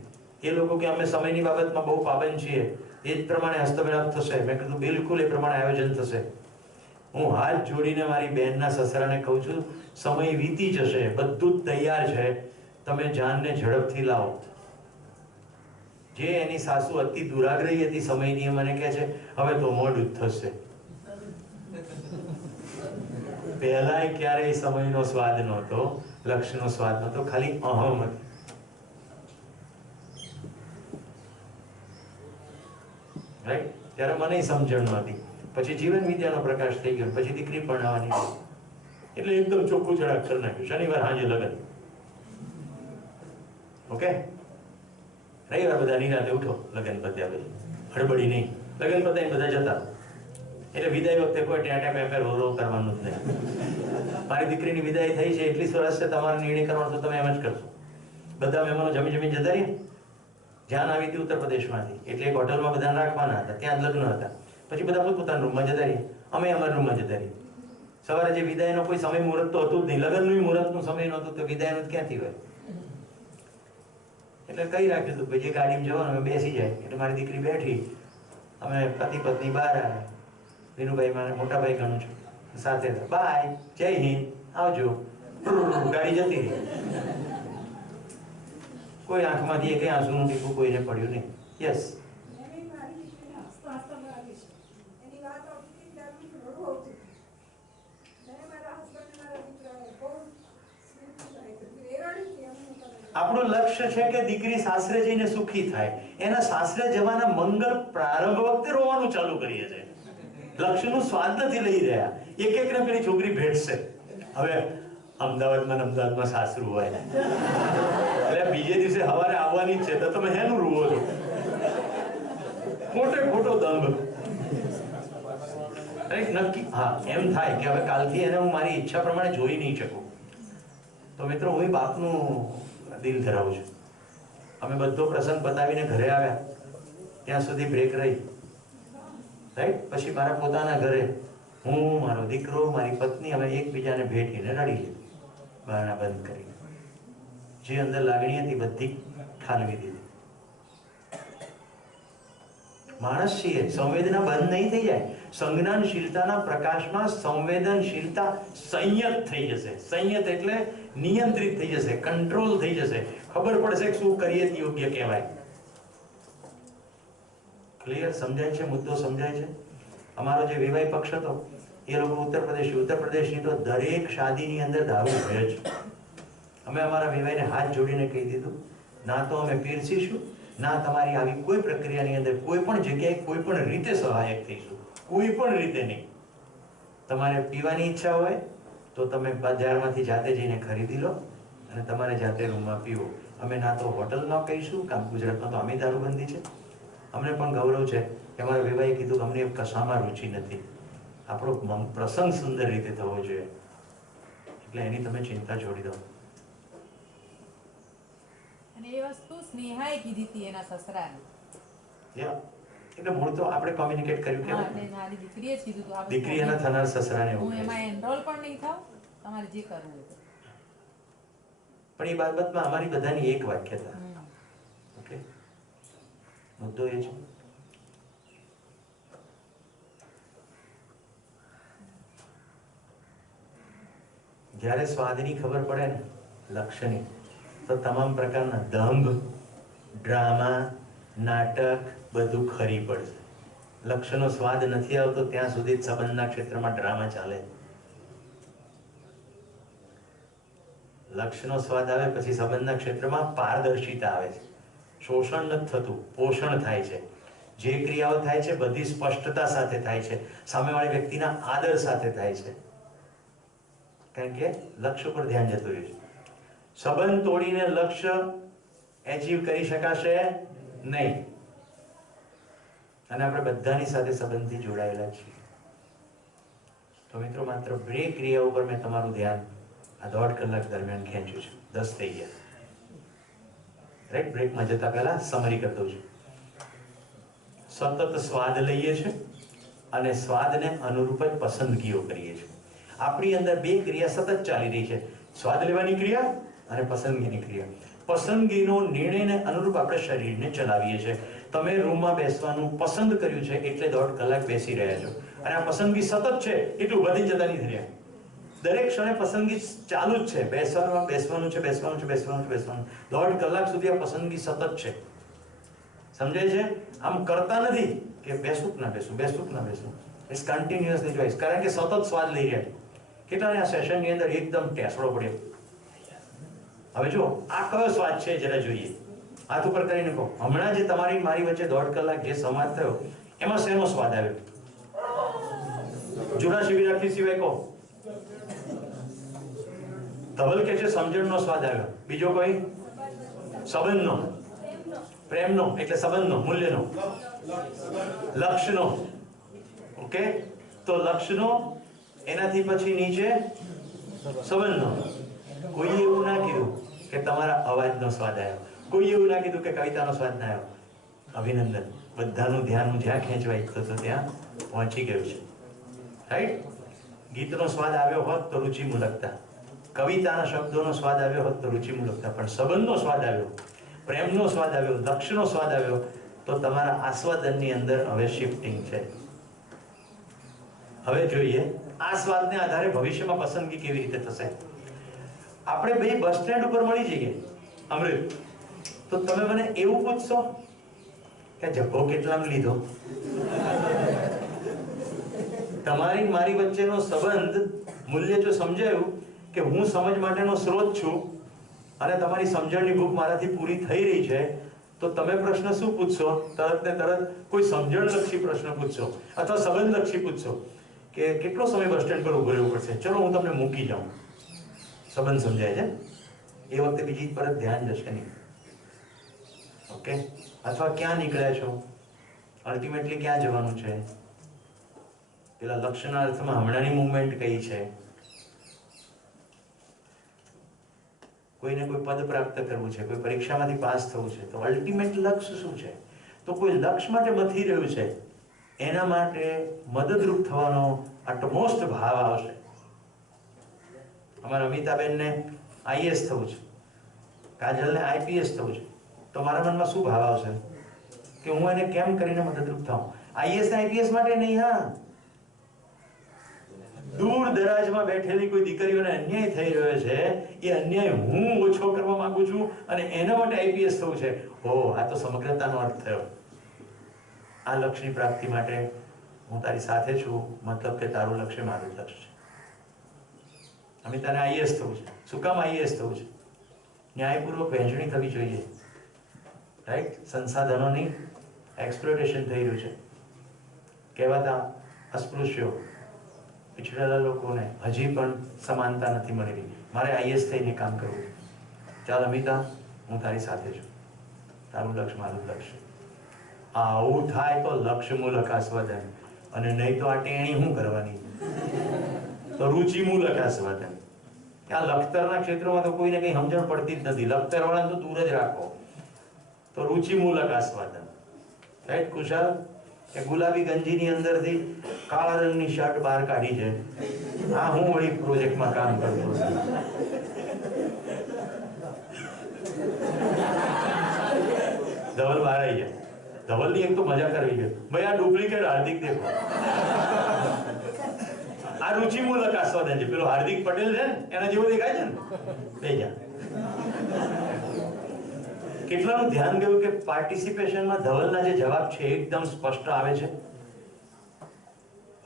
એ લોકો કે અમે સમયની બાબતમાં બહુ પાબંદ છીએ, એ જ પ્રમાણે હસ્તમેળાપ થશે. મેં કીધું બિલકુલ એ પ્રમાણે આયોજન થશે. હું હાથ જોડીને મારી બહેનના સસરાને કહું છું, સમય વીતી જશે, બધું જ તૈયાર છે, તમે જાનને ઝડપથી લાવો. જે એની સાસુ અતિ દુરાગ્રહી હતી સમયની, મને કહે છે હવે તો મોડું જ થશે. પહેલાય ક્યારેય સમયનો સ્વાદ નહોતો, લક્ષ્યનો સ્વાદ નહોતો, ખાલી અહમ હતી. રાઈટ? ત્યારે મને સમજણ નહોતી. પછી જીવન વિદ્યાનો પ્રકાશ થઈ ગયો, પછી દીકરી પરણાવવાની, એટલે એકદમ ચોખ્ખું ચડાક કરી નાખ્યું. શનિવાર સાંજે લગ્ન. ઓકે, રવિવાર બધા નિરાંતે ઉઠો, લગ્ન પત્યા પછી હડબડી નહીં. લગ્ન પતાય બધા જતા, એટલે વિદાય વખતે કોઈ ટેટા પેપર રોરો કરવાનું જ નહીં. મારી દીકરીની વિદાય થઈ છે, એટલી સરસ છે, તમારો નિર્ણય કરવાનો તો તમે એમ જ કરશો. બધા મહેમાનો જમી જતા રહ્યા. જાન આવી હતી ઉત્તર પ્રદેશમાંથી, એટલે એક હોટલમાં બધાને રાખવાના હતા, ત્યાં જ લગ્ન હતા. પછી બધા પોતાના રૂમમાં જતા રહ્યા, અમે અમારા રૂમમાં જતા રહ્યા. સવારે જે વિદાયનો કોઈ સમય મુહૂર્ત તો હતું જ નહીં, લગ્નનું મુહૂર્તનું સમય નહોતું, તો વિદાયનું ક્યાંથી હોય? એટલે કઈ રાખ્યું હતું, જે ગાડીમાં જવાનું અમે બેસી જાય. એટલે મારી દીકરી બેઠી, અમે પતિ પત્ની બહાર આવ્યા. વિનુભાઈ મારા મોટા ભાઈ ગણું છું, સાથે બાય, જય હિન્દ, આવજો. ગાડી જતી રહી. કોઈ આંખમાંથી એક આંસુનું ટીપું કોઈને પડ્યું નહીં. યસ, આપણું લક્ષ્ય છે કે દીકરી સાસરે જઈને સુખી થાય. એના સાસરે જવાના મંગળ પ્રારંભ વખતે રોવાનું ચાલુ કરીએ છે. લક્ષ્યનું સ્વાદ નથી લઈ રહ્યા. એક એકને પેલી છોકરી ભેટશે. હવે અમદાવાદમાં સાસરું હોય એટલે બીજે દિવસે સવારે આવવાની જ છે તો તમે હેનું રૂવો છો? ખોટો દંભ. નક્કી હા એમ થાય કે હવે કાલથી એને હું મારી ઈચ્છા પ્રમાણે જોઈ નહીં શકું. તો મિત્રો હું બાપનું દિલ ધરાવું છું. અમે બધો પ્રસંગ બતાવીને ઘરે આવ્યા ત્યાં સુધી બ્રેક રહી, રાઈટ. પછી મારા પોતાના ઘરે હું, મારો દીકરો, મારી પત્ની અમે એકબીજાને ભેટીને રડી લીધું, બારણા બંધ કરી. જે અંદર લાગણી હતી બધી ઠાલવી દીધી. માણસ છીએ, સંવેદના બંધ નહીં થઈ જાય. સંજ્ઞાનશીલતાના પ્રકાશમાં સંવેદનશીલતા સંયત થઈ જશે. સંયત એટલે નિયંત્રિત થઈ જશે, કંટ્રોલ થઈ જશે. ખબર પડશે કે શું કરીએ તે યોગ્ય કહેવાય. ક્લિયર? સમજાય છે? મુદ્દો સમજાય છે? અમારો જે વિવાહ પક્ષ હતો એ લોકો ઉત્તર પ્રદેશની તો દરેક શાદીની અંદર દારૂ હોય જ. અમે અમારા વિવાહને હાથ જોડીને કહી દીધું, ના તો અમે પીરસીશું, ના તમારી આવી કોઈ પ્રક્રિયાની અંદર કોઈ પણ જગ્યાએ કોઈ પણ રીતે સહાયક થઈશું. કોઈ પણ રીતે નહીં. તમારે પીવાની ઈચ્છા હોય તો તમે બજારમાંથી જાતે જઈને ખરીદી લો અને તમારે જાતે રૂમમાં પીવો. અમે ના તો હોટલ ન કહીશું, કામ ગુજરાતમાં તો અમે દારૂબંધી છે. અમને પણ ગૌરવ છે કે અમારા વિવાહે કીધું કે અમને કશામાં રુચિ નથી, આપણો પ્રસંગ સુંદર રીતે થવો જોઈએ, એટલે એની તમે ચિંતા છોડી દો. અને એ વસ્તુ સ્નેહાએ કીધી હતી એના સસરાને. એટલે મૂળ તો આપણે કોમ્યુનિકેટ કર્યું કે મારી દીકરીએ જ કીધું હતું, દીકરી એના થનાર સસરાને હું એમાં એનરોલ પણ નહીં થાવ, તમારે જે કરવું હોય. પણ એ બાબતમાં અમારી બધાની એક વાક્યતા. ઓકે, મુદ્દો એ છે જ્યારે સ્વાદની ખબર પડે ને, લક્ષ્યની, તો તમામ પ્રકારના દંભ, ડ્રામા, નાટક બધું ખરી પડશે. લક્ષ્યનો સ્વાદ નથી આવતો ત્યાં સુધી સંબંધના ક્ષેત્રમાં ડ્રામા ચાલે. લક્ષ્યનો સ્વાદ આવે પછી સંબંધના ક્ષેત્રમાં પારદર્શિતા આવે છે. શોષણ નથી થતું, પોષણ થાય છે. જે ક્રિયાઓ થાય છે બધી સ્પષ્ટતા સાથે થાય છે, સામેવાળી વ્યક્તિના આદર સાથે થાય છે, કારણ કે લક્ષ્ય પર ધ્યાન જતું રહ્યું છે. સંબંધ તોડીને લક્ષ્ય એચીવ કરી શકાશે નહીં. અને આપણે બધાની સાથે સંબંધથી જોડાયેલા છીએ. તો મિત્રો માત્ર બ્રેક ક્રિયા ઉપર મેં તમારું ધ્યાન આ 1.5 કલાક દરમિયાન ખેંચ્યું છે. 10 થઈ ગયા, રાઈટ. બ્રેકમાં જતા પહેલા સમરી કરી દઉં છું. સતત સ્વાદ લઈએ છીએ અને સ્વાદને અનુરૂપ જ પસંદગીઓ કરીએ છીએ. આપણી અંદર બે ક્રિયા સતત ચાલી રહી છે, સ્વાદ લેવાની ક્રિયા અને પસંદગીની ક્રિયા. પસંદગીનો નિર્ણયને અનુરૂપ આપણે શરીરને ચલાવીએ છીએ. તમે રૂમમાં બેસવાનું પસંદ કર્યું છે એટલે 1.5 કલાક બેસી રહ્યા છો, અને આ પસંદગી સતત છે એટલું વધી જતા નથી રહ્યા. દરેક ક્ષણે પસંદગી ચાલુ જ છે. બેસવાનું છે. 1.5 કલાક સુધી આ પસંદગી સતત છે. સમજાય છે? આમ કરતા નથી કે બેસું કે ના બેસું. ઇટ્સ કન્ટિન્યુઅસલી ચોઇસ, કારણ કે સતત સ્વાદ લઈ રહ્યા છે. કેટલાને આ સેશનની અંદર એકદમ ટેસડો પડ્યો. હવે જો આ કયો સ્વાદ છે જરા જોઈએ, હાથ ઉપર કરીને કહો. હમણાં જે તમારી મારી વચ્ચે 1.5 કલાક જે સંવાદ થયો એમાં શેનો સ્વાદ આવ્યો? જૂના શિબિરાર્થી સિવાય કહો. ધવલ કે છે સમજણનો સ્વાદ આવ્યો. બીજો કોઈ? સંબંધનો, પ્રેમનો એટલે સંબંધનો, મૂલ્યનો, લક્ષ્યનો. ઓકે, તો લક્ષ્યનો, એનાથી પછી નીચે સંબંધનો. કોઈ એવું ના કીધું કે તમારા અવાજનો સ્વાદ આવ્યો, કોઈ એવું ના કીધું કે કવિતાનો સ્વાદ ના આવ્યો. અભિનંદન, બધાનું ધ્યાન હું જ્યાં ખેંચવા ઈચ્છતો હતો ત્યાં પહોંચી ગયું છે, રાઈટ. ગીતનો સ્વાદ આવ્યો હોત તો રુચિ મુલકતા, કવિતાના શબ્દોનો સ્વાદ આવ્યો હોત તો રુચિ મુલકતા, પણ સંબંધનો સ્વાદ આવ્યો, પ્રેમનો સ્વાદ આવ્યો, લક્ષ્યનો સ્વાદ આવ્યો, તો તમારા આસ્વાદનની અંદર હવે શિફ્ટિંગ છે. હવે જોઈએ આ સ્વાદને આધારે ભવિષ્યમાં પસંદગી કેવી રીતે થશે. આપણે બે બસ સ્ટેન્ડ ઉપર મળી જઈએ અમૃત, તો તમે મને એવું પૂછશો કે જબ્બો કેટલામાં લીધો? તમારી મારી વચ્ચેનો સંબંધ મૂલ્ય જો સમજાયું કે હું સમજ માટેનો સ્ત્રોત છું અને તમારી સમજણની ભૂખ મારાથી પૂરી થઈ રહી છે, તો તમે પ્રશ્ન શું પૂછશો? તરત ને તરત કોઈ સમજણલક્ષી પ્રશ્ન પૂછશો અથવા સંબંધલક્ષી પૂછશો કે કેટલો સમય બસ સ્ટેન્ડ પર ઉભો રહેવું પડશે, ચલો હું તમને મૂકી જાઉં. સંબંધ સમજાય છે? એ વખતે બીજી પર ધ્યાન જશે નહીં. ઓકે? અથવા ક્યાં નીકળ્યા છો, અલ્ટિમેટલી ક્યાં જવાનું છે, પેલા લક્ષ્યના અર્થમાં હમણાંની મુવમેન્ટ કઈ છે, કોઈને કોઈ પદ પ્રાપ્ત કરવું છે, કોઈ પરીક્ષામાંથી પાસ થવું છે, તો અલ્ટિમેટ લક્ષ્ય શું છે? તો કોઈ લક્ષ્ય માટે મથી રહ્યું છે, એના માટે મદદરૂપ થવાનો અટમોસ્ટ ભાવ આવશે. અમારા અમિતાબેનને આઈએસ થવું છે, કાજલને આઈપીએસ થવું છે, તો મારા મનમાં શું ભાવ આવશે કે હું એને કેમ કરીને મદદરૂપ થાઉં? આઈએસ ને આઈપીએસ માટે નહીં, હા, દૂર દરાજમાં બેઠેલી કોઈ દીકરીઓને અન્યાય થઈ રહ્યો છે, એ અન્યાય હું ઓછો કરવા માંગુ છું અને એના માટે આઈપીએસ થવું છે. ઓહ, આ તો સમગ્રતાનો અર્થ થયો. આ લક્ષ્યની પ્રાપ્તિ માટે હું તારી સાથે છું, મતલબ કે તારું લક્ષ્ય મારું લક્ષ્ય છે. અમિતાને આઈએસ થવું છે. શું કામ આઈએસ થવું છે? ન્યાયપૂર્વક વહેંચણી થવી જોઈએ, રાઈટ? સંસાધનોની એક્સપ્લોટેશન થઈ રહ્યું છે. કહેવાતા અસ્પૃશ્યો, पिछड़ेला लोगों ने हजी पण समानता नहीं मळी रही. मारे आईएएस थईने काम करवुं छे. चाल अमिता, हूँ तारी साथे छुं. तारुं लक्ष्य मारुं लक्ष्य. आवुं थाय तो लक्ष्य मूलक आस्वादन, अने नहीं तो आ टेणी हूँ करवानी, तो रुचि मूलक आस्वादन. आ लखतरना क्षेत्रों में तो कोई ने कई समझण पड़ती ज नथी. लखतरवाळाने तो दूर ज राखो. तो रुचि मूलक आस्वादन, राइट कुशल? કે ગુલાબી ગંજીની અંદરથી કાળા રંગની શર્ટ બહાર કાઢી છે. આ હું વળી પ્રોજેક્ટમાં કામ કરતો છું. ધવલ બહાર આવી જાય. ધવલની એક તો મજા કરવી છે, ભાઈ આ ડુપ્લિકેટ હાર્દિક દેખો. આ રુચિ મૂલક આસ્વાદન છે. પેલો હાર્દિક પટેલ છે ને, એના જેવો દેખાય છે ને, બે જા. કેટલાનું ધ્યાન ગયું કે પાર્ટિસિપેશનમાં ધવલના જે જવાબ છે એકદમ સ્પષ્ટ આવે છે.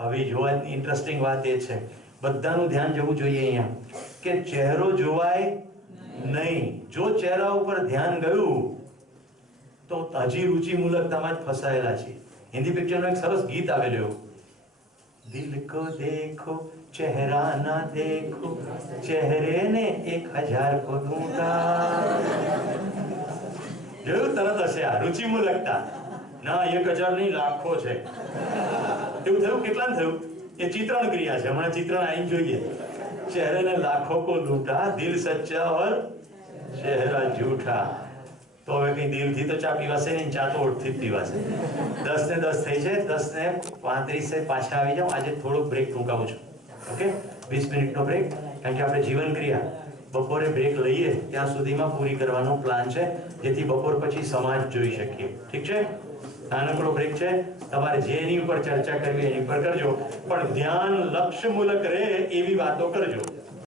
હવે જોવાની ઇન્ટરેસ્ટિંગ વાત એ છે, બધાનું ધ્યાન જવું જોઈએ અહીંયા કે ચહેરો જોવાય નહીં. જો ચહેરા ઉપર ધ્યાન ગયું તો હજી રુચિ મૂલકતામાં જ ફસાયેલા છે. હિન્દી પિક્ચરનું એક સરસ ગીત આવેલું, દિલ કો દેખો ચહેરા ના દેખો, ચહેરે ને 1000 को दूंगा. જોયું? તરત હશે આ રુચિ મૂલકતા. ના, 1000 નહીં, લાખો છે. એવું થયું? કેટલાને થયું? એ ચિત્રણ ક્રિયા છે. હમણાં ચિત્રણ આવીને જોઈએ. ચહેરે ને લાખો કો લૂંટા, દિલ સચ્ચા ઓર ચહેરા જૂઠા. તો હવે કઈ દિલથી તો ચા પીવાશે નહીં, ચા તો ઓઠથી જ પીવાશે. 10 ને 10 થઈ છે, 10 ને 35 પાછા આવી જાઓ. આજે થોડોક બ્રેક ટૂંકાવું છું. ઓકે, 20 મિનિટનો બ્રેક, કારણ કે આપણે જીવન ક્રિયા બપોરે બ્રેક લઈએ ત્યાં સુધીમાં પૂરી કરવાનો પ્લાન છે, જેથી બપોર પછી સમાજ જોઈ શકીએ. ઠીક છે? નાનકડો બ્રેક છે. તમારે જેની ઉપર ચર્ચા કરવી એની પર કરજો, પણ ધ્યાન લક્ષ્ય મૂલક રહે એવી વાતો કરજો.